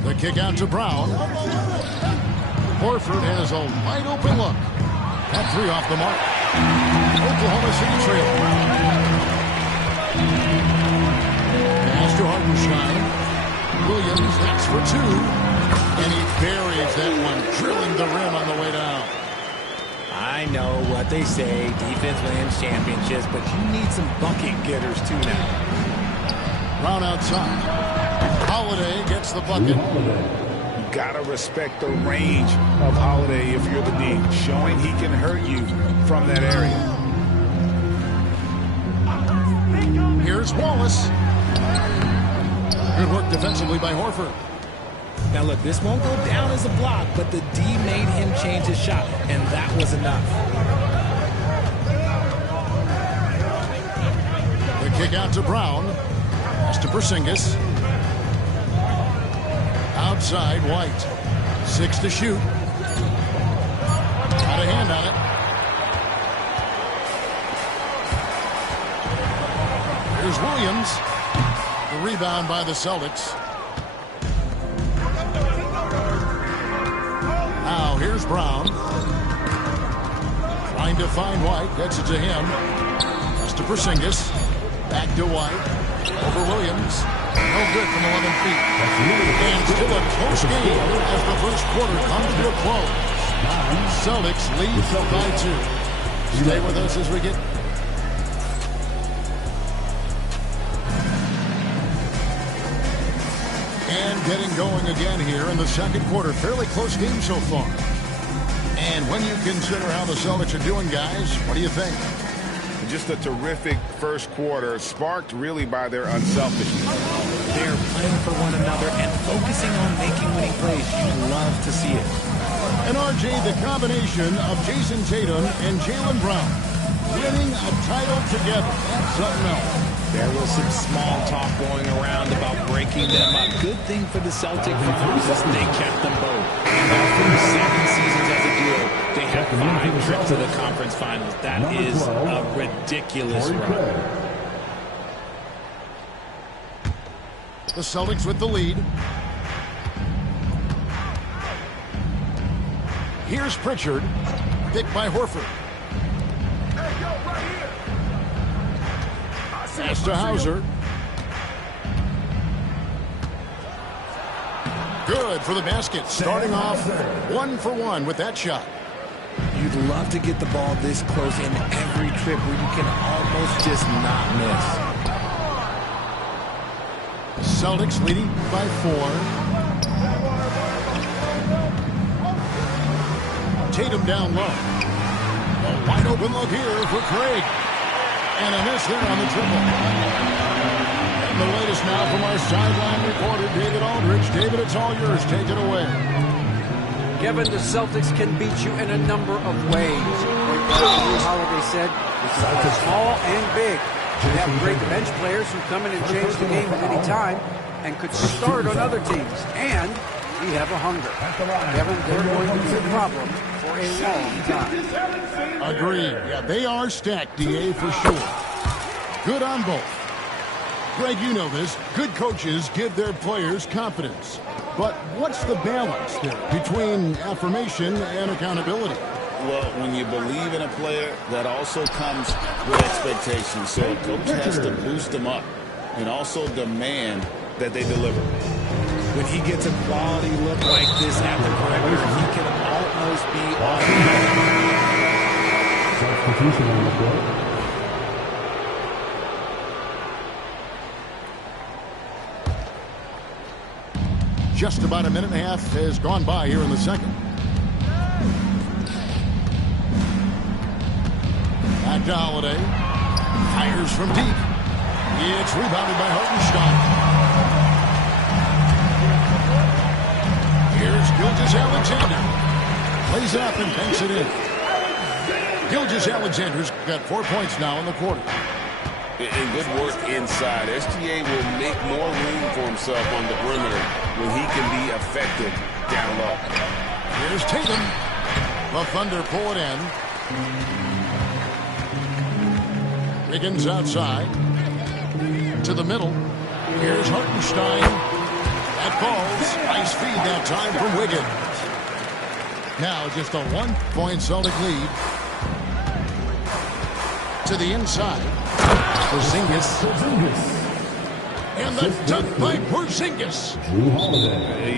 The kick out to Brown. Horford has a wide open look. That 3 off the mark. Oklahoma City trail. Pass to Hartenstein. Williams, that's for 2. And he buries that one, drilling the rim on the way down. I know what they say, defense wins championships, but you need some bucket getters too now. Brown outside. Holiday gets the bucket. You gotta respect the range of Holiday if you're the D, showing he can hurt you from that area. Here's Wallace. Good work defensively by Horford. Now look, this won't go down as a block, but the D made him change his shot, and that was enough. The kick out to Brown. Pass to Porzingis. Outside, White. 6 to shoot. Got a hand on it. Here's Williams. The rebound by the Celtics. Now here's Brown. Trying to find White. Gets it to him. Pass to Porzingis. Back to White. Over Williams. No good from 11 feet. And still a close game as the first quarter comes to a close. Celtics lead by 2. Stay with us as we get... And getting going again here in the second quarter. Fairly close game so far. And when you consider how the Celtics are doing, guys, what do you think? Just a terrific first quarter, sparked really by their unselfishness. They're playing for one another and focusing on making winning plays. You love to see it. And RJ, the combination of Jason Tatum and Jaylen Brown winning a title together. That's something else. There was some small talk going around about breaking them up. Good thing for the Celtic Farmers is they kept them both. After 7 seasons as a duo, they had 5 trips to the conference finals. That is a ridiculous run. The Celtics with the lead. Here's Pritchard, picked by Horford. Pass to Hauser. Good for the basket. Starting off 1 for 1 with that shot. You'd love to get the ball this close in every trip where you can almost just not miss. Celtics leading by 4. Tatum down low. A wide open look here for Craig. And a miss there on the triple. And the latest now from our sideline reporter, David Aldridge. David, it's all yours. Take it away. Kevin, the Celtics can beat you in a number of ways. Like Drew Holiday said, it's small and big. You have great bench players who come in and change the game at any time and could start on other teams. And we have a hunger. Kevin, they're going to be a problem for a long time. Agreed. Yeah, they are stacked, DA, for sure. Good on both. Greg, you know this. Good coaches give their players confidence. But what's the balance there between affirmation and accountability? Well, when you believe in a player, that also comes with expectations. So a coach has to boost them up and also demand that they deliver. When he gets a quality look like this at the perimeter, he can almost be on Substitution on the court. Just about a minute and a half has gone by here in the second. Back to Holiday. Fires from deep. It's rebounded by Hartenstein. Here's Gilgeous-Alexander. Plays it up and banks it in. Gilgeous-Alexander's got 4 points now in the quarter. And good work inside. SGA will make more room for himself on the perimeter when he can be effective down low. Here's Tatum. The Thunder pull it in. Wiggins outside. To the middle. Here's Hartenstein. That falls. Nice feed that time from Wiggins. Now just a 1-point Celtic lead. To the inside. Porzingis. And the dunk by Porzingis.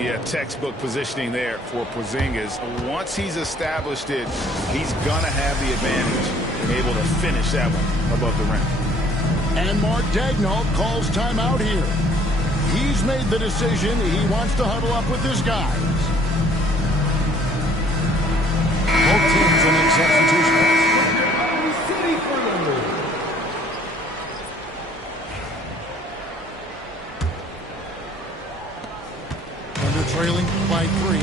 Yeah, textbook positioning there for Porzingis. Once he's established it, he's going to have the advantage and able to finish that one above the rim. And Mark Daigneault calls timeout here. He's made the decision. He wants to huddle up with his guys. Both teams will make substitutions. Trailing by 3.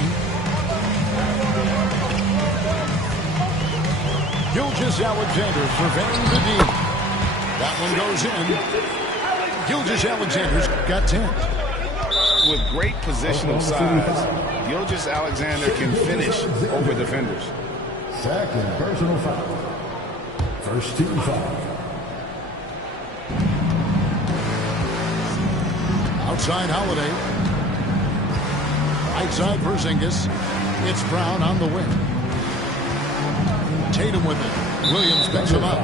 Gilgeous-Alexander surveying the D. That one goes in. Gilgeous-Alexander's got 10. With great positional size, Gilgeous-Alexander can finish over defenders. Second personal foul. First team foul. Outside Holiday. Right side Porzingis. It's Brown on the wing. Tatum with it. Williams picks him up.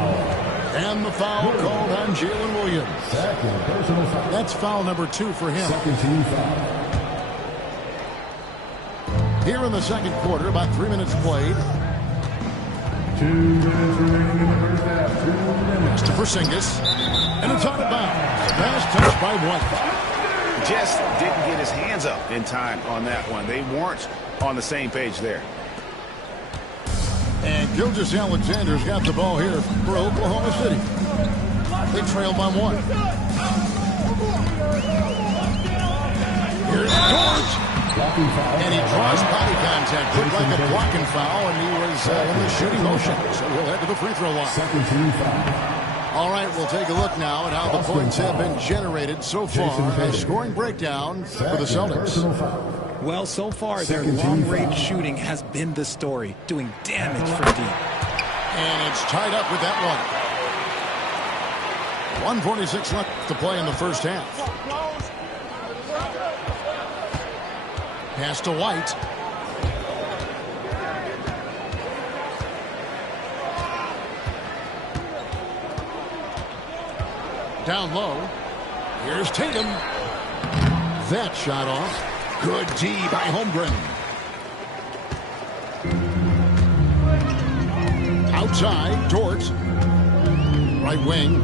And the foul called on Jalen Williams. Second personal foul. That's foul number 2 for him. Second team foul. Here in the second quarter, about 3 minutes played. 2 minutes remaining in the first half. 2 minutes. To Porzingis. And it's out of bounds. Pass touched by White. Just didn't get his hands up in time on that one. They weren't on the same page there. And Gilgeous-Alexander's got the ball here for Oklahoma City. They trail by 1. Here's George. And he draws body contact. Looked like a blocking foul, and he was in the shooting motion. So he'll head to the free throw line. Second team foul. All right, we'll take a look now at how the points have been generated so far. A scoring breakdown for the Celtics. Well, so far, their long-range shooting has been the story, doing damage from deep. And it's tied up with that one. 1:46 left to play in the first half. Pass to White. Down low. Here's Tatum. That shot off. Good D by Holmgren. Outside, Dort. Right wing.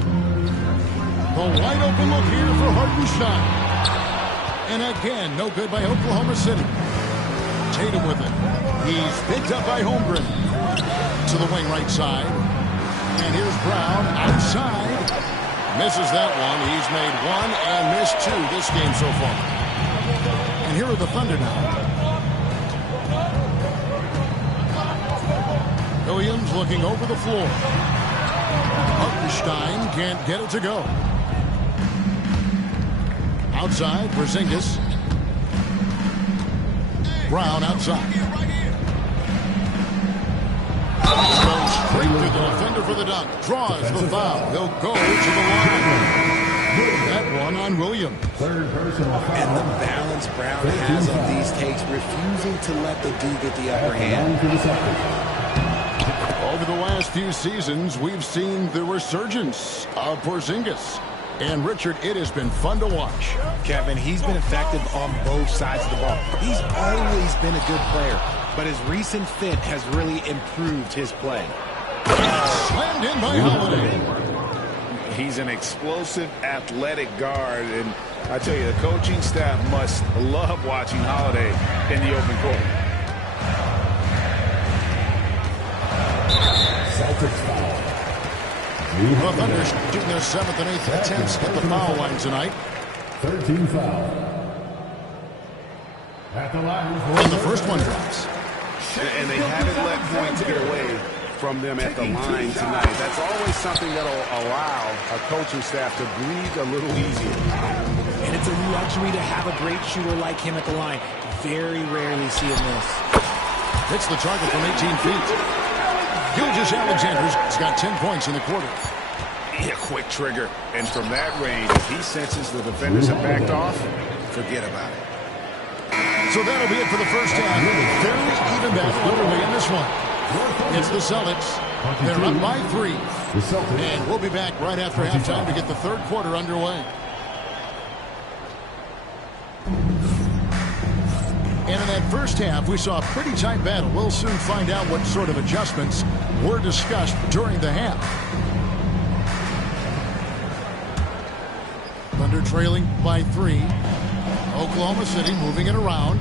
The wide open look here for Hartenstein. And again, no good by Oklahoma City. Tatum with it. He's picked up by Holmgren. To the wing right side. And here's Brown outside. Misses that one. He's made one and missed two this game so far. And here are the Thunder now. Williams looking over the floor. Hartenstein can't get it to go. Outside, Porzingis. Brown outside. Goes straight to the defender for the dunk. Draws the foul. He'll go to the line. That one on Williams. Third personal foul. And the balance Brown has on these takes, refusing to let the D get the upper hand. Over the last few seasons, we've seen the resurgence of Porzingis. And, Richard, it has been fun to watch. Kevin, he's been effective on both sides of the ball. He's always been a good player, but his recent fit has really improved his play. Slammed in by Holiday. He's an explosive, athletic guard, and I tell you, the coaching staff must love watching Holiday in the open court. Celtics foul. The Thunder shooting their 7th and 8th attempts at the foul line tonight. 13 foul. At the line. And the first one drops. And they haven't let points get away from them at the line tonight. That's always something that'll allow a coaching staff to breathe a little easier. And it's a luxury to have a great shooter like him at the line. Very rarely see him miss. Hits the target from 18 feet. Gilgeous-Alexander's got 10 points in the quarter. A quick trigger. And from that range, if he senses the defenders have backed off, forget about it. So that'll be it for the first half. Fairly even battle underway in this one. It's the Celtics. They're up by 3. And we'll be back right after halftime to get the third quarter underway. And in that first half, we saw a pretty tight battle. We'll soon find out what sort of adjustments were discussed during the half. Thunder trailing by 3. Oklahoma City moving it around.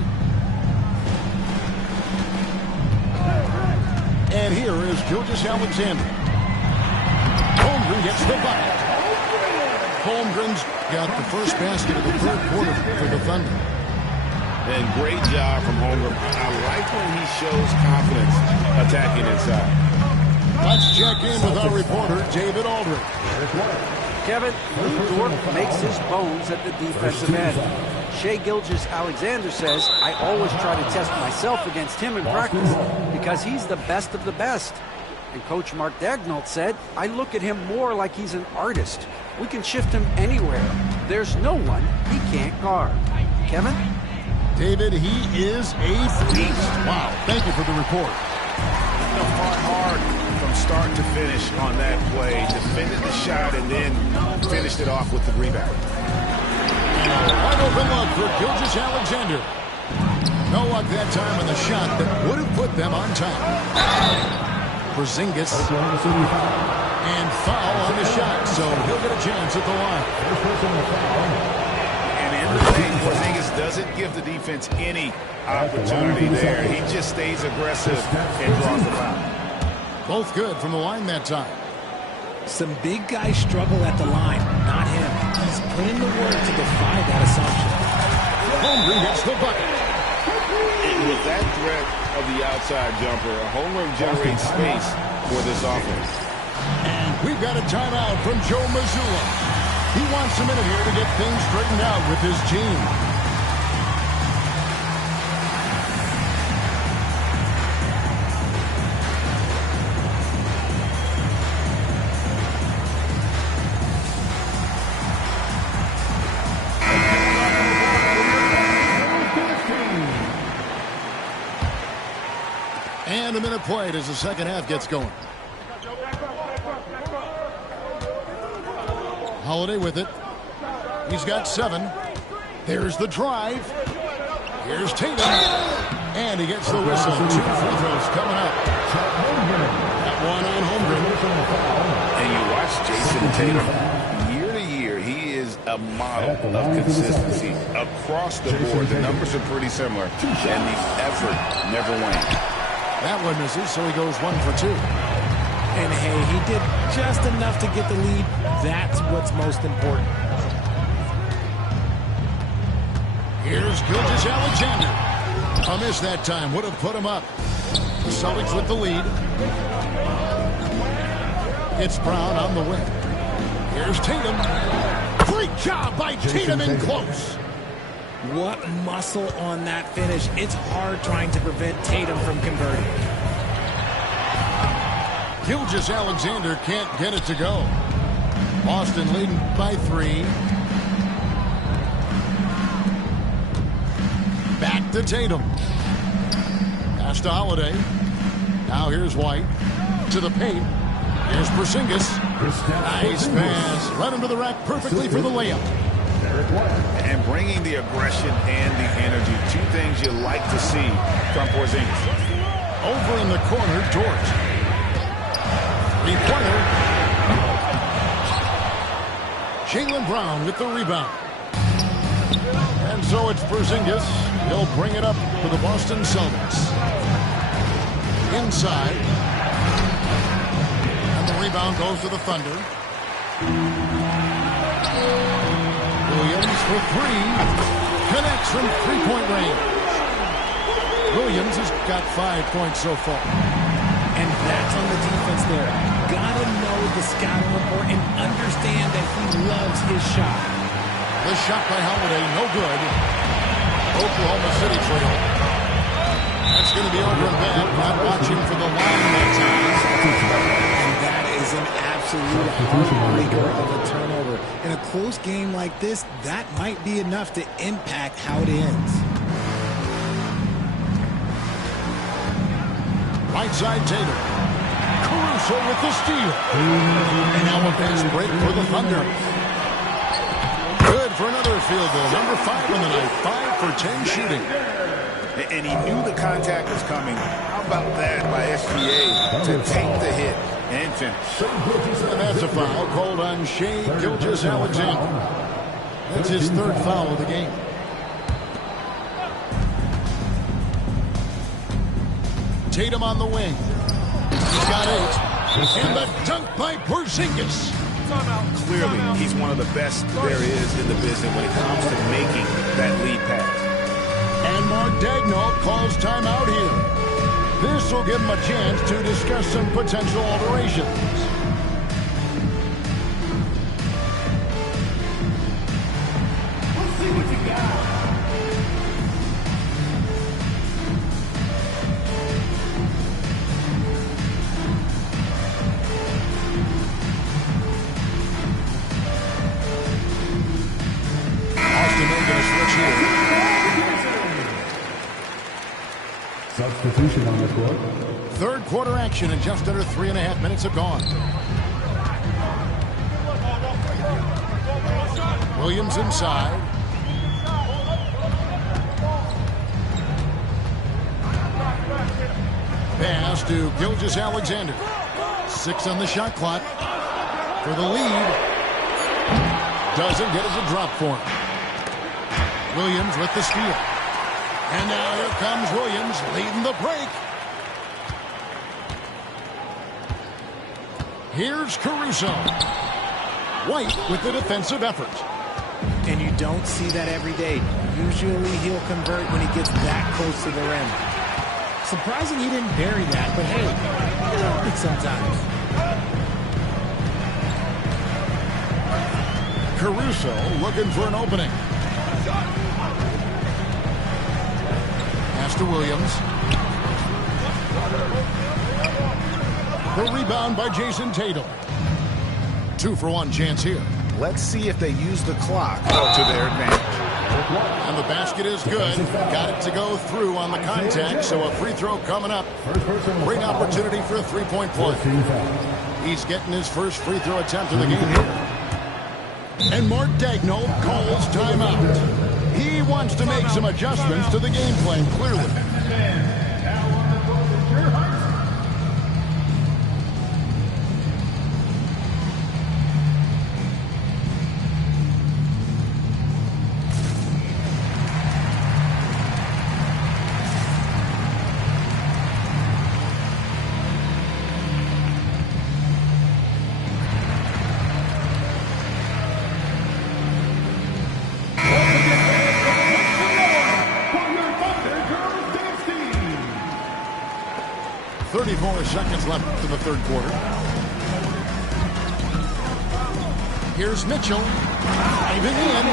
And here is Gilgeous-Alexander. Holmgren gets the bucket. Holmgren's got the first basket of the third quarter for the Thunder. And great job from Holmgren. I like when he shows confidence attacking inside. Let's check in with our reporter, David Aldridge. Kevin, Lou Dort makes his bones at the defensive end. Shai Gilgeous-Alexander says, I always try to test myself against him in practice because he's the best of the best. And Coach Mark Daigneault said, I look at him more like he's an artist. We can shift him anywhere. There's no one he can't guard. Kevin? David, he is a beast. Wow. Thank you for the report. He fought hard from start to finish on that play. Defended the shot and then finished it off with the rebound. Wide open look for Gilgeous-Alexander. No luck that time on the shot that would have put them on top. Porzingis. And foul on the shot, so he'll get a chance at the line. Porzingis doesn't give the defense any opportunity there. He just stays aggressive and draws the foul. Both good from the line that time. Some big guys struggle at the line, not him. He's put in the work to defy that assumption. Holmgren gets the bucket. And with that threat of the outside jumper, a home run generates space for this offense. And we've got a timeout from Joe Mazzulla. He wants a minute here to get things straightened out with his team. And a minute played as the second half gets going. Holiday with it. He's got 7. There's the drive. Here's Tatum. And he gets the whistle. 2 free throws coming up. That one on Holmgren. And you watch Jason Tatum. Year to year, he is a model of consistency. Across the board, the numbers are pretty similar. And the effort never wanes. That one misses, so he goes 1 for 2. And hey, he did just enough to get the lead. That's what's most important. Here's Gilgeous-Alexander. A miss that time. Would have put him up. The Celtics with the lead. It's Brown on the wing. Here's Tatum. Great job by Tatum in close. What muscle on that finish. It's hard trying to prevent Tatum from converting. Gilgeous-Alexander can't get it to go. Boston leading by 3. Back to Tatum. Pass to Holiday. Now here's White. To the paint. Here's Porzingis. Nice pass. Led him to the rack perfectly for the layup. And bringing the aggression and the energy. 2 things you like to see from Porzingis. Over in the corner, Dort. 3-pointer. Jaylen Brown with the rebound. And so it's Porzingis. He'll bring it up for the Boston Celtics. Inside. And the rebound goes to the Thunder. Williams for 3. Connects from 3-point range. Williams has got 5 points so far. And that's on the defense there. Gotta know the scouting report and understand that he loves his shot. The shot by Holiday, no good. Oklahoma City trail. That's going to be over and back. Not watching for the line that time. And that is an absolute heartbreaker of a turnover. In a close game like this, that might be enough to impact how it ends. Right side Tatum. Caruso with the steal. And now a fast break for the Thunder. Good for another field goal. Number 5 in the night. 5 for 10 shooting. And he knew the contact was coming. How about that by SGA to take the hit and finish? And that's a foul called on Shai Gilgeous-Alexander. That's his 3rd foul of the game. Tatum on the wing. He's got 8. And the dunk by Porzingis. Clearly, he's one of the best there is in the business when it comes to making that lead pass. And Mark Daigneault calls timeout here. This will give him a chance to discuss some potential alterations. Let's see what you got. Substitution on the court. 3rd quarter action and just under 3.5 minutes have gone. Williams inside. Pass to Gilgeous-Alexander. 6 on the shot clock for the lead. Doesn't get as a drop for him. Williams with the steal. And now here comes Williams leading the break. Here's Caruso. White with the defensive effort. And you don't see that every day. Usually he'll convert when he gets that close to the rim. Surprising he didn't bury that, but hey, it happens sometimes. Caruso looking for an opening. Pass to Williams. The rebound by Jason Tatum. 2-for-1 chance here. Let's see if they use the clock to their advantage. And the basket is good. Got it to go through on the contact, so a free throw coming up. Great opportunity for a three-point play. He's getting his first free throw attempt of the game here. And Mark Daigneault calls timeout. He wants to make some adjustments to the game plan, clearly. Seconds left in the third quarter. Here's Mitchell driving in.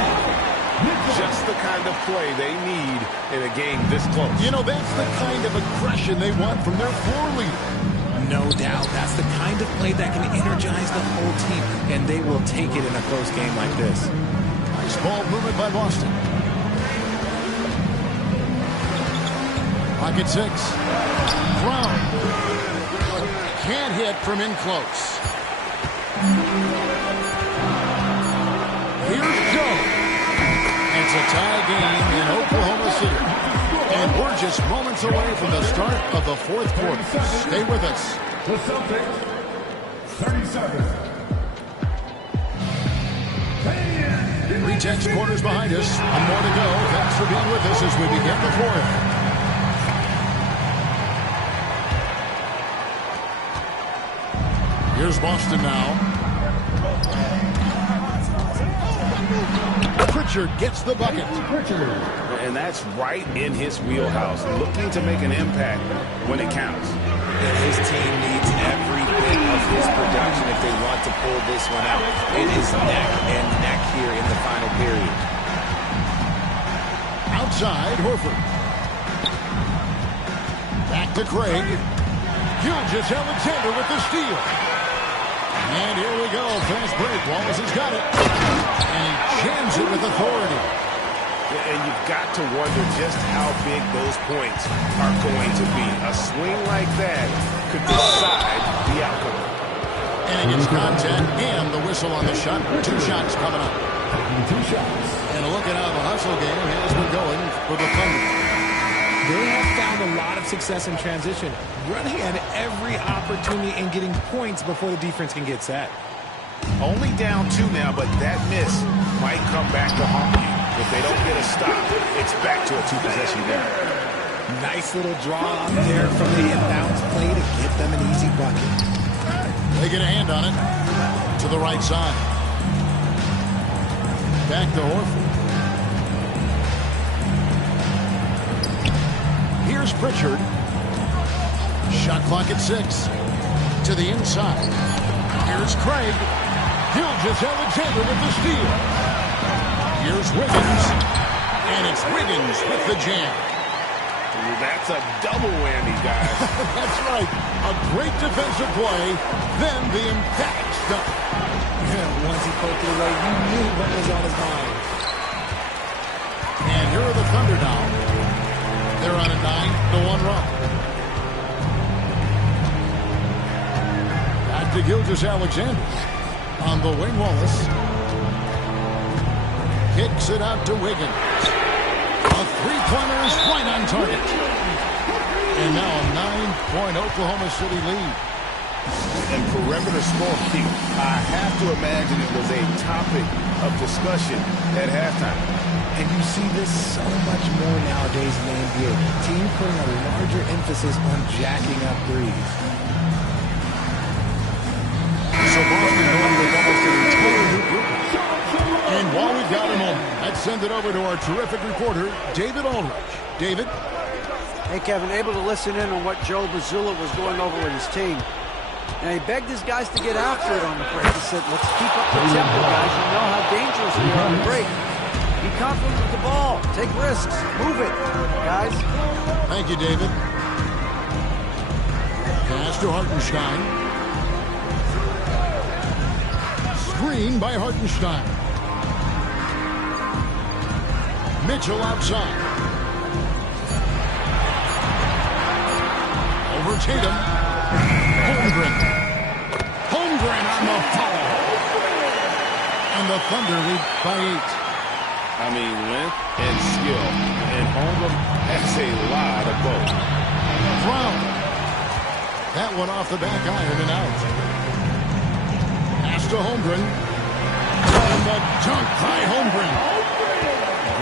Just the kind of play they need in a game this close. You know, that's the kind of aggression they want from their floor leader. No doubt. That's the kind of play that can energize the whole team, and they will take it in a close game like this. Nice ball movement by Boston. Pocket 6. Brown. Can't hit from in close. Here's Joe. It's a tie game in Oklahoma City. And we're just moments away from the start of the fourth quarter. Stay with us. The Celtics, 30 seconds. 3-10 quarters behind us. One more to go. Thanks for being with us as we begin the fourth. Here's Boston now. Pritchard gets the bucket. And that's right in his wheelhouse, looking to make an impact when it counts. And his team needs every bit of his production if they want to pull this one out. It is neck and neck here in the final period. Outside, Horford. Back to Craig. Gilgeous-Alexander with the steal. And here we go. Fast break. Wallace has got it. And he jams it with authority. And you've got to wonder just how big those points are going to be. A swing like that could decide the outcome. And he gets contact and the whistle on the shot. 2 shots coming up. 2 shots. And look at how the hustle game has been going for the Thunder. They have found a lot of success in transition, running at every opportunity and getting points before the defense can get set. Only down 2 now, but that miss might come back to haunt you. If they don't get a stop, it's back to a 2-possession game. Nice little draw out there from the inbounds play to get them an easy bucket. They get a hand on it to the right side. Back to Horford. Here's Pritchard. Shot clock at 6. To the inside. Here's Craig. Gilgeous-Alexander with the steal. Here's Wiggins. And it's Wiggins with the jam. That's a double whammy, guys. That's right. A great defensive play, then the emphatic stuff. Yeah, once he poked it away, you knew what was on his mind. And here are the Thunder now. They're on a 9-1 run. Back to Gilgeous-Alexander. On the wing, Wallace. Kicks it out to Wiggins. A three-pointer is right on target. And now a 9-point Oklahoma City lead. And perimeter scoring, I have to imagine it was a topic of discussion at halftime. And you see this so much more nowadays in the NBA. Team putting a larger emphasis on jacking up threes. So Boston going with almost an entire new group. And while we've got a moment, send it over to our terrific reporter, David Aldrich. David? Hey, Kevin, able to listen in on what Joe Mazzulla was going over with his team. And he begged his guys to get after it on the break. He said, let's keep up the tempo, guys. You know how dangerous we are on the break. Be confident with the ball. Take risks. Move it, guys. Thank you, David. Pass to Hartenstein. Screen by Hartenstein. Mitchell outside. Over Tatum. Holmgren. Holmgren on the foul. And the Thunder lead by 8. I mean, length and skill. And Holmgren has a lot of both. Brown. That one off the back iron and out. Pass to Holmgren. And the dunk by Holmgren.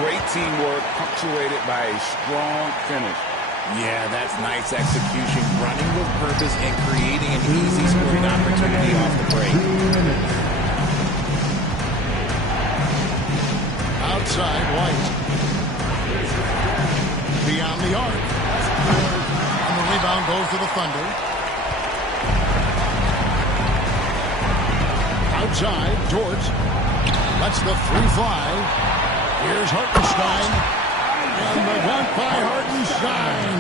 Great teamwork punctuated by a strong finish. Yeah, that's nice execution. Running with purpose and creating an easy scoring opportunity off the break. Outside, White. Beyond the arc. And the rebound goes to the Thunder. Outside, George. Lets the three fly. Here's Hartenstein. And the dunk by Hartenstein.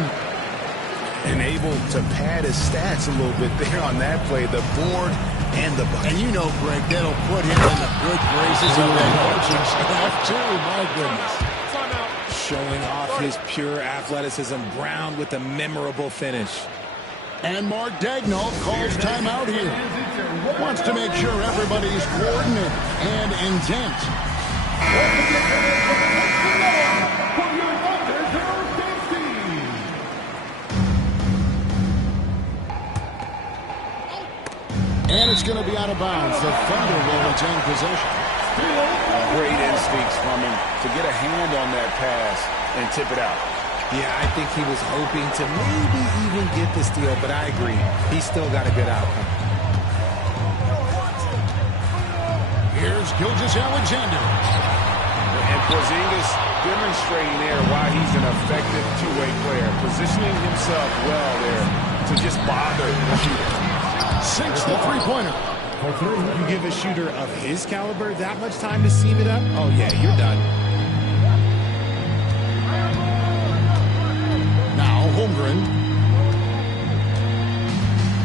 And able to pad his stats a little bit there on that play. The board and the bucket. And you know, Greg, that'll put him in the good graces of that coaching staff, too. My goodness. Showing off his pure athleticism. Brown with a memorable finish. And Mark Daigneault calls timeout here. Wants to make sure everybody's coordinated and intent. And it's going to be out of bounds. The Thunder will retain possession. Great instincts from him to get a hand on that pass and tip it out. Yeah, I think he was hoping to maybe even get the steal, but I agree. He still got a good outcome. Here's Gilgeous-Alexander. And Porzingis demonstrating there why he's an effective two-way player, positioning himself well there to just bother the shooter. Sinks the three-pointer. You give a shooter of his caliber that much time to seam it up? Oh, yeah, you're done. Now Holmgren.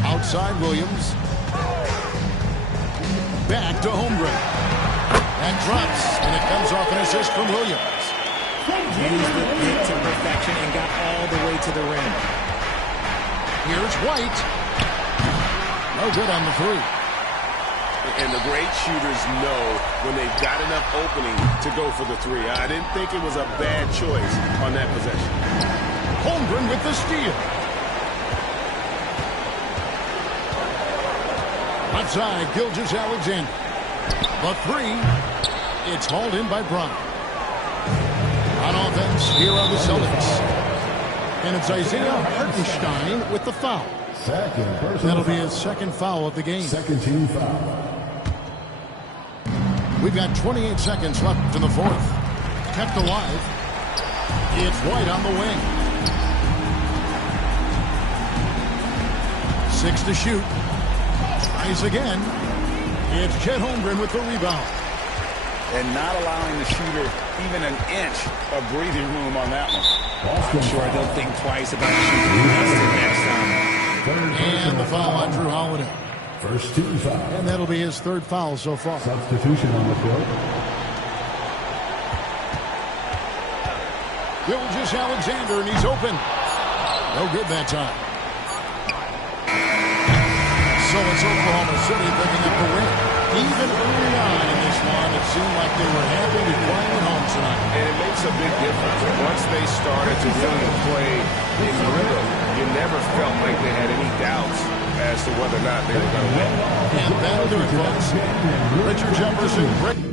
Outside Williams. Back to Holmgren. That drops, and it comes off an assist from Williams. Used the pick to perfection and got all the way to the rim. Here's White. No good on the three. And the great shooters know when they've got enough opening to go for the three. I didn't think it was a bad choice on that possession. Holmgren with the steal. Outside, Gilgeous-Alexander. The three. It's hauled in by Brown. On offense, here are the Celtics. And it's Isaiah Hartenstein with the foul. That'll be his second foul of the game. Second team foul. We've got 28 seconds left in the fourth. Kept alive. It's White on the wing. 6 to shoot. Tries again. It's Chet Holmgren with the rebound. And not allowing the shooter even an inch of breathing room on that one. I'm sure they'll think twice about shooting next time. And the foul on Drew Holiday. First team foul. And that'll be his third foul so far. Substitution on the field. Gilgeous-Alexander, and he's open. No good that time. So it's Oklahoma City picking up the win. Even early on in this one, it seemed like they were happy to be playing at home tonight. And it makes a big difference. Once they started to really play in rhythm, you never felt like they had any doubts as to whether or not they were going to win. And that'll do it, folks. Richard Jefferson.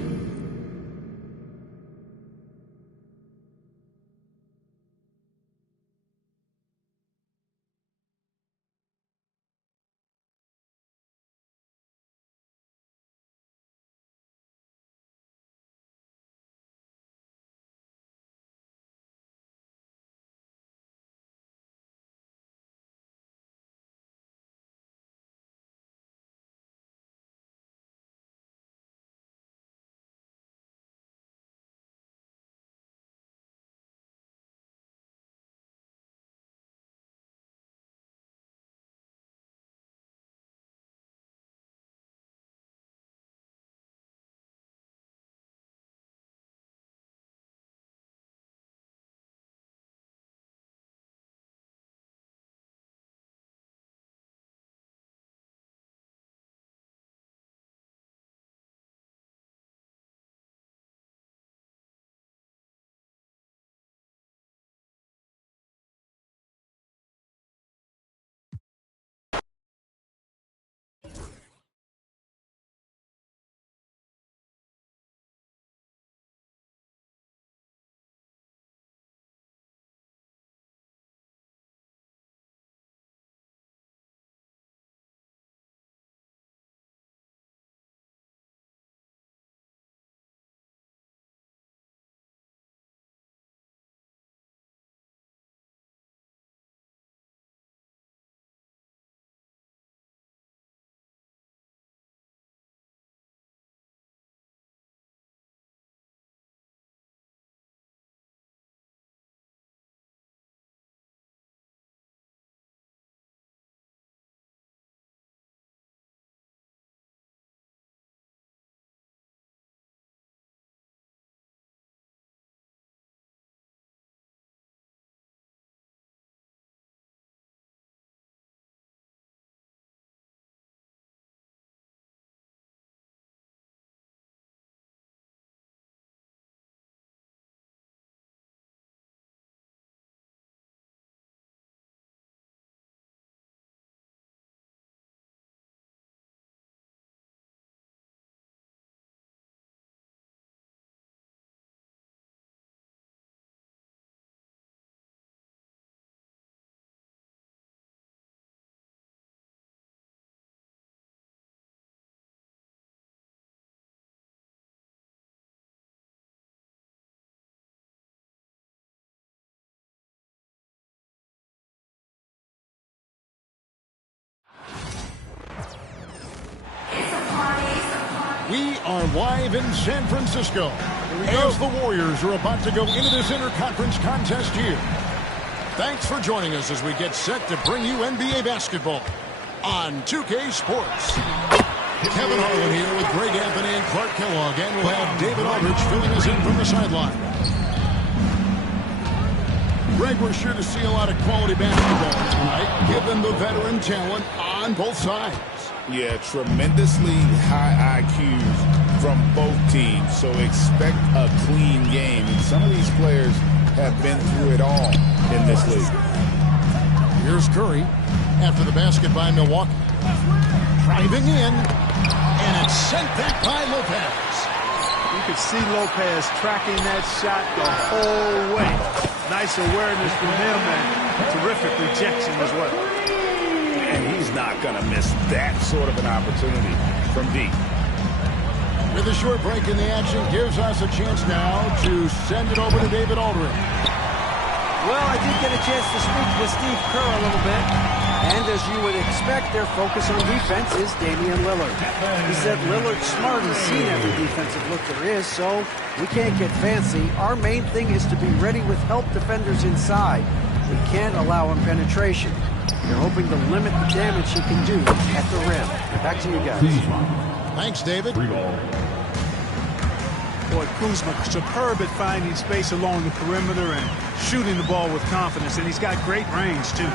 We are live in San Francisco as the Warriors are about to go into this interconference contest here. Thanks for joining us as we get set to bring you NBA basketball on 2K Sports. Kevin Harlan here with Greg Anthony and Clark Kellogg, and we'll have David Aldridge filling us in from the sideline. Greg, we're sure to see a lot of quality basketball tonight, given the veteran talent on both sides. Yeah, tremendously high IQs from both teams, so expect a clean game. And some of these players have been through it all in this league. Here's Curry after the basket by Milwaukee. Driving in, and it's sent back by Lopez. You could see Lopez tracking that shot the whole way. Nice awareness from him and terrific rejection as well. And he's not going to miss that sort of an opportunity from deep. With a short break in the action, gives us a chance now to send it over to David Aldridge. Well, I did get a chance to speak with Steve Kerr a little bit. And as you would expect, their focus on defense is Damian Lillard. He said Lillard's smart and seen every defensive look there is, so we can't get fancy. Our main thing is to be ready with help defenders inside. We can't allow him penetration. They're hoping to limit the damage he can do at the rim. Back to you guys. Thanks, David. Boy, Kuzma superb at finding space along the perimeter and shooting the ball with confidence, and he's got great range, too.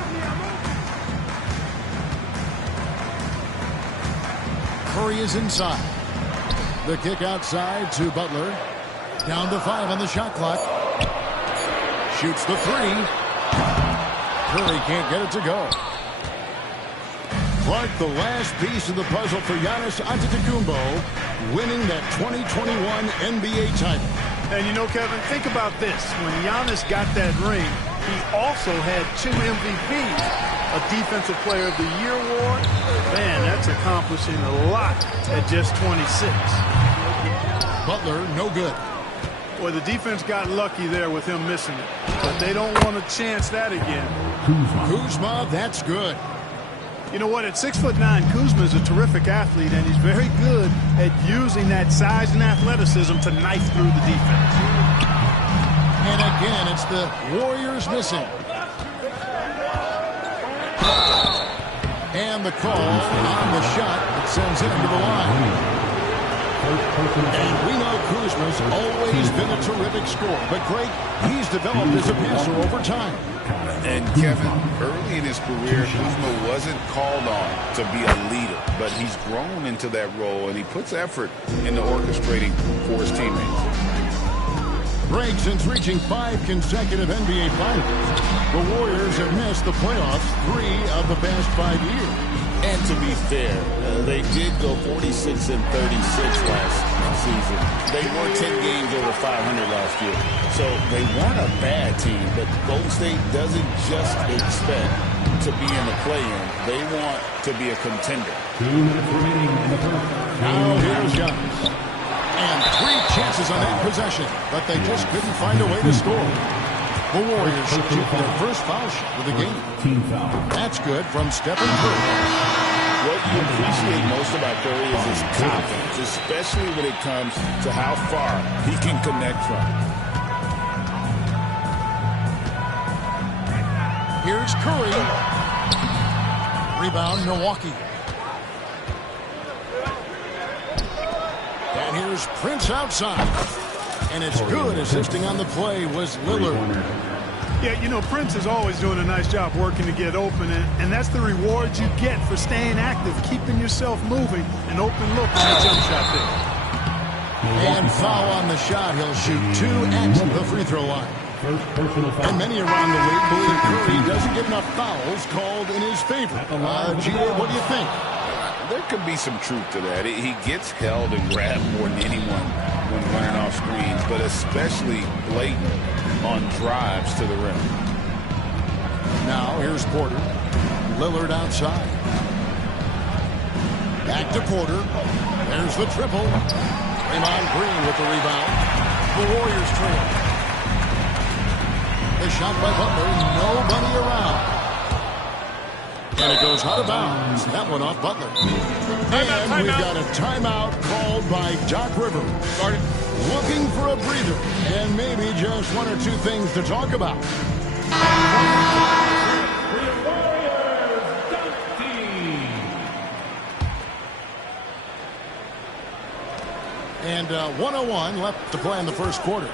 Curry is inside. The kick outside to Butler. Down to 5 on the shot clock. Shoots the 3. Curry can't get it to go. Clark, the last piece of the puzzle for Giannis Antetokounmpo, winning that 2021 NBA title. And you know, Kevin, think about this. When Giannis got that ring, he also had 2 MVPs. A Defensive Player of the Year award. Man, that's accomplishing a lot at just 26. Butler, no good. Boy, the defense got lucky there with him missing it. But they don't want to chance that again. Kuzma, that's good. You know what? At 6'9", Kuzma is a terrific athlete, and he's very good at using that size and athleticism to knife through the defense. And again, it's the Warriors missing. And the call on the shot that sends it into the line. And we know Kuzma's always been a terrific scorer, but Greg, he's developed as a passer over time. And Kevin, early in his career, Kuzma wasn't called on to be a leader, but he's grown into that role, and he puts effort into orchestrating for his teammates. Greg, since reaching 5 consecutive NBA Finals, the Warriors have missed the playoffs 3 of the past 5 years. And to be fair, they did go 46 and 36 last season. They were 10 games over 500 last year. So they weren't a bad team, but Golden State doesn't just expect to be in the play-in. They want to be a contender. 2 minutes remaining in the first. Now here's Giannis. And 3 chances on that possession, but they just couldn't find a way to score. The Warriors shoot their first foul shot of the game. Team foul. That's good from Stephen Curry. What you appreciate most about Curry is his confidence, especially when it comes to how far he can connect from. Here's Curry. Rebound, Milwaukee. And here's Prince outside. And it's good. Assisting on the play was Lillard. Yeah, you know, Prince is always doing a nice job working to get open, and that's the reward you get for staying active, keeping yourself moving, an open look on the jump shot there. And foul on the shot. He'll shoot 2 at the free throw line. And many around the league believe Curry doesn't get enough fouls called in his favor. G.A., what do you think? There could be some truth to that. He gets held and grabbed more than anyone when running off screens, but especially blatant on drives to the rim. Now here's Porter. Lillard outside. Back to Porter. There's the triple. Draymond Green with the rebound. The Warriors trail. The shot by Butler. Nobody around. And it goes out of bounds. That one off Butler. And we've got a timeout called by Doc Rivers. Looking for a breather and maybe just one or two things to talk about. And 1:01 left to play in the first quarter.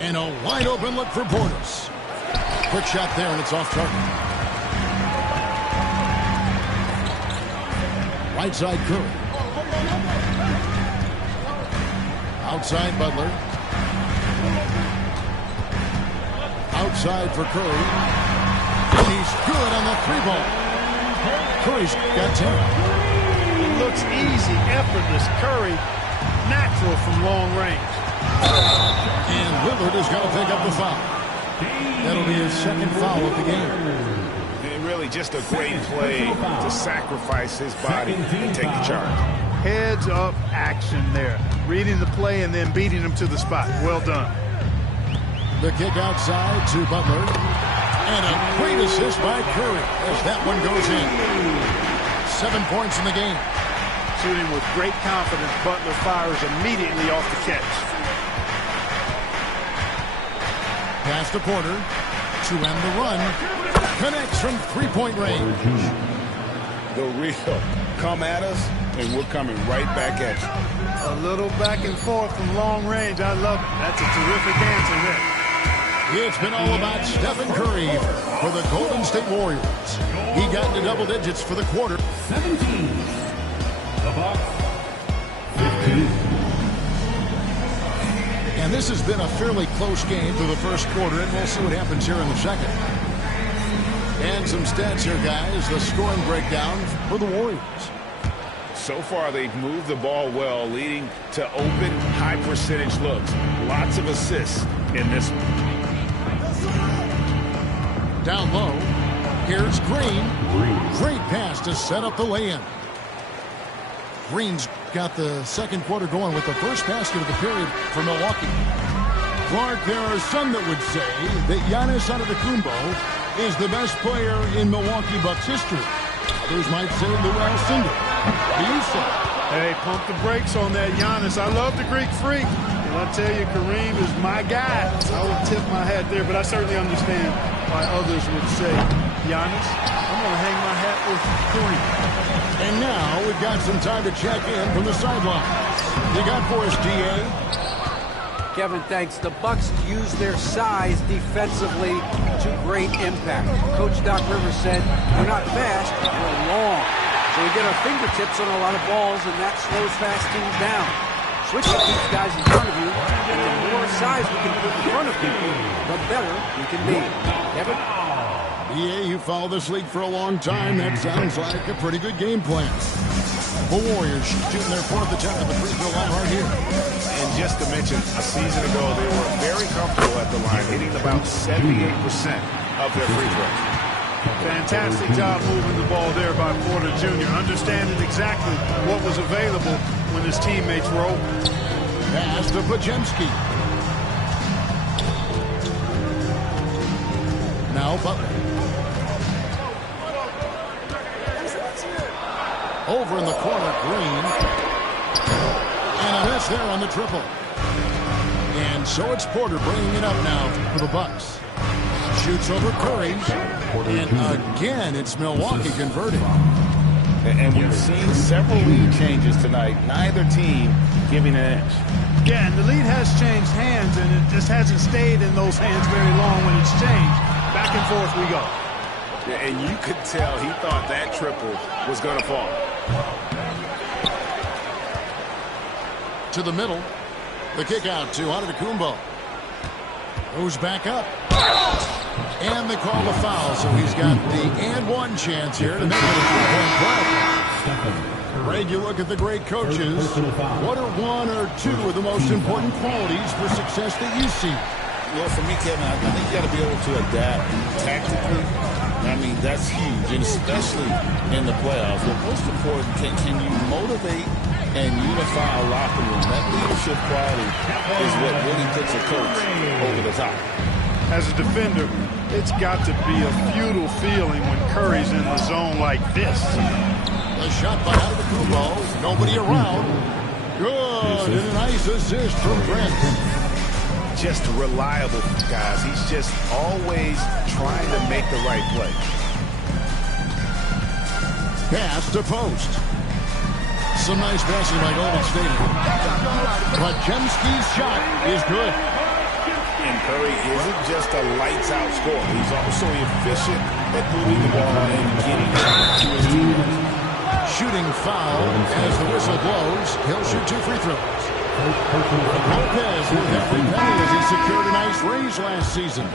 And a wide open look for Portis. Quick shot there, and it's off target. Right side Curry. Outside Butler. Outside for Curry. And he's good on the three ball. Curry's got 10. It looks easy, effortless. Curry, natural from long range. And Lillard is going to pick up the foul. That'll be his second foul of the game. And really just a great play to sacrifice his body and take the charge. Heads up action there. Reading the play and then beating him to the spot. Well done. The kick outside to Butler. And a great assist by Curry as that one goes in. 7 points in the game. Shooting with great confidence, Butler fires immediately off the catch. Pass to Porter to end the run. Connects from three-point range. The real come at us, and we're coming right back at you. A little back and forth from long range. I love it. That's a terrific answer there. It's been all about Stephen Curry for the Golden State Warriors. He got into double digits for the quarter. 17. The Bucks. 15. And this has been a fairly close game through the first quarter, and we'll see what happens here in the second. And some stats here, guys. The scoring breakdown for the Warriors. So far, they've moved the ball well, leading to open, high-percentage looks. Lots of assists in this one. Down low, here's Green. Great pass to set up the lay-in. Green's got the second quarter going with the first basket of the period for Milwaukee. Clark, there are some that would say that Giannis Antetokounmpo is the best player in Milwaukee Bucks history. Others might say Lou Alcindor. What do you say? Hey, pump the brakes on that, Giannis. I love the Greek freak. And I tell you, Kareem is my guy. I would tip my hat there, but I certainly understand why others would say, Giannis, I'm going to hang my hat with Kareem. And now we've got some time to check in from the sidelines. You got for us, DA? Kevin, thanks. The Bucks use their size defensively to great impact. Coach Doc Rivers said, we're not fast, we're long. So we get our fingertips on a lot of balls, and that slows fast teams down. Switching keeps guys in front of you, and the more size we can put in front of people, the better we can be. Kevin? Yeah, you follow this league for a long time. That sounds like a pretty good game plan. The Warriors shooting their fourth attempt at the free throw line right here. And just to mention, a season ago, they were very comfortable at the line, hitting about 78% of their free throws. Fantastic job moving the ball there by Porter Jr., understanding exactly what was available when his teammates were open. Pass to Podziemski. Now Butler. Over in the corner, Green. And a miss there on the triple. And so it's Porter bringing it up now for the Bucks. Shoots over Curry. And again, it's Milwaukee converting. And we've seen several lead changes tonight. Neither team giving an edge. Yeah, and the lead has changed hands, and it just hasn't stayed in those hands very long when it's changed. Back and forth we go. Yeah, and you could tell he thought that triple was going to fall. To the middle. The kick out to Antetokounmpo. Goes back up. And they call the foul, so he's got the and one chance here to make it a three-point play. Greg, you look at the great coaches. What are one or two of the most important qualities for success that you see? Well, for me, Kevin, I think you got to be able to adapt tactically. I mean, that's huge, and especially in the playoffs. But most important, can you motivate and unify a locker room? That leadership quality is what really puts a coach over the top. as a defender, it's got to be a futile feeling when Curry's in the zone like this. The shot by Antetokounmpo. Nobody around. Good. And a nice assist from Prince. Just reliable, guys. He's just always trying to make the right play. Pass to post. Some nice passing by Golden State. Podziemski's shot is good. And Curry isn't just a lights-out scorer. He's also efficient at moving the ball and getting it to his teammates. Shooting foul as the whistle blows. He'll shoot 2 free throws. Lopez with every penny as he secured a nice raise last season.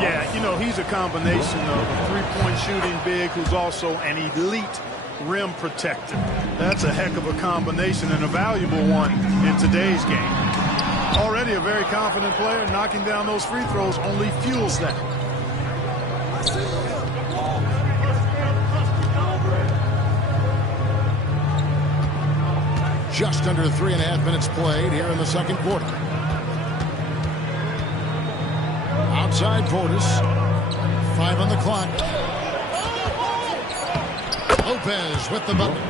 Yeah, you know, he's a combination of a three-point shooting big who's also an elite rim protector. That's a heck of a combination and a valuable one in today's game. Already a very confident player, knocking down those free throws only fuels that. Just under 3.5 minutes played here in the second quarter. Outside Portis. 5 on the clock. Lopez with the bucket.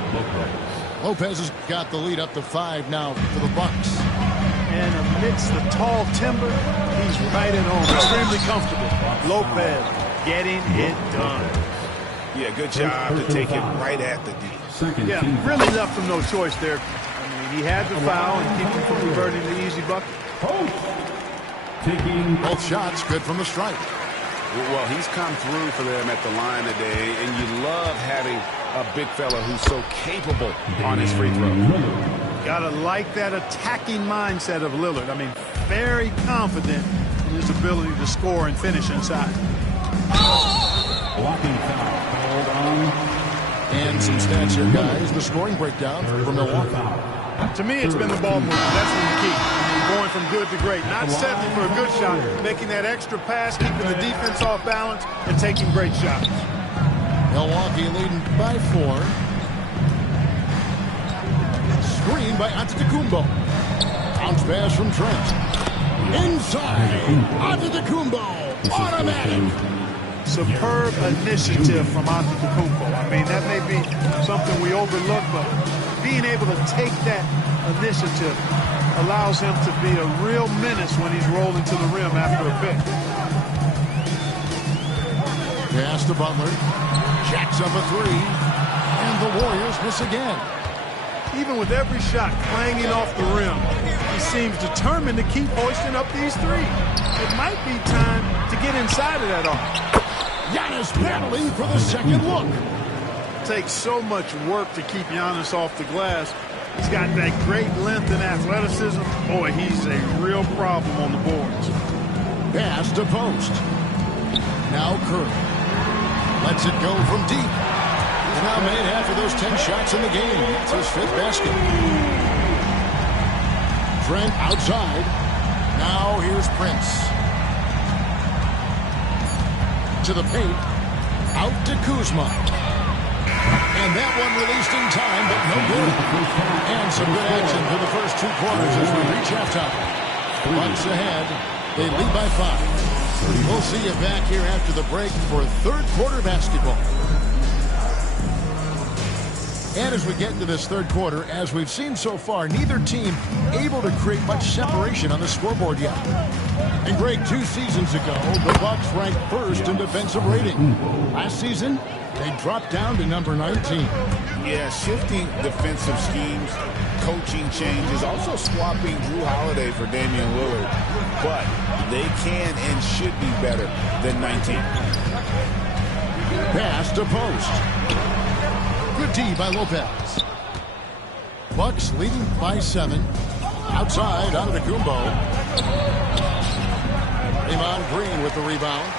Lopez has got the lead up to 5 now for the Bucks. And amidst the tall timber, he's right at home. Extremely comfortable. Lopez getting it done. Yeah, good job to take it right at the D. Yeah, really left him no choice there. I mean, he had the foul and keep him from converting the easy bucket. Taking both shots good from the stripe. Well, he's come through for them at the line today, and you love having a big fella who's so capable on his free throw. Gotta like that attacking mindset of Lillard. I mean, very confident in his ability to score and finish inside. Blocking foul called on. And some stats here, guys. The scoring breakdown for Milwaukee. To me, it's been the ball movement. That's been the key. I mean, going from good to great. Not settling for a good shot, making that extra pass, keeping the defense off balance, and taking great shots. Milwaukee leading by 4. Screen by Antetokounmpo. Bounce pass from Trent. Inside. Antetokounmpo. Automatic. Superb initiative from Antetokounmpo. I mean, that may be something we overlook, but being able to take that initiative allows him to be a real menace when he's rolling to the rim after a pick. Pass to Butler. Jacks up a 3. And the Warriors miss again. Even with every shot clanging off the rim, he seems determined to keep hoisting up these threes. It might be time to get inside of that arc. Giannis battling for the second look. Takes so much work to keep Giannis off the glass. He's got that great length and athleticism. Boy, he's a real problem on the boards. Pass to post. Now Curry. Lets it go from deep. He's now made half of those 10 shots in the game. It's his 5th basket. Trent outside. Now here's Prince. To the paint. Out to Kuzma. And that one released in time, but no good. And some good action for the first 2 quarters as we reach halftime. Bucks ahead. They lead by 5. We'll see you back here after the break for 3rd quarter basketball. And as we get into this 3rd quarter, as we've seen so far, neither team able to create much separation on the scoreboard yet. And Greg, 2 seasons ago, the Bucks ranked 1st in defensive rating. Last season, they dropped down to number 19. Yeah, shifting defensive schemes, coaching changes, also swapping Drew Holiday for Damian Lillard. But they can and should be better than 19. Pass to post. Good D by Lopez. Bucks leading by 7. Outside, Antetokounmpo. Draymond Green with the rebound.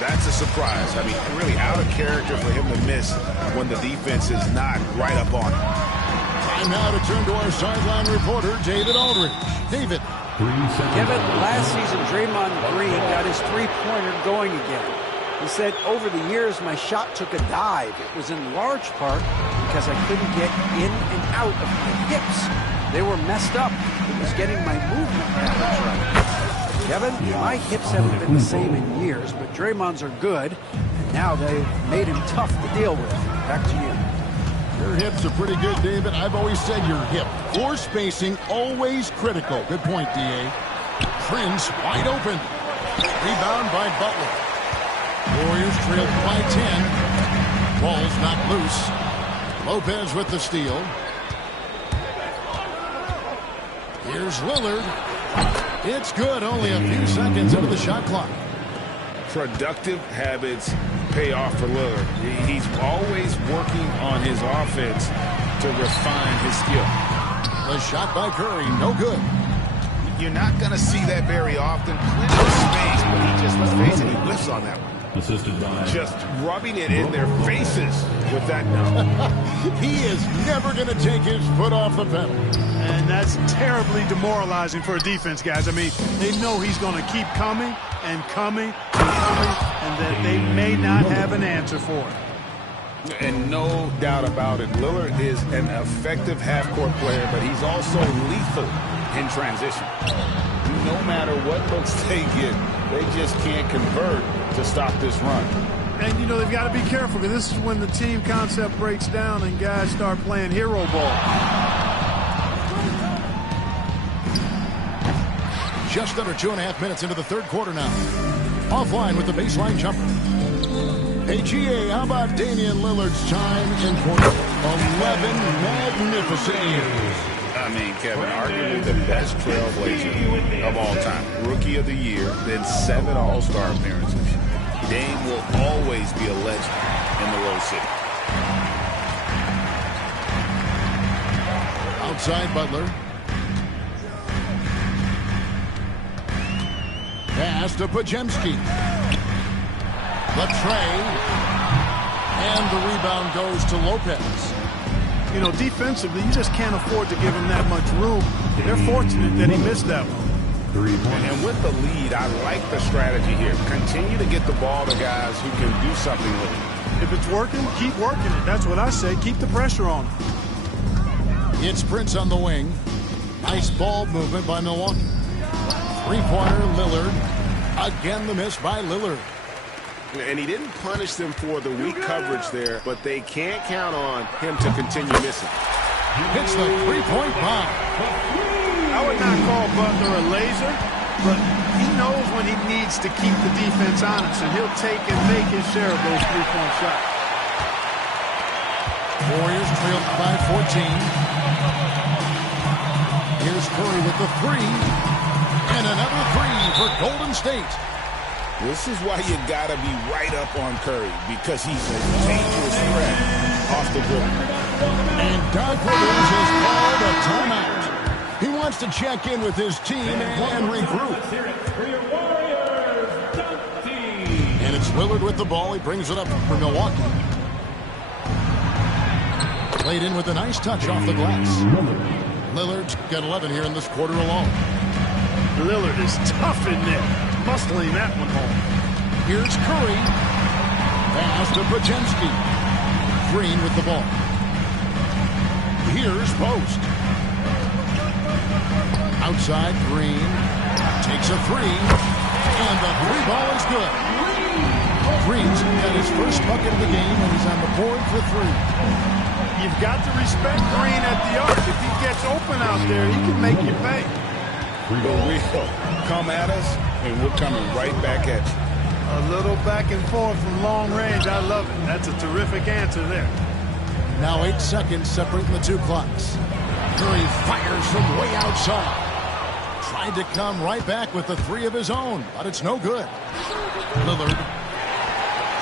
That's a surprise. I mean, really out of character for him to miss when the defense is not right up on him. Time now to turn to our sideline reporter, David Aldridge. David. Kevin, last season, Draymond Green got his three-pointer going again. He said, over the years, my shot took a dive. It was in large part because I couldn't get in and out of my hips. They were messed up. It was getting my movement patterns right. Kevin, my hips haven't been the same in years, but Draymond's are good, and now they've made him tough to deal with. Back to you. Your hips are pretty good, David. I've always said your hip. Floor spacing, always critical. Good point, D.A. Prince wide open. Rebound by Butler. Warriors trailed by 10. Ball's knocked loose. Lopez with the steal. Here's Lillard. It's good. Only a few seconds into the shot clock. Productive habits pay off for Lillard. He's always working on his offense to refine his skill. The shot by Curry, no good. You're not going to see that very often. Plenty of space, but he just, let's face it, he whiffs on that one. Assisted by Just rubbing it in their faces with that no. He is never going to take his foot off the pedal. And that's terribly demoralizing for a defense, guys. I mean, they know he's going to keep coming and coming and coming, and that they may not have an answer for it. And no doubt about it, Lillard is an effective half-court player, but he's also lethal in transition. No matter what looks they get, they just can't convert to stop this run. And, you know, they've got to be careful, because this is when the team concept breaks down and guys start playing hero ball. Just under 2.5 minutes into the third quarter now. Offline with the baseline jumper. Hey, GA, how about Damian Lillard's time in quarter? 11 magnificent years. I mean, Kevin, arguably the best trailblazer of all time. Rookie of the year, then 7 All-Star appearances. Dame will always be a legend in the Rose City. Outside Butler. Pass to Podziemski. The tray. And the rebound goes to Lopez. You know, defensively, you just can't afford to give him that much room. They're fortunate that he missed that one. And with the lead, I like the strategy here. Continue to get the ball to guys who can do something with it. If it's working, keep working it. That's what I say. Keep the pressure on him. It's Prince on the wing. Nice ball movement by Milwaukee. Three-pointer, Lillard. Again, the miss by Lillard. And he didn't punish them for the weak coverage there, but they can't count on him to continue missing. Hits the three-point bomb. I would not call Butler a laser, but he knows when he needs to keep the defense honest, and he'll take and make his share of those three-point shots. Warriors trailed by 14. Here's Curry with the three. And another three for Golden State. This is why you got to be right up on Curry, because he's a dangerous threat off the dribble. And Doc Rivers has called a timeout. He wants to check in with his team and regroup. And it's Lillard with the ball. He brings it up for Milwaukee. Played in with a nice touch off the glass. Lillard's got 11 here in this quarter alone. Lillard is tough in there. Muscling that one home. Here's Curry. Pass to Podziemski. Green with the ball. Here's Post. Outside, Green. Takes a three. And the three ball is good. Green's got his first bucket of the game, and he's on the board for three. You've got to respect Green at the arc. If he gets open out there, he can make you pay. But we'll come at us, and we're coming right back at you. A little back and forth from long range. I love it. That's a terrific answer there. Now 8 seconds separating the two clocks. Curry fires from way outside. Tried to come right back with the three of his own, but it's no good. Lillard.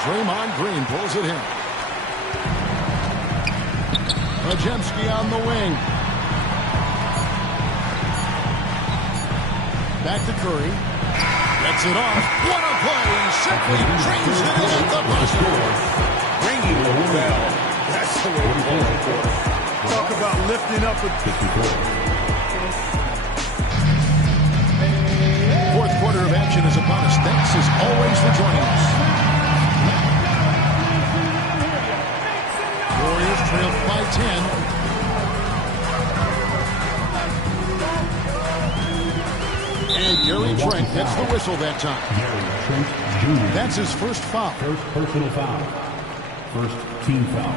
Draymond Green pulls it in. Podziemski on the wing. Back to Curry. Gets it off. What a play. Simply trains it at the buzzer. Ringing the bell. That's the way to hold the quarter. Talk about lifting up a... Fourth quarter of action is upon us. Thanks as always for joining us. Warriors trail by 10. And Gary Gary Trent gets the whistle that time. That's his first foul. First personal foul. First team foul.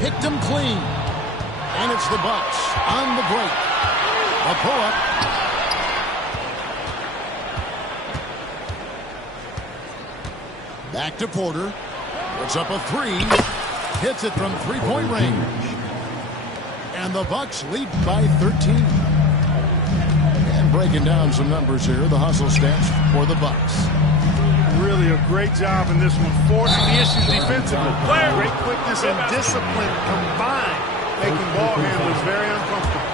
Picked him clean. And it's the Bucks on the break. A pull-up. Back to Porter. Puts up a three. Hits it from three-point range. And the Bucks lead by 13. And breaking down some numbers here, the hustle stats for the Bucks. Really a great job in this one, forcing the issues defensively. Great quickness and discipline combined, making ball handlers very uncomfortable.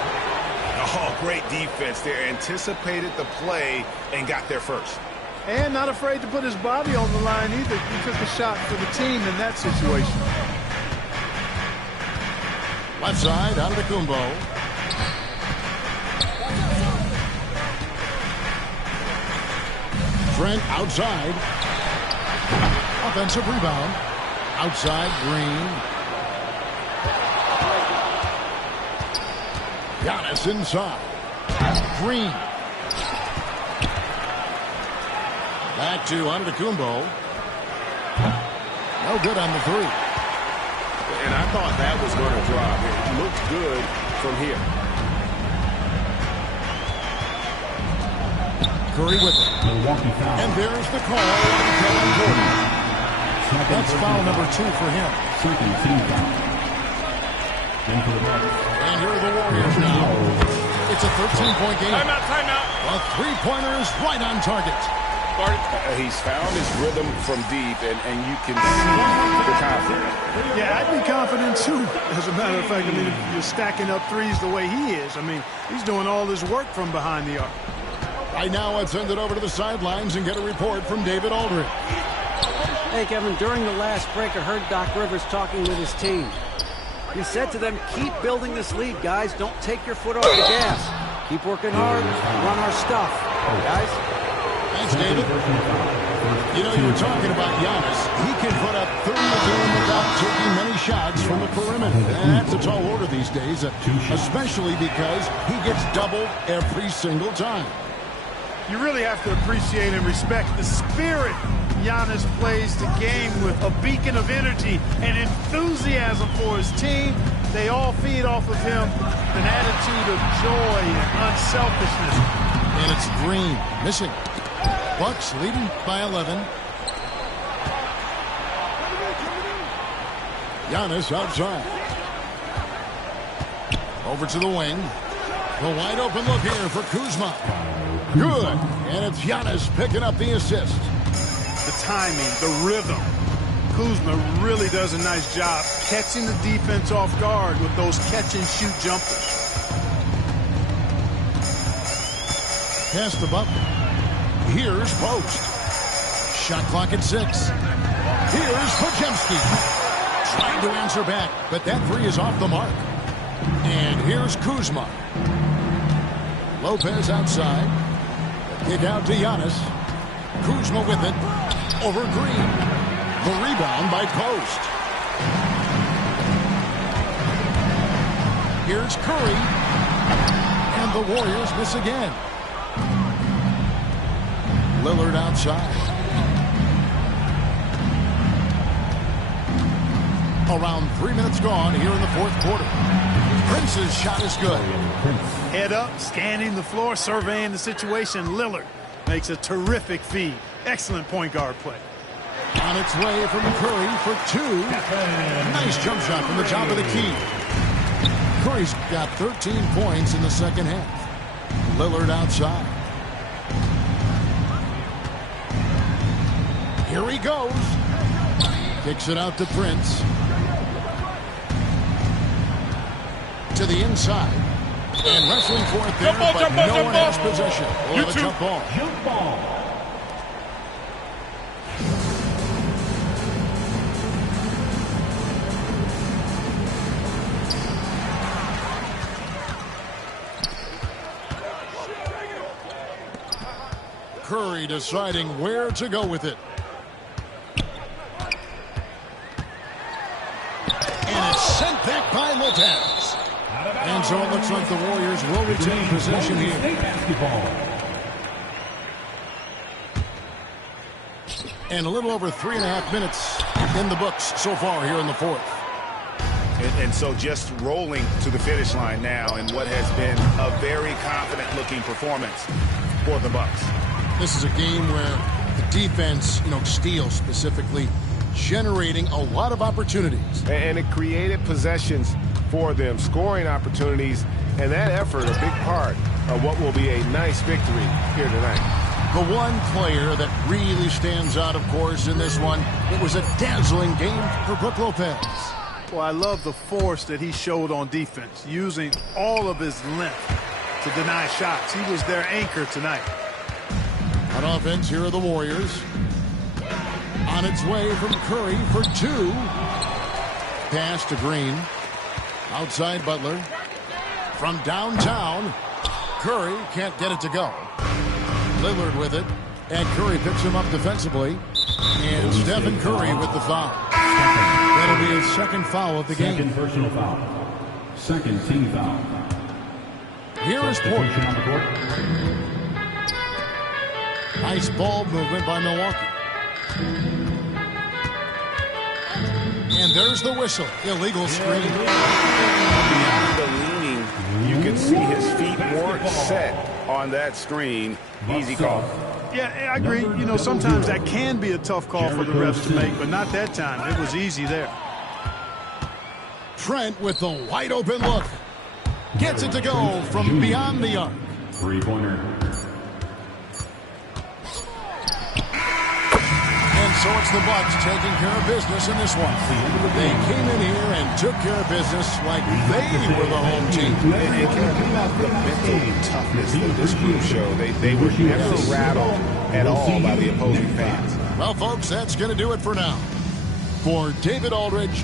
Oh, great defense there. Anticipated the play and got there first. And not afraid to put his body on the line either. He took a shot for the team in that situation. Left side, Antetokounmpo. Trent outside. Offensive rebound. Outside, Green. Giannis inside. Green. Back to Antetokounmpo. No good on the three. And I thought that was going to drop. It looked good from here. Curry with it. And there's the call on Kevin Porter. That's foul number 2 for him. Second team foul. And here are the Warriors now. It's a 13-point game. Timeout. A three-pointer is right on target. He's found his rhythm from deep, and you can see the confidence. Yeah, I'd be confident too. As a matter of fact, I mean, if you're stacking up threes the way he is, I mean, he's doing all his work from behind the arc. Right now, let's send it over to the sidelines and get a report from David Aldridge. Hey, Kevin, during the last break, I heard Doc Rivers talking with his team. He said to them, keep building this lead, guys. Don't take your foot off the gas. Keep working hard, run our stuff. Guys? Thanks, David. You know, you were talking about Giannis. He can put up 30 a game without taking many shots from the perimeter. And that's a tall order these days, especially because he gets doubled every single time. You really have to appreciate and respect the spirit Giannis plays the game with, a beacon of energy and enthusiasm for his team. They all feed off of him, an attitude of joy and unselfishness. And it's Green missing. Bucks leading by 11. Giannis outside. Over to the wing. The wide open look here for Kuzma. Good. And it's Giannis picking up the assist. The timing, the rhythm. Kuzma really does a nice job catching the defense off guard with those catch-and-shoot jumpers. Pass the bucket. Here's Post. Shot clock at 6. Here's Podziemski. Trying to answer back, but that three is off the mark. And here's Kuzma. Lopez outside. Kick out to Giannis. Kuzma with it. Over Green. The rebound by Post. Here's Curry. And the Warriors miss again. Lillard outside. Around 3 minutes gone here in the fourth quarter. Prince's shot is good. Head up, scanning the floor, surveying the situation. Lillard makes a terrific feed. Excellent point guard play. On its way from Curry for 2. Nice jump shot from the top of the key. Curry's got 13 points in the second half. Lillard outside. Here he goes. Kicks it out to Prince. To the inside. And wrestling for it there, but no one has possession. We'll have a jump ball. Jump ball. Curry deciding where to go with it. And it's sent back by Lopez. And so it looks like the Warriors will retain possession here. And a little over 3.5 minutes in the books so far here in the fourth. And so just rolling to the finish line now in what has been a very confident-looking performance for the Bucks. This is a game where the defense, steals specifically, generating a lot of opportunities. And it created possessions for them, scoring opportunities, and that effort a big part of what will be a nice victory here tonight. The one player that really stands out, of course, in this one, it was a dazzling game for Brook Lopez. Well, I love the force that he showed on defense, using all of his length to deny shots. He was their anchor tonight. On offense, here are the Warriors. On its way from Curry for two. Pass to Green. Outside Butler. From downtown, Curry can't get it to go. Lillard with it, and Curry picks him up defensively. And Stephen Curry with the foul. That'll be his second foul of the game. Second personal foul. Second team foul. Here is Porter. Nice ball movement by Milwaukee. And there's the whistle. Illegal screen. Beyond the leaning, you can see his feet weren't set on that screen. Easy call. Yeah, I agree. Sometimes that can be a tough call for the refs to make, but not that time. It was easy there. Trent with the wide open look. Gets it to go from beyond the arc. Three-pointer. And so it's the Bucks taking care of business in this one. They came in here and took care of business like they were the home team. And the mental toughness that this group showed. They were never rattled at all by the opposing fans. Well, folks, that's going to do it for now. For David Aldridge.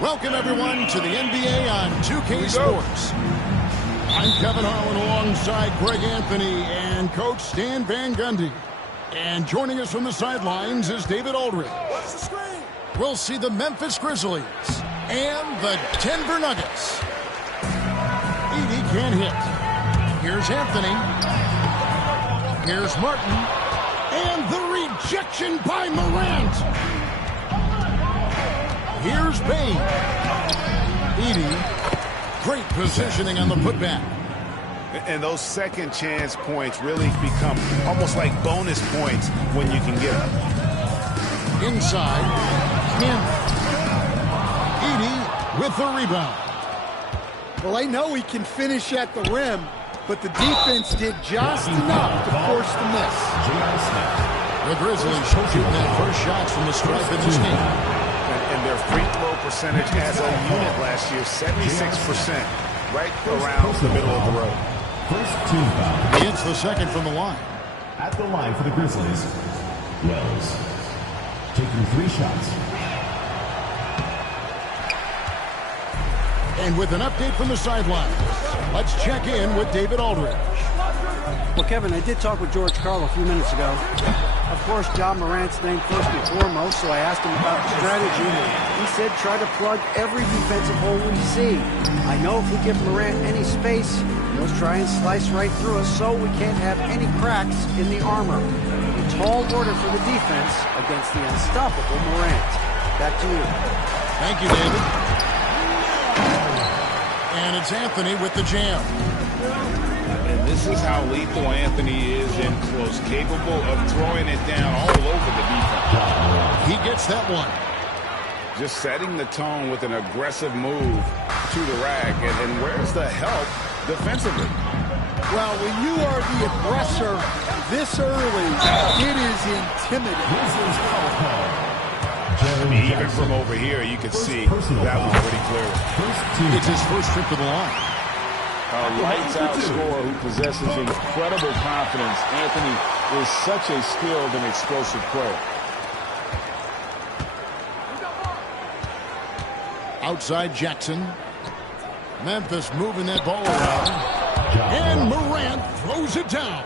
Welcome, everyone, to the NBA on 2K Sports. I'm Kevin Harlan alongside Greg Anthony and Coach Stan Van Gundy. And joining us from the sidelines is David Aldridge. What's the screen? We'll see the Memphis Grizzlies and the Denver Nuggets. Edey can't hit. Here's Anthony. Here's Martin. And the rejection by Morant. Here's Bane. Edey, great positioning on the putback. And those second chance points really become almost like bonus points when you can get them. Inside, Campbell. Edey with the rebound. Well, I know he can finish at the rim, but the defense did just enough to force the miss. The Grizzlies shooting their first shots from the stripe in this game. And their free throw percentage as a unit last year, 76%, right around the middle of the road. First team foul. He hits the second from the line. At the line for the Grizzlies, Wells taking 3 shots. And with an update from the sideline, let's check in with David Aldridge. Well, Kevin, I did talk with George Karl a few minutes ago. Of course, Ja Morant's named first and foremost, so I asked him about the strategy. He said try to plug every defensive hole we see. I know if we give Morant any space, he'll try and slice right through us so we can't have any cracks in the armor. A tall order for the defense against the unstoppable Morant. Back to you. Thank you, David. And it's Anthony with the jam. And this is how lethal Anthony is in close, capable of throwing it down all over the defense. He gets that one. Just setting the tone with an aggressive move to the rack. And where's the help defensively? Well, when you are the aggressor this early, it is intimidating. Even from over here, you could see that was pretty clear. It's his first trip to the line. A lights-out scorer who possesses incredible confidence. Anthony is such a skilled and explosive player. Outside Jackson. Memphis moving that ball around. And Morant throws it down.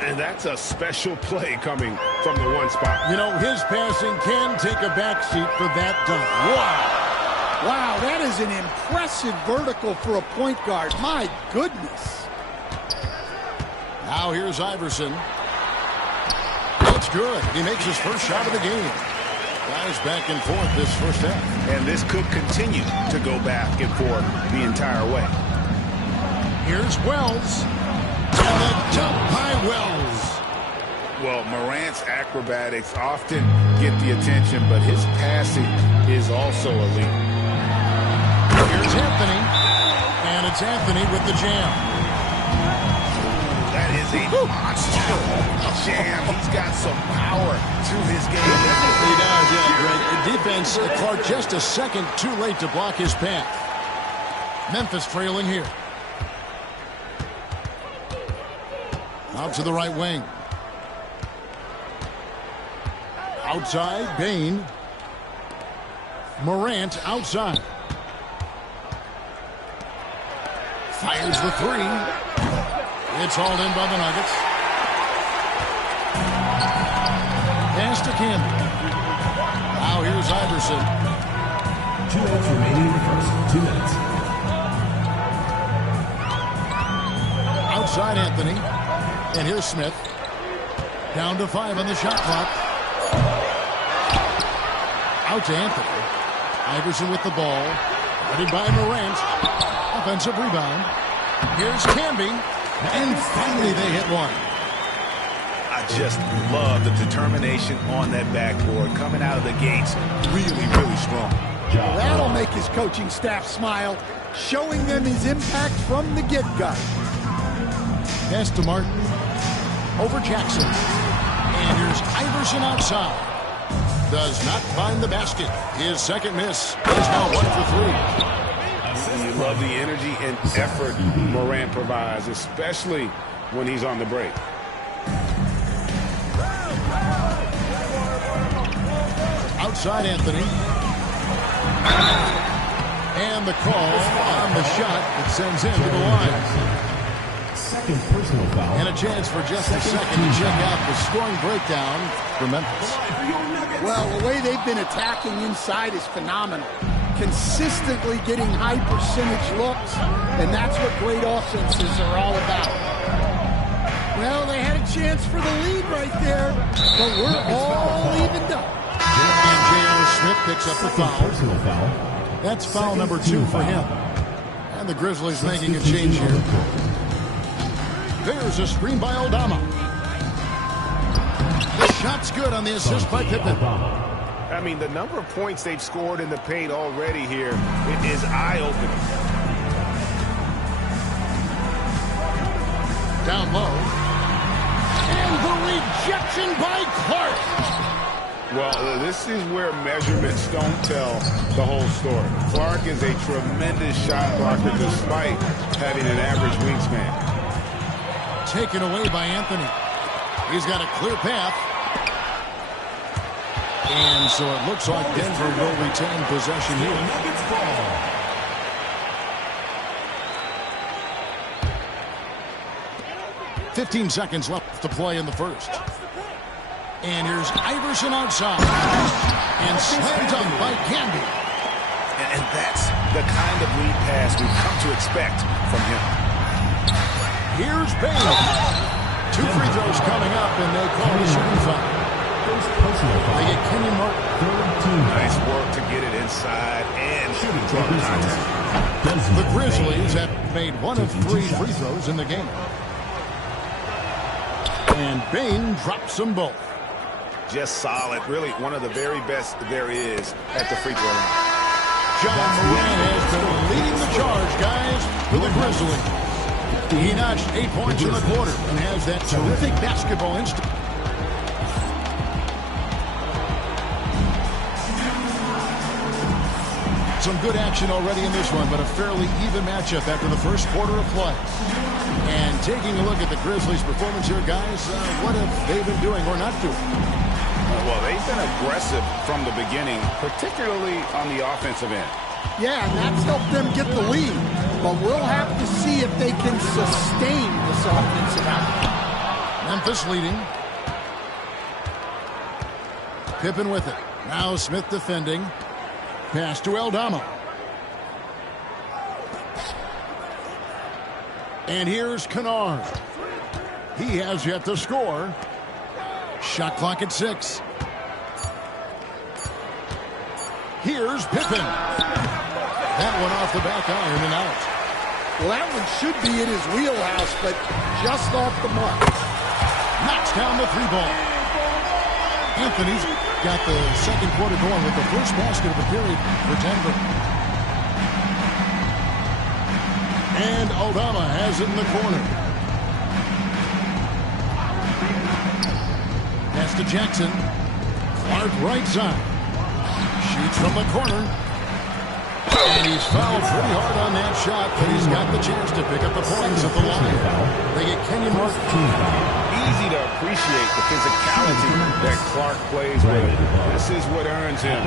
And that's a special play coming from the one spot. You know, his passing can take a backseat for that dunk. Wow. Wow, that is an impressive vertical for a point guard. My goodness. Now here's Iverson. That's good. He makes his first shot of the game. Guys back and forth this first half. And this could continue to go back and forth the entire way. Here's Wells. And the jump by Wells. Well, Morant's acrobatics often get the attention, but his passing is also elite. Here's Anthony. And it's Anthony with the jam. That is a monster jam. He's got some power to his game. He does, yeah, Greg. The defense, Clark, just a second too late to block his path. Memphis trailing here. Out to the right wing. Outside, Bane. Morant outside. Fires the three. It's hauled in by the Nuggets. Pass to Campbell. Now here's Iverson. 2 minutes remaining in the first. 2 minutes. Outside Anthony. And here's Smith. Down to 5 on the shot clock. Out to Anthony. Iverson with the ball. Guarded by Morant. Offensive rebound. Here's Camby. And finally they hit one. I just love the determination on that backboard. Coming out of the gates really, really strong. Well, that'll make his coaching staff smile. Showing them his impact from the get-go. Pass to Martin. Over Jackson. And here's Iverson outside. Does not find the basket. His second miss is now 1 for 3. You love the energy and effort Morant provides, especially when he's on the break. Outside Anthony. And the call on the shot that sends him to the line. Second personal foul. And a chance for just a second to check out the scoring breakdown for Memphis. Well, the way they've been attacking inside is phenomenal. Consistently getting high percentage looks, and that's what great offenses are all about. Well, they had a chance for the lead right there, but we're all evened up. And J.R. Smith picks up the foul. That's foul number 2 for him. And the Grizzlies making a change here. There's a screen by Aldama. The shot's good on the assist by Pippen. I mean, the number of points they've scored in the paint already here is eye-opening. down low. And the rejection by Clark. Well, this is where measurements don't tell the whole story. Clark is a tremendous shot blocker despite having an average wingspan. Taken away by Anthony. He's got a clear path. And so it looks like Denver will retain possession here. 15 seconds left to play in the first. And here's Iverson outside. And slam dunk by Camby. And that's the kind of lead pass we've come to expect from him. Here's Bain. 2 free throws coming up, and they call the shooting foul. They get Kenyon Martin. Nice work to get it inside and draw contact. The Grizzlies have made 1 of 3 free throws in the game. And Bain drops them both. Just solid. Really one of the very best there is at the free throw line. John Moran has been leading the charge, guys, for the Grizzlies. He notched 8 points in the quarter and has that terrific basketball instinct. Some good action already in this one, but a fairly even matchup after the first quarter of play. And taking a look at the Grizzlies' performance here, guys, what have they been doing or not doing? Well, they've been aggressive from the beginning, particularly on the offensive end. Yeah, and that's helped them get the lead. But we'll have to see if they can sustain this offensive output. Memphis leading. Pippen with it. Now Smith defending. Pass to Aldama. And here's Kennard. He has yet to score. Shot clock at 6. Here's Pippen. That one off the back iron and out. Well, that one should be in his wheelhouse, but just off the mark. Knocks down the 3-ball. Anthony's got the second quarter going with the first basket of the period for Denver. And Aldama has it in the corner. Pass to Jackson. Clark right side. Shoots from the corner. And he's fouled pretty hard on that shot, but he's got the chance to pick up the points at the line. They get Kenyon Martin. Easy to appreciate the physicality that Clark plays with. This is what earns him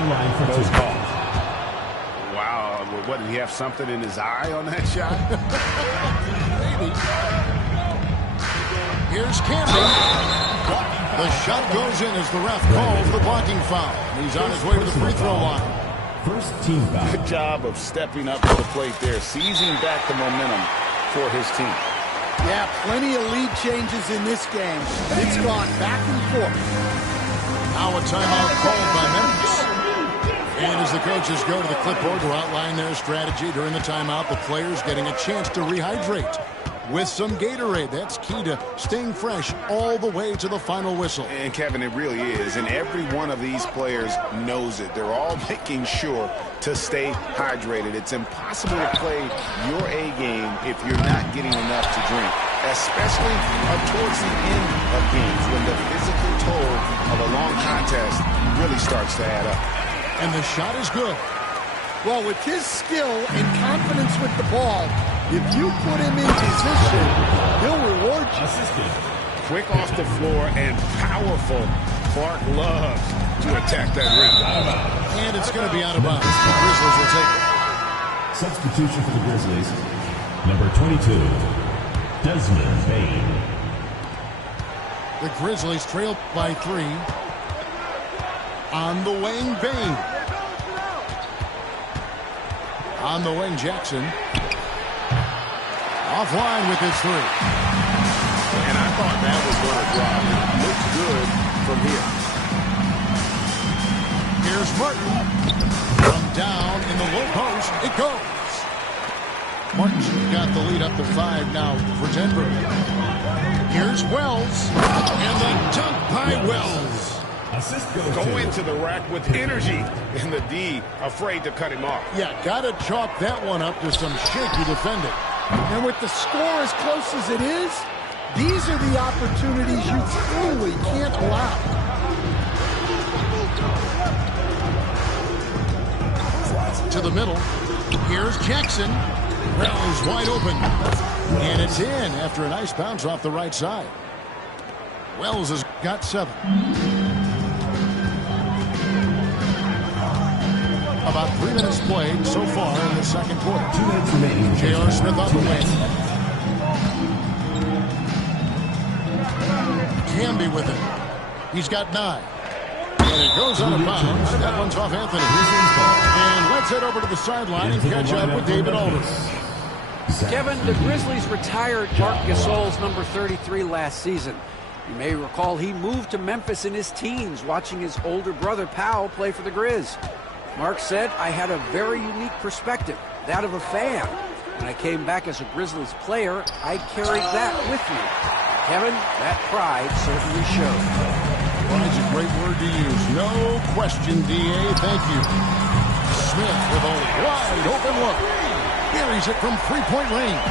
those calls. Wow, what, did he have something in his eye on that shot? Maybe. Here's Camby. The shot goes in as the ref calls the blocking foul. He's on his way to the free throw line. First team foul. Good job of stepping up to the plate there, seizing back the momentum for his team. Yeah, plenty of lead changes in this game. It's gone back and forth. Now a timeout called by Memphis. And as the coaches go to the clipboard to outline their strategy during the timeout, the players getting a chance to rehydrate with some Gatorade. That's key to staying fresh all the way to the final whistle. And Kevin, it really is. And every one of these players knows it. They're all making sure to stay hydrated. It's impossible to play your A game if you're not getting enough to drink, especially towards the end of games when the physical toll of a long contest really starts to add up. And the shot is good. Well, with his skill and confidence with the ball, if you put him in position, he'll reward you. Quick off the floor and powerful. Clark loves to attack that rim. And it's going to be out of bounds. The Grizzlies will take it. Substitution for the Grizzlies. Number 22, Desmond Bain. The Grizzlies trail by 3. On the wing, Bain. On the wing, Jackson. Offline with his 3. And I thought that was going to drop. It looks good from here. Here's Martin. From down in the low post, it goes. Martin's got the lead up to 5 now for Denver. Here's Wells. And the dunk by Wells. Go into the rack with energy, and the D afraid to cut him off. Yeah, got to chalk that one up to some shaky defending. And with the score as close as it is, These are the opportunities you truly can't allow. To the middle. Here's Jackson. Wells wide open. And it's in after a nice bounce off the right side. Wells has got 7. About 3 minutes played so far in the second quarter. 2 minutes remaining. J.R. Smith on the wing. Camby with it. He's got 9. And it goes out of bounds. That one's off Anthony. And let's head over to the sideline and catch up with David Aldis. Kevin, the Grizzlies retired Marc Gasol's number 33 last season. You may recall he moved to Memphis in his teens, watching his older brother Powell play for the Grizz. Mark said, "I had a very unique perspective, that of a fan. When I came back as a Grizzlies player, I carried that with me." Kevin, that pride certainly showed. Pride's a great word to use. No question, D.A. Thank you. Smith with a wide open look. Buries it from three-point range.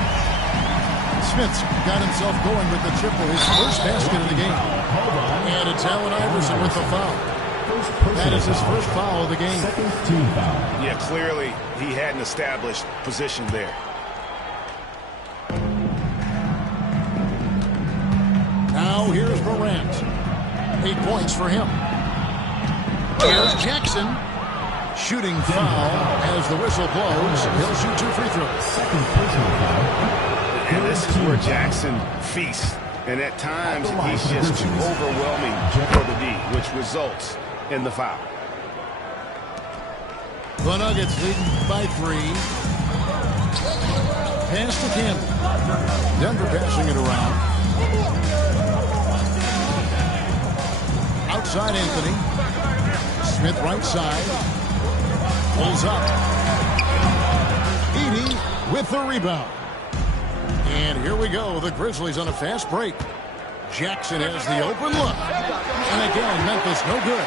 Smith's got himself going with the triple, his first basket of the game. And it's Allen Iverson with the foul. That is his first foul of the game. Yeah, clearly he hadn't established position there. Now here's Morant. 8 points for him. Here's Jackson. Shooting foul as the whistle blows. He'll shoot 2 free throws. Second personal foul. And this is where Jackson feasts. And at times, he's just too overwhelming for the D, which results in the foul. The Nuggets leading by 3. Pass to Campbell. Denver passing it around. Outside Anthony. Smith right side. Pulls up. Edey with the rebound. And here we go. The Grizzlies on a fast break. Jackson has the open look. And again, Memphis no good.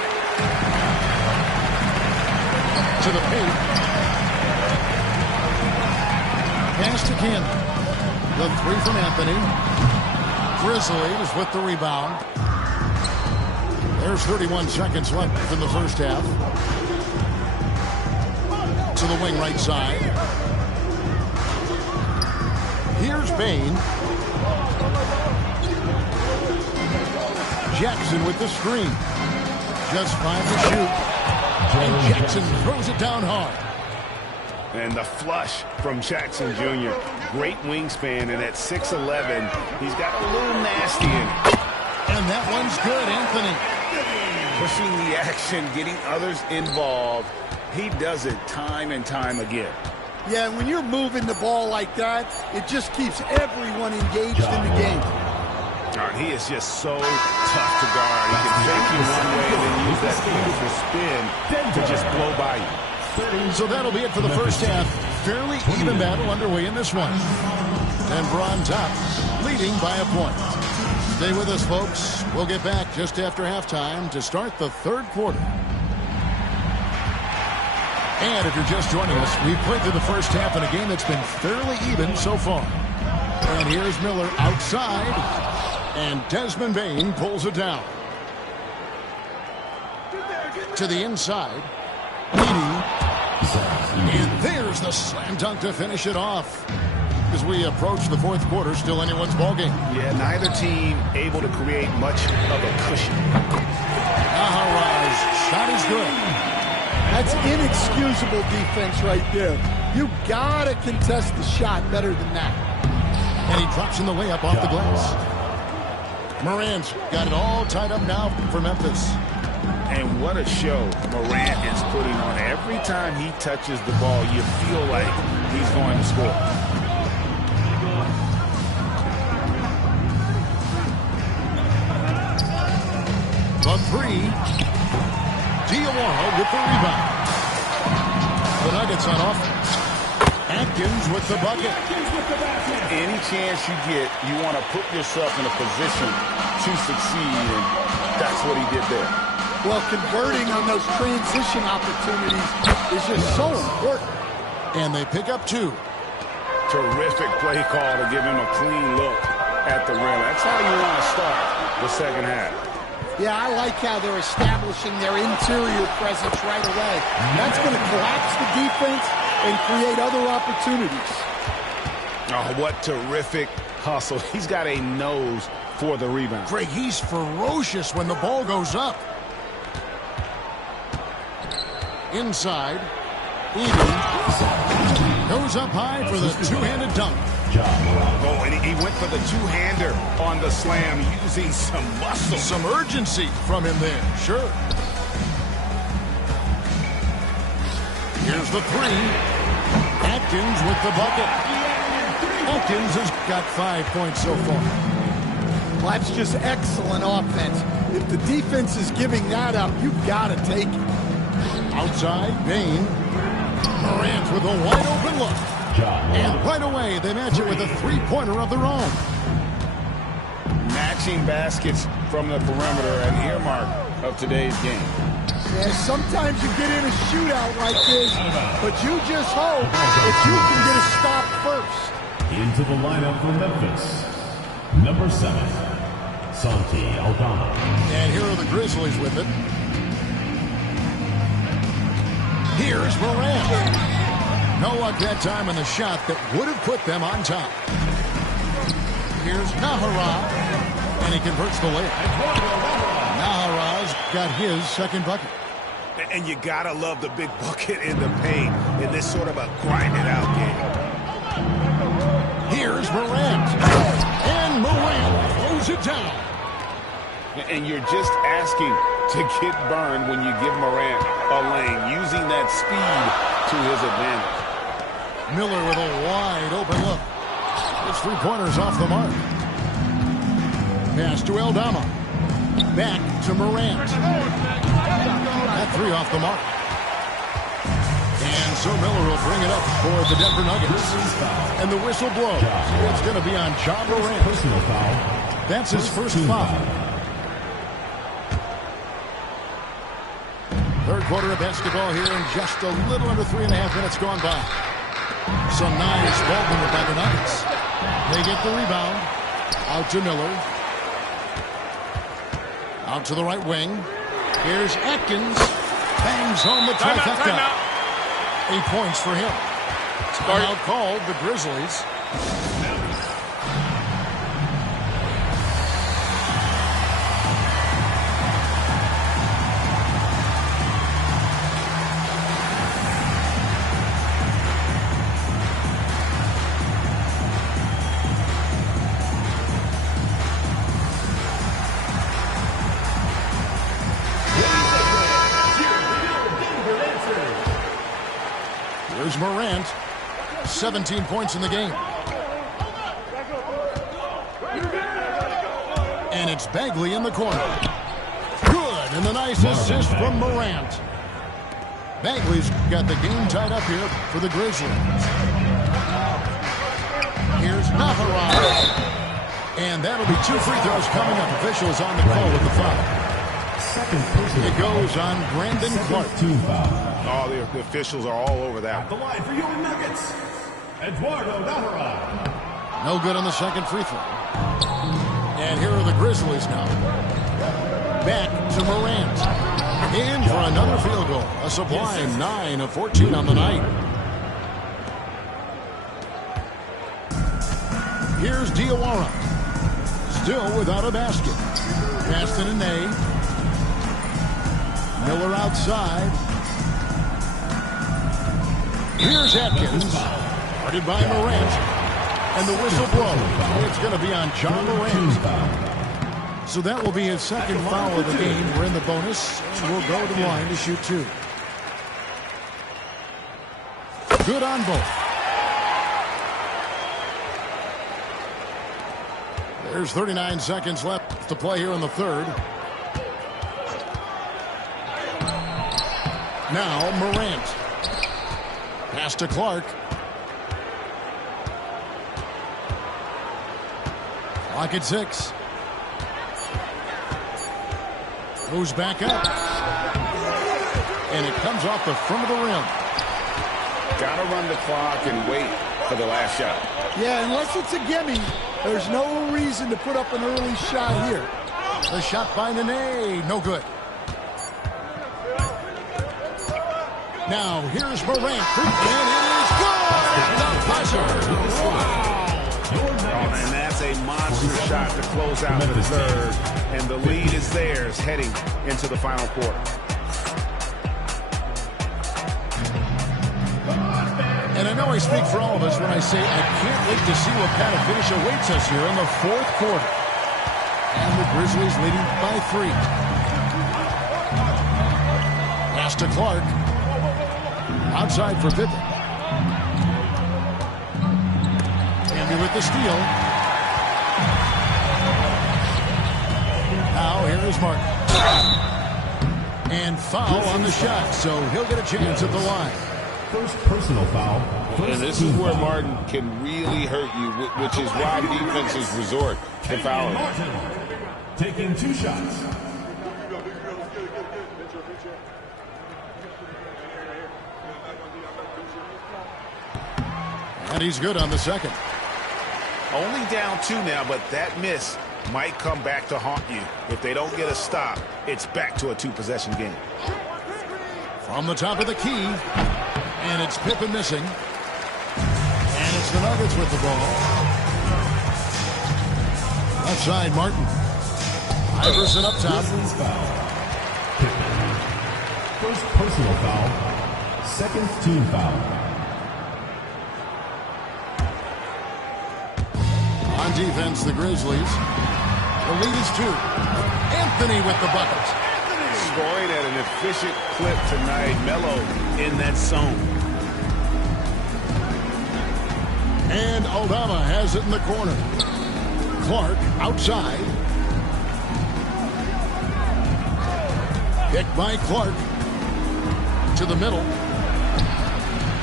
To the paint. Pass to Campbell. The 3 from Anthony. Grizzlies with the rebound. There's 31 seconds left in the first half. To the wing right side. Here's Bane. Jackson with the screen. Just 5 to shoot. And Jackson throws it down hard. And the flush from Jackson Jr. Great wingspan, and at 6'11", he's got a little nasty in it. And that one's good, Anthony. Pushing the action, getting others involved. He does it time and time again. Yeah, when you're moving the ball like that, it just keeps everyone engaged in the game. He is just so tough to guard. He can fake you one way and then use that beautiful spin to just blow by you. So that'll be it for the first half. Fairly even battle underway in this one. Denver on top, leading by a point. Stay with us, folks. We'll get back just after halftime to start the third quarter. And if you're just joining us, we've played through the first half in a game that's been fairly even so far. And here's Miller outside. And Desmond Bane pulls it down. To the inside. Edey. And there's the slam dunk to finish it off. As we approach the fourth quarter, still anyone's ballgame. Yeah, neither team able to create much of a cushion. Maharaj, shot is good. That's inexcusable defense right there. You gotta contest the shot better than that. And he drops in the layup off the glass. Morant's got it all tied up now for Memphis. And what a show Morant is putting on. Every time he touches the ball, you feel like he's going to score. The 3. Diawara with the rebound. The Nuggets on offense. Atkins with the bucket. Any chance you get, you want to put yourself in a position to succeed, and that's what he did there. Well, converting on those transition opportunities is just so important. And they pick up 2. Terrific play call to give him a clean look. at the rim. That's how you want to start the second half. Yeah, I like how they're establishing their interior presence right away. That's going to collapse the defense and create other opportunities. Oh, what terrific hustle. He's got a nose for the rebound. Greg, he's ferocious when the ball goes up. Inside. Eden goes up high for the two-handed dunk. Oh, and he went for the two-hander on the slam, using some muscle. Some urgency from him there, sure. Here's the three. Atkins with the bucket. Atkins has got 5 points so far. Well, that's just excellent offense. If the defense is giving that up, you've got to take it. Outside, Bain. Morant with a wide-open look. And right away, they match it with a three-pointer of their own. Matching baskets from the perimeter, an earmark of today's game. Yeah, sometimes you get in a shootout like this, but you just hope that you can get a stop first. Into the lineup for Memphis, number 7, Santi Aldama. And here are the Grizzlies with it. Here's Morant. No luck that time on the shot that would have put them on top. Here's Nahara, and he converts the layup. Nahara's got his second bucket. And you gotta love the big bucket in the paint in this sort of a grind-it-out game. Here's Morant. And Morant throws it down. And you're just asking to get burned when you give Morant a lane, using that speed to his advantage. Miller with a wide open look. His three-pointers off the mark. Pass to Aldama. Back to Morant. That three off the mark. And so Miller will bring it up for the Denver Nuggets. And the whistle blows. It's going to be on Ja Morant. Personal foul. That's his first foul. Third quarter of basketball here, and just a little under 3.5 minutes gone by. Some nice ball movement by the Nuggets. They get the rebound. Out to Miller. Out to the right wing. Here's Atkins. Bangs home the trifecta. 8 points for him. Timeout called the Grizzlies. Here's Morant. 17 points in the game. And it's Bagley in the corner. Good, and the nice assist from Morant. Bagley's got the game tied up here for the Grizzlies. Here's Nahara. And that'll be 2 free throws coming up. Officials on the call with the foul. It goes on Brandon Clark. Oh, the officials are all over that. The line for your Nuggets, Eduardo Nahara. No good on the second free throw. And here are the Grizzlies now. Back to Morant. In for another field goal. A sublime 9 of 14 on the night. Here's Diawara. Still without a basket. Passed in a Ney. Miller outside. Here's Atkins. Guarded by Morant. And the whistle blows. It's going to be on Ja Morant. So that will be his second foul of the game. We're in the bonus. And we'll go to the line to shoot 2. Good on both. There's 39 seconds left to play here in the third. Now Morant. Pass to Clark. Clock at 6. Moves back up. And it comes off the front of the rim. Gotta run the clock and wait for the last shot. Yeah, unless it's a gimme, there's no reason to put up an early shot here. The shot by Nene, no good. Now, here's Morant, and it is good! The buzzer! Wow! And that's a monster shot to close out the third. And the lead is theirs heading into the final quarter. And I know I speak for all of us when I say I can't wait to see what kind of finish awaits us here in the fourth quarter. And the Grizzlies leading by 3. Pass to Clark. Outside for Pippen. Camby with the steal. Now here is Martin. And foul on the shot, so he'll get a chance at the line. First personal foul. And this is where Martin can really hurt you, which is why defenses resort to fouling. Taking 2 shots. And he's good on the second. Only down 2 now, but that miss might come back to haunt you. If they don't get a stop, it's back to a 2-possession game. From the top of the key, and it's Pippen missing. And it's the Nuggets with the ball. Left side, Martin. Iverson up top. First personal foul. Second team foul. On defense, the Grizzlies. The lead is 2. Anthony with the bucket. Scoring at an efficient clip tonight. Melo in that zone. And Aldama has it in the corner. Clark outside. Picked by Clark. To the middle.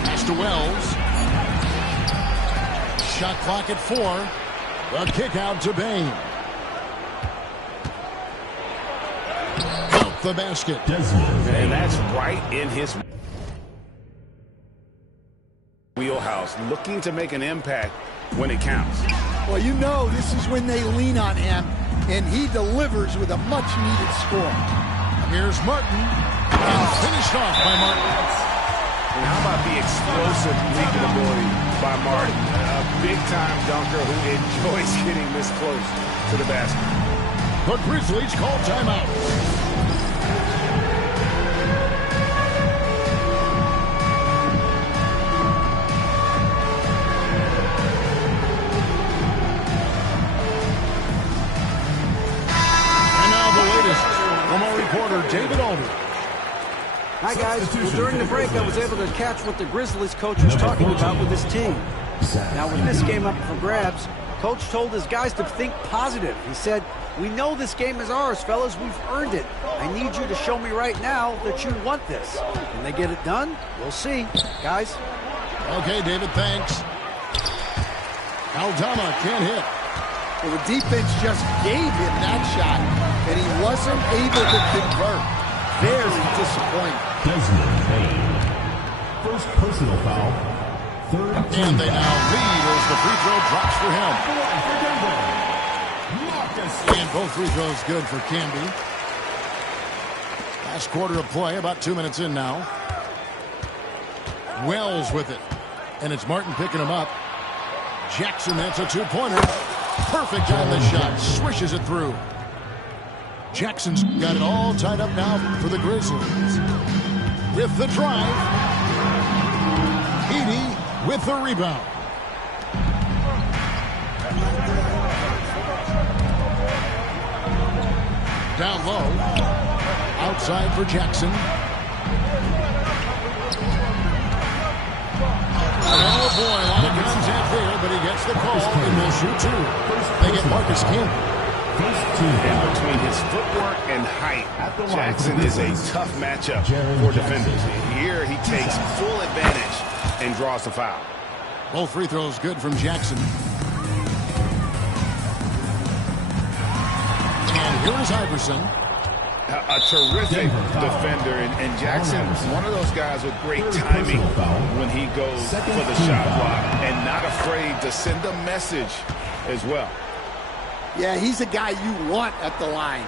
Pass to Wells. Shot clock at 4. A kick out to Bain. Count the basket. And that's right in his wheelhouse. Looking to make an impact when it counts. Well, you know this is when they lean on him, and he delivers with a much-needed score. Here's Martin. And finished off by Martin. And how about the explosive leaping ability by Martin? A big-time dunker who enjoys getting this close to the basket. The Grizzlies call timeout. And now the latest from our reporter, David Aldridge. Hi, guys. Well, during the break, I was able to catch what the Grizzlies coach was talking about with his team. Now, with this game up for grabs, Coach told his guys to think positive. He said, "We know this game is ours, fellas. We've earned it. I need you to show me right now that you want this. Can they get it done? We'll see. Guys." Okay, David, thanks. Aldama can't hit. Well, the defense just gave him that shot, and he wasn't able to convert. Very disappointing. Desmond Bain. First personal foul. Third and they now lead as the free throw drops for him. And both free throws good for Camby. Last quarter of play, about 2 minutes in now. Wells with it. And it's Martin picking him up. Jackson, that's a 2-pointer. Perfect on the shot. Swishes it through. Jackson's got it all tied up now for the Grizzlies. With the drive. Edey with the rebound. Down low. Outside for Jackson. Oh boy, a lot of contact there, but he gets the call and will shoot 2. They get Marcus Camby. And between his footwork and height, Jackson is a tough matchup for defenders. Here he takes full advantage and draws the foul. Both free throws good from Jackson. And here is Iverson. A terrific defender, and Jackson, one of those guys with great timing when he goes for the shot block and not afraid to send a message as well. Yeah, he's a guy you want at the line.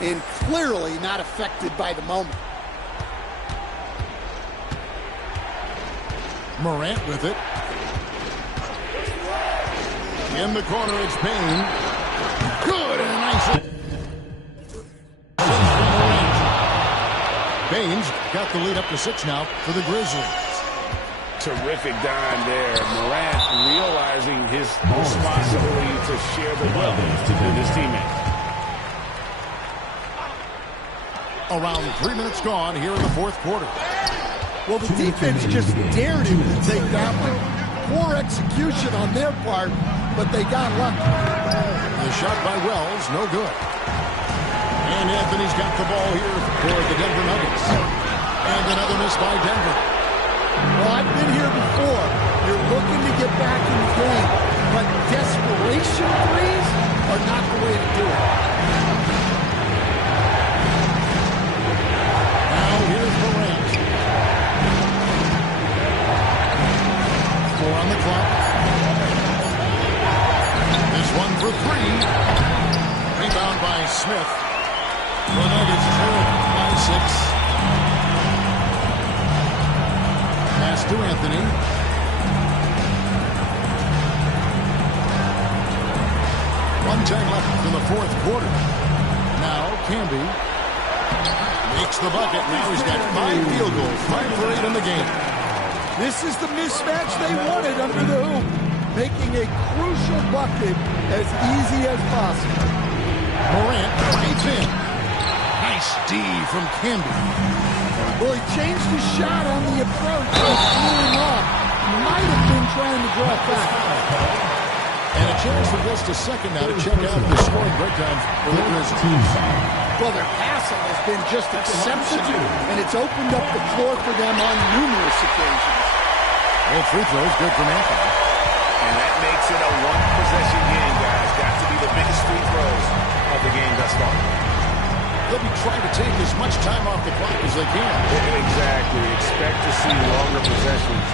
And clearly not affected by the moment. Morant with it. In the corner, it's Payne. Good, and a nice hit. Payne's got the lead up to 6 now for the Grizzlies. Terrific dime there. Morant realizing his responsibility to share the wealth with his teammates. Around 3 minutes gone here in the fourth quarter. Well, the defense just dared him to take that one. Poor execution on their part, but they got lucky. The shot by Wells, no good. And Anthony's got the ball here for the Denver Nuggets. And another miss by Denver. Well, I've been here before. You're looking to get back in the game, but desperation threes are not the way to do it. Now here's Morant. 4 on the clock. This one for 3. Rebound by Smith. The Nuggets trail by 6. Pass to Anthony. One time left in the fourth quarter. Now Camby makes the bucket. Now he's got 5 field goals, 5 for 8 in the game. This is the mismatch they wanted under the hoop, making a crucial bucket as easy as possible. Morant drives in. Nice D from Camby. Well, he changed his shot on the approach, clearing off. Might have been trying to draw back. And a chance for just a second now to check out the scoring breakdown for the Grizzlies. Well, their passing has been just exceptional, and it's opened up the floor for them on numerous occasions. Well, free throws, good from Anthony. And that makes it a one-possession game, guys. Got to be the biggest free throws of the game thus far. They'll be trying to take as much time off the clock as they can. Exactly. Expect to see longer possessions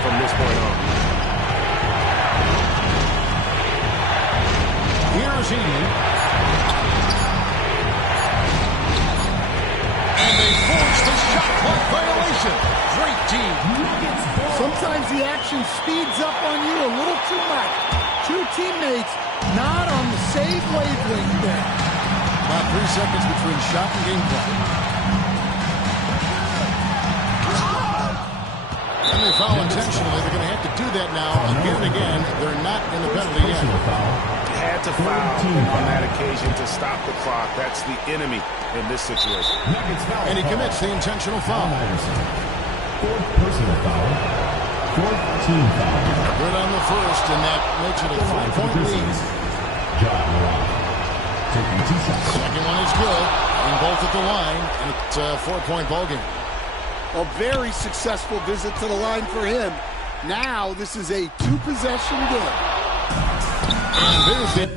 from this point on. Here's Heaney. And they force the shot clock violation. Great team. Sometimes the action speeds up on you a little too much. Two teammates not on the same wavelength there. About 3 seconds between shot and game clock. And they foul intentionally. They're going to have to do that now again and again. They're not in the penalty yet. Had to foul on that occasion to stop the clock. That's the enemy in this situation. And he commits the intentional foul. 4th personal foul. 4th team foul. Good on the first, and that makes it a 3-point lead. John Morant. Taking 2 shots. Second one is good. And both at the line. And it's a 4-point ballgame. A very successful visit to the line for him. Now this is a 2-possession game. And there's it.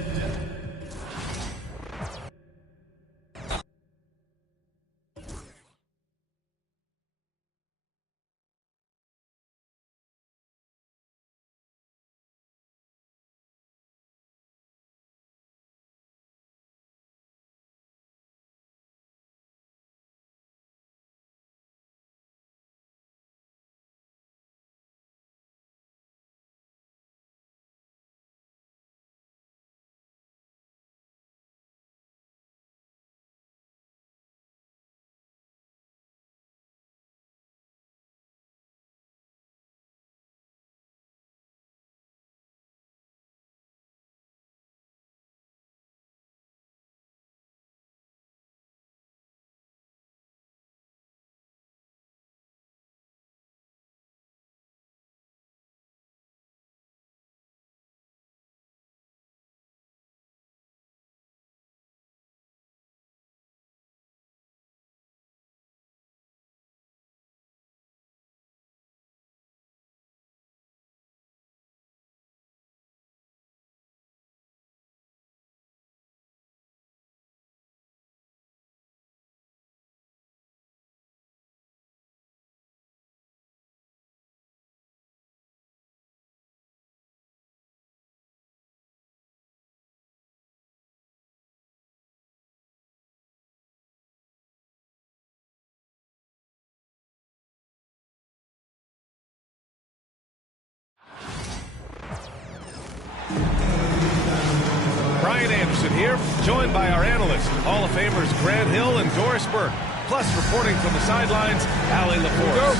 here, joined by our analysts, Hall of Famers Grant Hill and Doris Burke. Plus, reporting from the sidelines, Allie LaForce.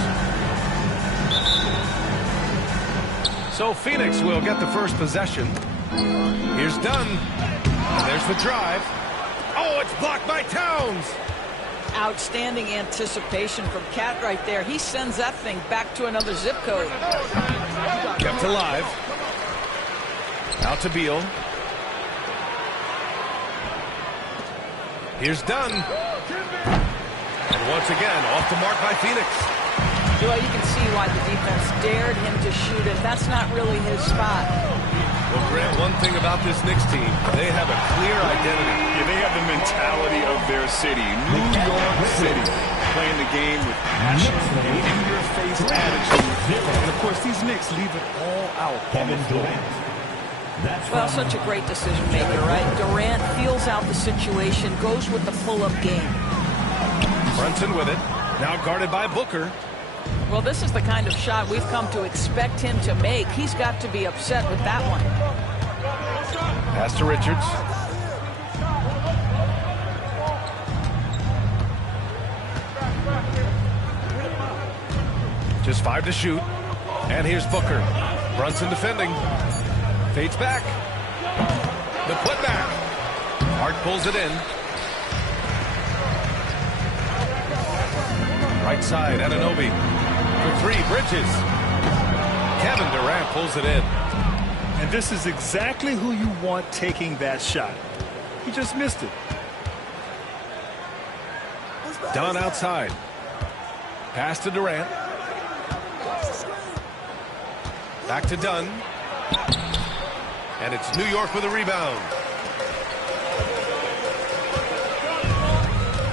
So Phoenix will get the first possession. Here's Dunn. And there's the drive. Oh, it's blocked by Towns. Outstanding anticipation from Cat right there. He sends that thing back to another zip code. Kept alive. Out to Beal. Here's Dunn. And once again, off the mark by Phoenix. Well, you can see why the defense dared him to shoot it. That's not really his spot. Well, Grant, one thing about this Knicks team, they have a clear identity. Yeah, they have the mentality of their city, New York City, playing the game with passion and in-your-face attitude. And, of course, these Knicks leave it all out on the floor. Well, such a great decision maker, right? Durant feels out the situation, goes with the pull-up game. Brunson with it, now guarded by Booker. Well, this is the kind of shot we've come to expect him to make. He's got to be upset with that one. Pass to Richards. Just 5 to shoot. And here's Booker. Brunson defending. Fades back. The putback. Hart pulls it in. Right side, Anunoby. For 3, Bridges. Kevin Durant pulls it in. And this is exactly who you want taking that shot. He just missed it. Dunn outside. Pass to Durant. Back to Dunn. And it's New York with a rebound.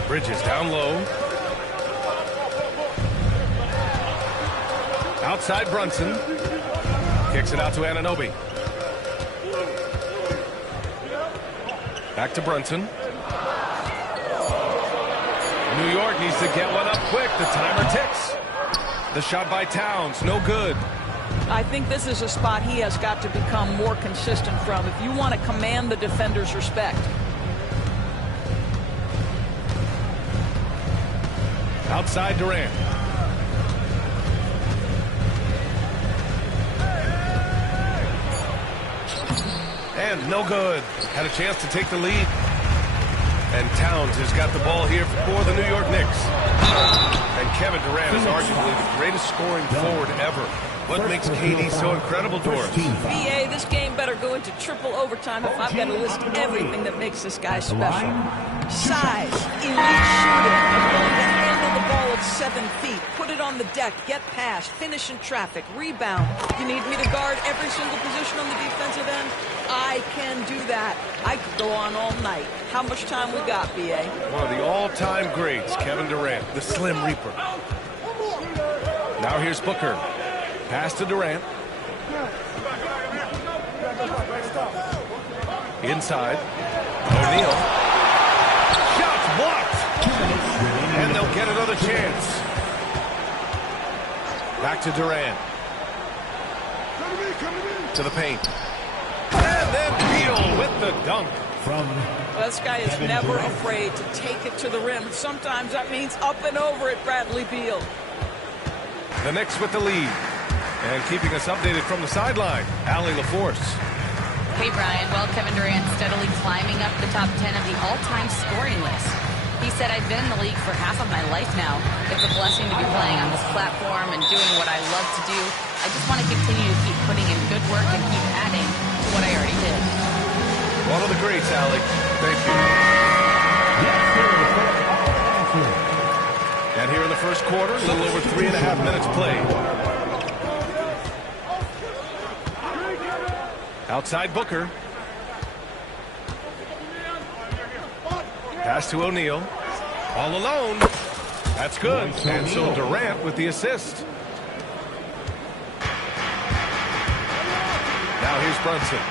Bridges down low. Outside Brunson. Kicks it out to Anunoby. Back to Brunson. New York needs to get one up quick. The timer ticks. The shot by Towns, no good. I think this is a spot he has got to become more consistent from if you want to command the defender's respect. Outside Durant. And no good. Had a chance to take the lead. And Towns has got the ball here for the New York Knicks. And Kevin Durant is arguably the greatest scoring forward ever. What makes KD so incredible, Doris? BA, this game better go into triple overtime if I've got to list everything that makes this guy special. Size, elite shooting, ability to handle the ball at 7 feet, put it on the deck, get past, finish in traffic, rebound. You need me to guard every single position on the defensive end? I can do that. I could go on all night. How much time we got, BA? One of the all-time greats, Kevin Durant, the Slim Reaper. Now here's Booker. Pass to Durant. Inside. O'Neal. Shots blocked. And they'll get another chance. Back to Durant. To the paint. And then Beal with the dunk. Well, this guy is never afraid to take it to the rim. Sometimes that means up and over at Bradley Beal. The Knicks with the lead. And keeping us updated from the sideline, Allie LaForce. Hey, Brian. Well, Kevin Durant steadily climbing up the top 10 of the all-time scoring list. He said, I've been in the league for half of my life now. It's a blessing to be playing on this platform and doing what I love to do. I just want to continue to keep putting in good work and keep adding to what I already did. One of the greats, Allie. Thank you. And here in the first quarter, a little over 3.5 minutes played. Outside Booker. Pass to O'Neal. All alone. That's good. And so Durant with the assist. Now here's Brunson.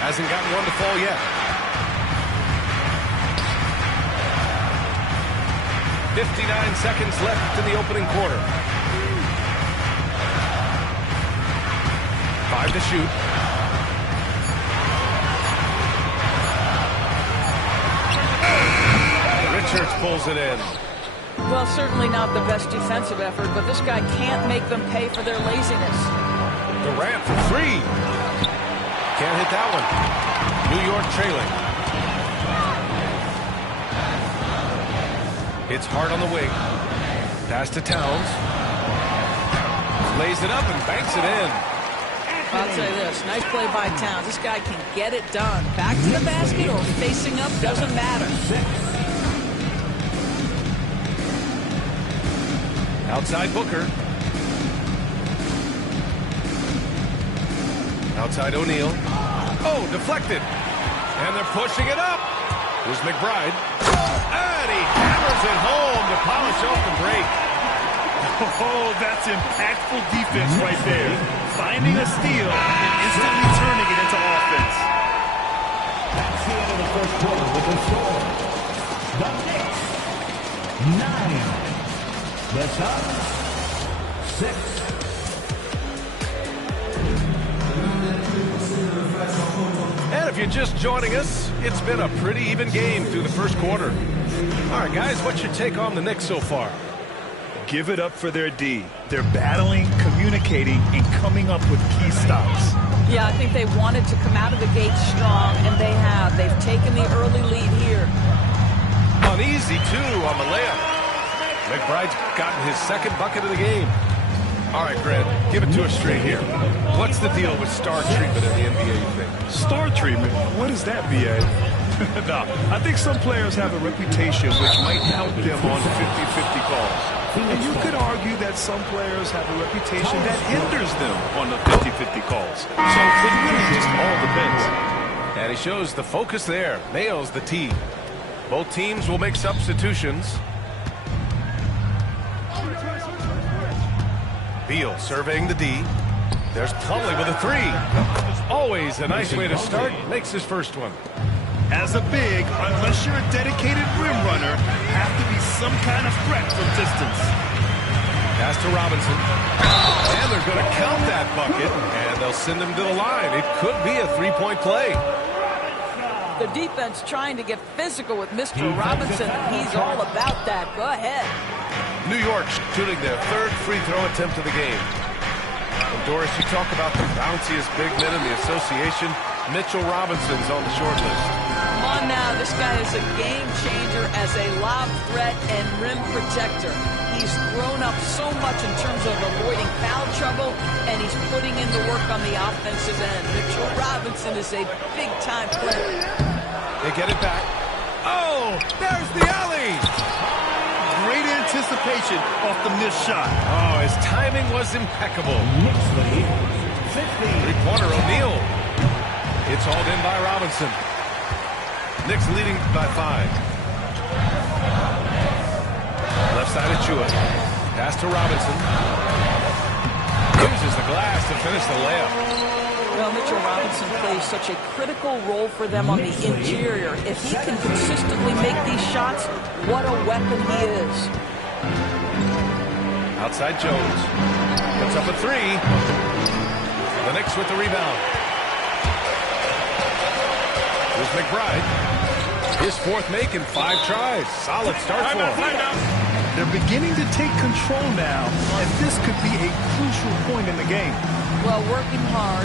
Hasn't gotten one to fall yet. 59 seconds left in the opening quarter. 5 to shoot. Richards pulls it in. Well, certainly not the best defensive effort, but this guy can't make them pay for their laziness. Durant for three. Can't hit that one. New York trailing. It's hard on the wing. Pass to Towns. Lays it up and banks it in. I'll tell you this, nice play by Towns. This guy can get it done. Back to the basket or facing up, doesn't matter. Outside Booker. Outside O'Neal. Oh, deflected. And they're pushing it up. Here's McBride. And he hammers it home to polish off the break. Oh, that's impactful defense right there. Finding a steal and instantly turning it into offense. That's the end of the first quarter with the score. The Knicks, 9. The Suns, 6. And if you're just joining us, it's been a pretty even game through the first quarter. All right, guys, what's your take on the Knicks so far? Give it up for their D. They're battling, communicating, and coming up with key stops. Yeah, I think they wanted to come out of the gate strong, and they have. They've taken the early lead here. Uneasy, too, on the layup. McBride's gotten his second bucket of the game. All right, Grant, give it to us straight here. What's the deal with star treatment in the NBA, you think? Star treatment? What is that, B.A.? No, I think some players have a reputation which might help them on 50-50 calls. And you could argue that some players have a reputation that hinders them on the 50-50 calls. So it really just all depends. And he shows the focus there. Nails the tee. Both teams will make substitutions. Beal surveying the D. There's Plumlee with a three. Always a nice way to start. Makes his first one. As a big, unless you're a dedicated rim runner, you have to be some kind of threat from distance. Pass to Robinson. And they're going to count that bucket, and they'll send him to the line. It could be a three-point play. The defense trying to get physical with Mr. Robinson. He's all about that. Go ahead. New York shooting their third free throw attempt of the game. And Doris, you talk about the bounciest big men in the association. Mitchell Robinson's on the short list. Come on now, this guy is a game changer as a lob threat and rim protector. He's grown up so much in terms of avoiding foul trouble, and he's putting in the work on the offensive end. Mitchell Robinson is a big-time player. They get it back. Oh, there's the alley. Great anticipation off the missed shot. Oh, his timing was impeccable. Three-pointer O'Neal. It's hauled in by Robinson. Knicks leading by 5. Left side of Chua. Pass to Robinson. Uses the glass to finish the layup. Well, Mitchell Robinson plays such a critical role for them on the interior. If he can consistently make these shots, what a weapon he is. Outside Jones. Puts up a three. The Knicks with the rebound. Here's McBride. His fourth make in 5 tries. Solid start for him. They're beginning to take control now, and this could be a crucial point in the game. Well, working hard.